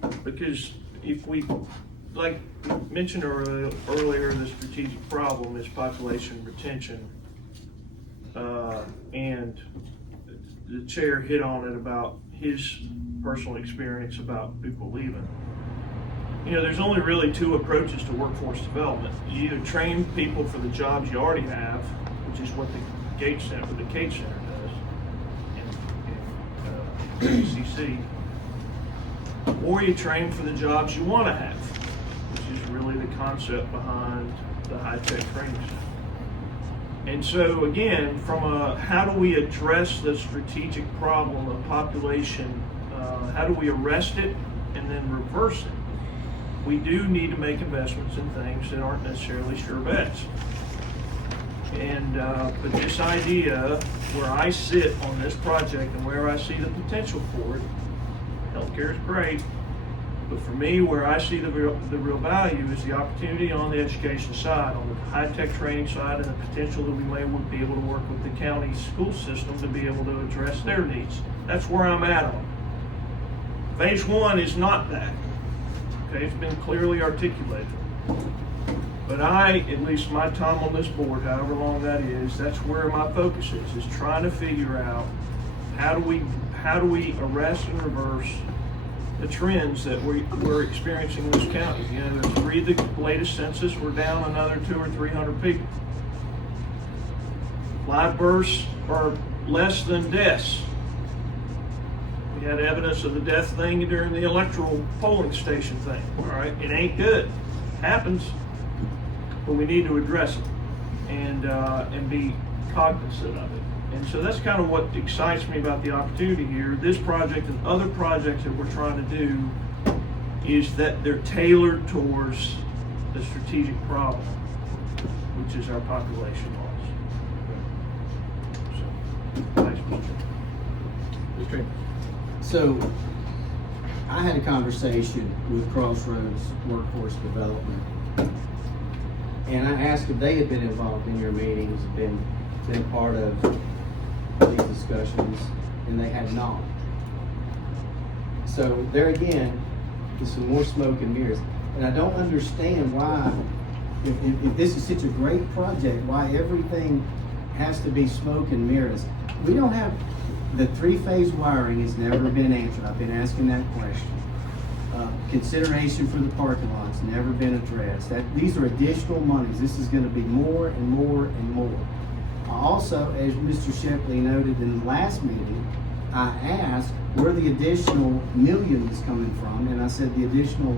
plan. Because if we, like mentioned earlier, the strategic problem is population retention. And the chair hit on it about his personal experience about people leaving. You know, there's only really two approaches to workforce development. You either train people for the jobs you already have, which is what the Gates Center, the Cates Center does in CC, or you train for the jobs you want to have, which is really the concept behind the high-tech training center. And so again, from a how do we address the strategic problem of population, how do we arrest it and then reverse it? We do need to make investments in things that aren't necessarily sure bets. And but this idea, where I sit on this project and where I see the potential for it, healthcare is great, but for me, where I see the real value is the opportunity on the education side, on the high-tech training side, and the potential that we may be able to work with the county school system to be able to address their needs. That's where I'm at on it. Phase one is not that. Okay, it's been clearly articulated. But at least my time on this board, however long that is, that's where my focus is trying to figure out how do we arrest and reverse the trends that we're experiencing in this county. You know, read the latest census, we're down another 200 or 300 people. Live births are less than deaths. We had evidence of the death thing during the electoral polling station thing. All right, it ain't good. Happens, but we need to address it and be cognizant of it. And so that's kind of what excites me about the opportunity here. This project and other projects that we're trying to do is that they're tailored towards the strategic problem, which is our population loss. So, thanks, Mr. So, I had a conversation with Crossroads Workforce Development, and I asked if they had been involved in your meetings, been part of these discussions, and they had not. So there again is some more smoke and mirrors, and I don't understand why, if this is such a great project, why everything has to be smoke and mirrors. We don't have, the three-phase wiring has never been answered. I've been asking that question. Consideration for the parking lots never been addressed. These are additional monies. This is going to be more and more and more. Also, as Mr. Shepley noted in the last meeting, I asked where the additional million is coming from, and I said the additional,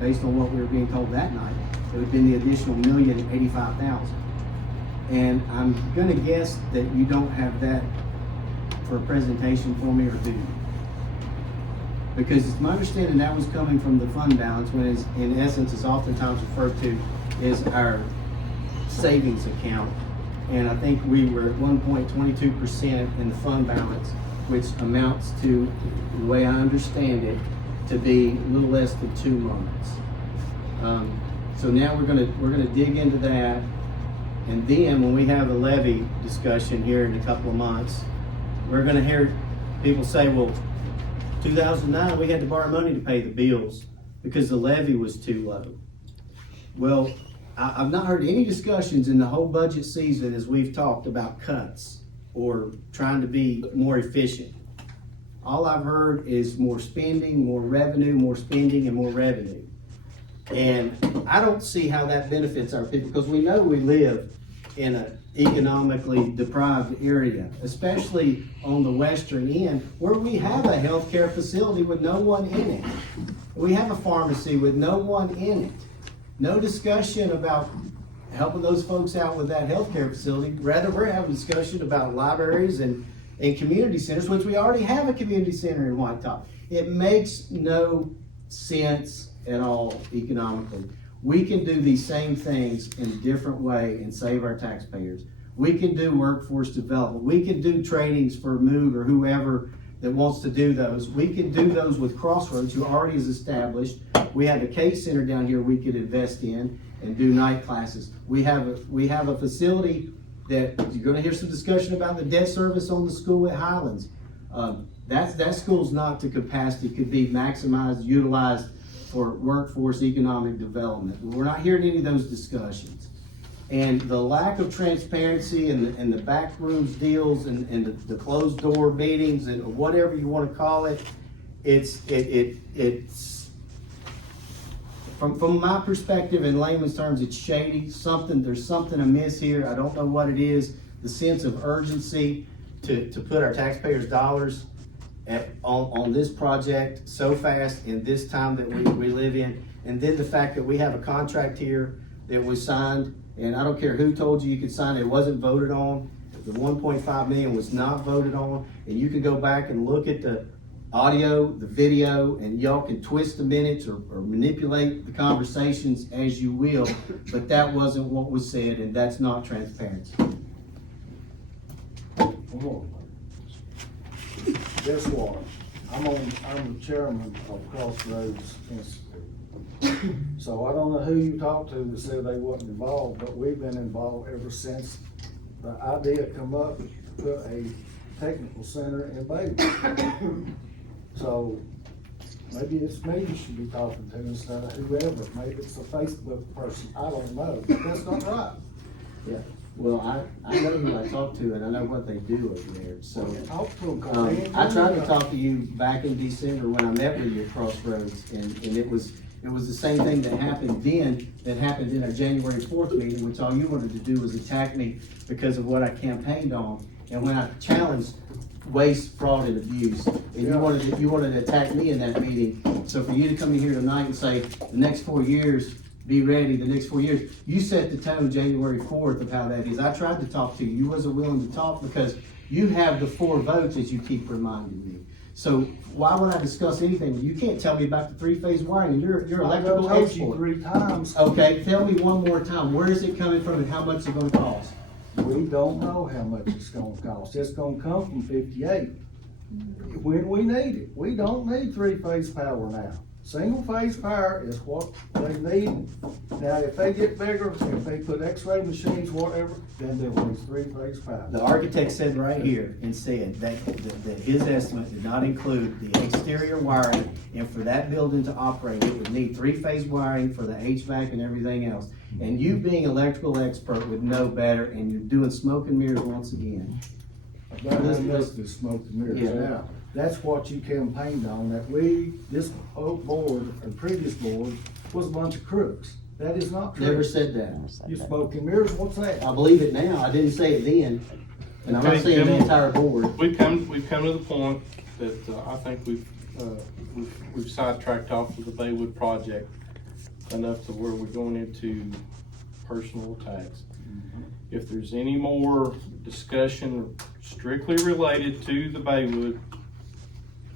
based on what we were being told that night, it would have been the additional $1,085,000. And I'm gonna guess that you don't have that for a presentation for me, or do you? Because it's my understanding that was coming from the fund balance, when it's, in essence, is oftentimes referred to as our savings account. And I think we were at 1.22% in the fund balance, which amounts to, the way I understand it, to be a little less than 2 months. So now we're gonna dig into that, and then when we have a levy discussion here in a couple of months, we're gonna hear people say, well, 2009 we had to borrow money to pay the bills because the levy was too low. Well, I've not heard any discussions in the whole budget season as we've talked about cuts or trying to be more efficient. All I've heard is more spending, more revenue, more spending, and more revenue. And I don't see how that benefits our people, because we know we live in an economically deprived area, especially on the western end, where we have a healthcare facility with no one in it. We have a pharmacy with no one in it. No discussion about helping those folks out with that healthcare facility. Rather, we're having a discussion about libraries and community centers, which we already have a community center in White Top. It makes no sense at all economically. We can do these same things in a different way and save our taxpayers. We can do workforce development. We can do trainings for Moog or whoever that wants to do those. We can do those with Crossroads, who already is established. We have a Cates Center down here we could invest in and do night classes. We have a facility that you're going to hear some discussion about, the debt service on the school at Highlands. That school's not to capacity, could be maximized, utilized for workforce economic development. We're not hearing any of those discussions. And the lack of transparency and the back rooms deals and the closed door meetings and whatever you want to call it, it's from my perspective, in layman's terms, it's shady. There's something amiss here. I don't know what it is, the sense of urgency to put our taxpayers' dollars on this project so fast in this time that we live in. And then the fact that we have a contract here that was signed, and I don't care who told you could sign it, it wasn't voted on. The 1.5 million was not voted on, and you can go back and look at the audio, the video, and y'all can twist the minutes or manipulate the conversations as you will, but that wasn't what was said, and that's not transparency. Guess what? I'm the chairman of Crossroads Institute. So I don't know who you talked to that said they wasn't involved, but we've been involved ever since the idea come up to put a technical center in Bailey. So maybe it's me you should be talking to instead of whoever. Maybe it's a Facebook person. I don't know, but that's not right. Yeah. Well, I know who I talked to, and I know what they do over there, so. Talk to them, I tried to talk to you back in December when I met with you at Crossroads, and it was the same thing that happened then that happened in our January 4th meeting, which all you wanted to do was attack me because of what I campaigned on. And when I challenged waste, fraud, and abuse, and you wanted to attack me in that meeting. So for you to come in here tonight and say, the next 4 years, be ready, the next 4 years, you set the tone January 4th of how that is. I tried to talk to you. You wasn't willing to talk because you have the 4 votes, as you keep reminding me. So why would I discuss anything? You can't tell me about the 3-phase wiring. You're electrical I told expert. you 3 times. Okay, tell me one more time. Where is it coming from and how much is it gonna cost? We don't know how much it's gonna cost. It's gonna come from 58. When we need it. We don't need 3-phase power now. Single-phase power is what they need. Now, if they get bigger, if they put x-ray machines, whatever, then they'll need 3-phase power. The architect said right here and said that his estimate did not include the exterior wiring, and for that building to operate, it would need 3-phase wiring for the HVAC and everything else. And you being an electrical expert would know better, and you're doing smoke and mirrors once again. That is listed smoke and mirrors. Yeah. Now, that's what you campaigned on, that this old board and previous board was a bunch of crooks. That is not true. Never said that. You smoke and mirrors, what's that? I believe it now. I didn't say it then, and I'm not Okay, saying the Jim, entire board. We've come to the point that I think we've sidetracked off of the Baywood project enough to where we're going into personal attacks. If there's any more discussion strictly related to the Baywood,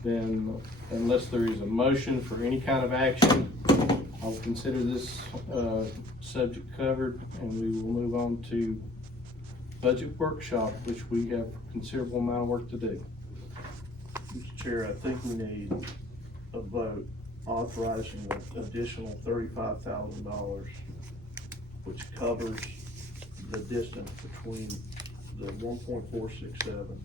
then unless there is a motion for any kind of action, I'll consider this subject covered, and we will move on to budget workshop, which we have a considerable amount of work to do. Mr. Chair, I think we need a vote authorizing an additional $35,000, which covers the distance between the 1.467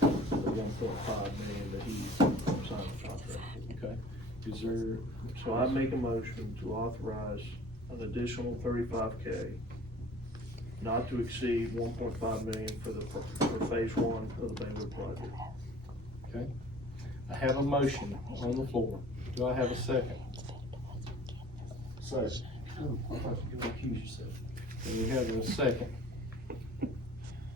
and the 1.5 million that he signed the contract for. Okay. Is there? So I make a motion to authorize an additional $35K, not to exceed 1.5 million for phase 1 of the Baywood project. Okay. I have a motion on the floor. Do I have a second? Second. Oh, I thought you could accuse yourself. And we have a second.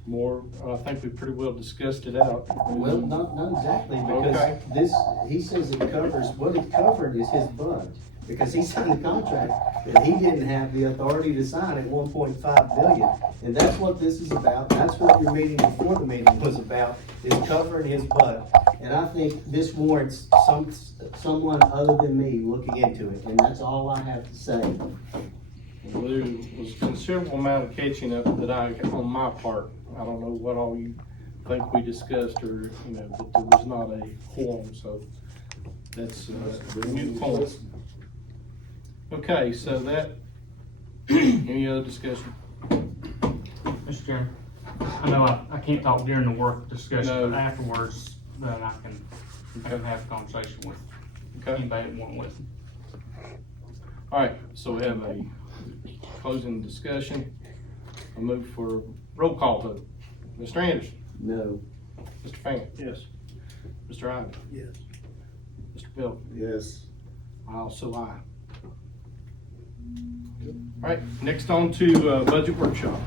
More, I think we pretty well discussed it out. Well, not exactly, because this, he says it covers, what it covered is his budget. Because he signed a contract that he didn't have the authority to sign at 1.5 billion. And that's what this is about. That's what your meeting before the meeting was about, is covering his butt. And I think this warrants someone other than me looking into it, and that's all I have to say. Well, there was a considerable amount of catching up that on my part. I don't know what all you think we discussed, or, but there was not a quorum, so that's a new point. Okay, so that, any other discussion? Mr. Chairman, I know I can't talk during the work discussion, No. but afterwards, then I can have a conversation with anybody that want to listen. All right, so we have a closing discussion. I'll move for roll call vote. Mr. Anderson? No. Mr. Fan? Yes. Mr. Ivey? Yes. Mr. Bill? Yes. Also aye. All right, next on to budget workshop.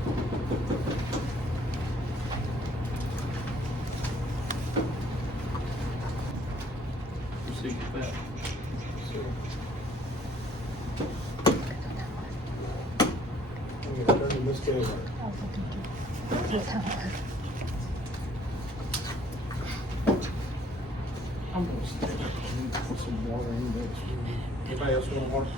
proceed with that. I'm gonna turn to Ms. Taylor. I'm gonna stay there. Put some water in there. Anybody else want water?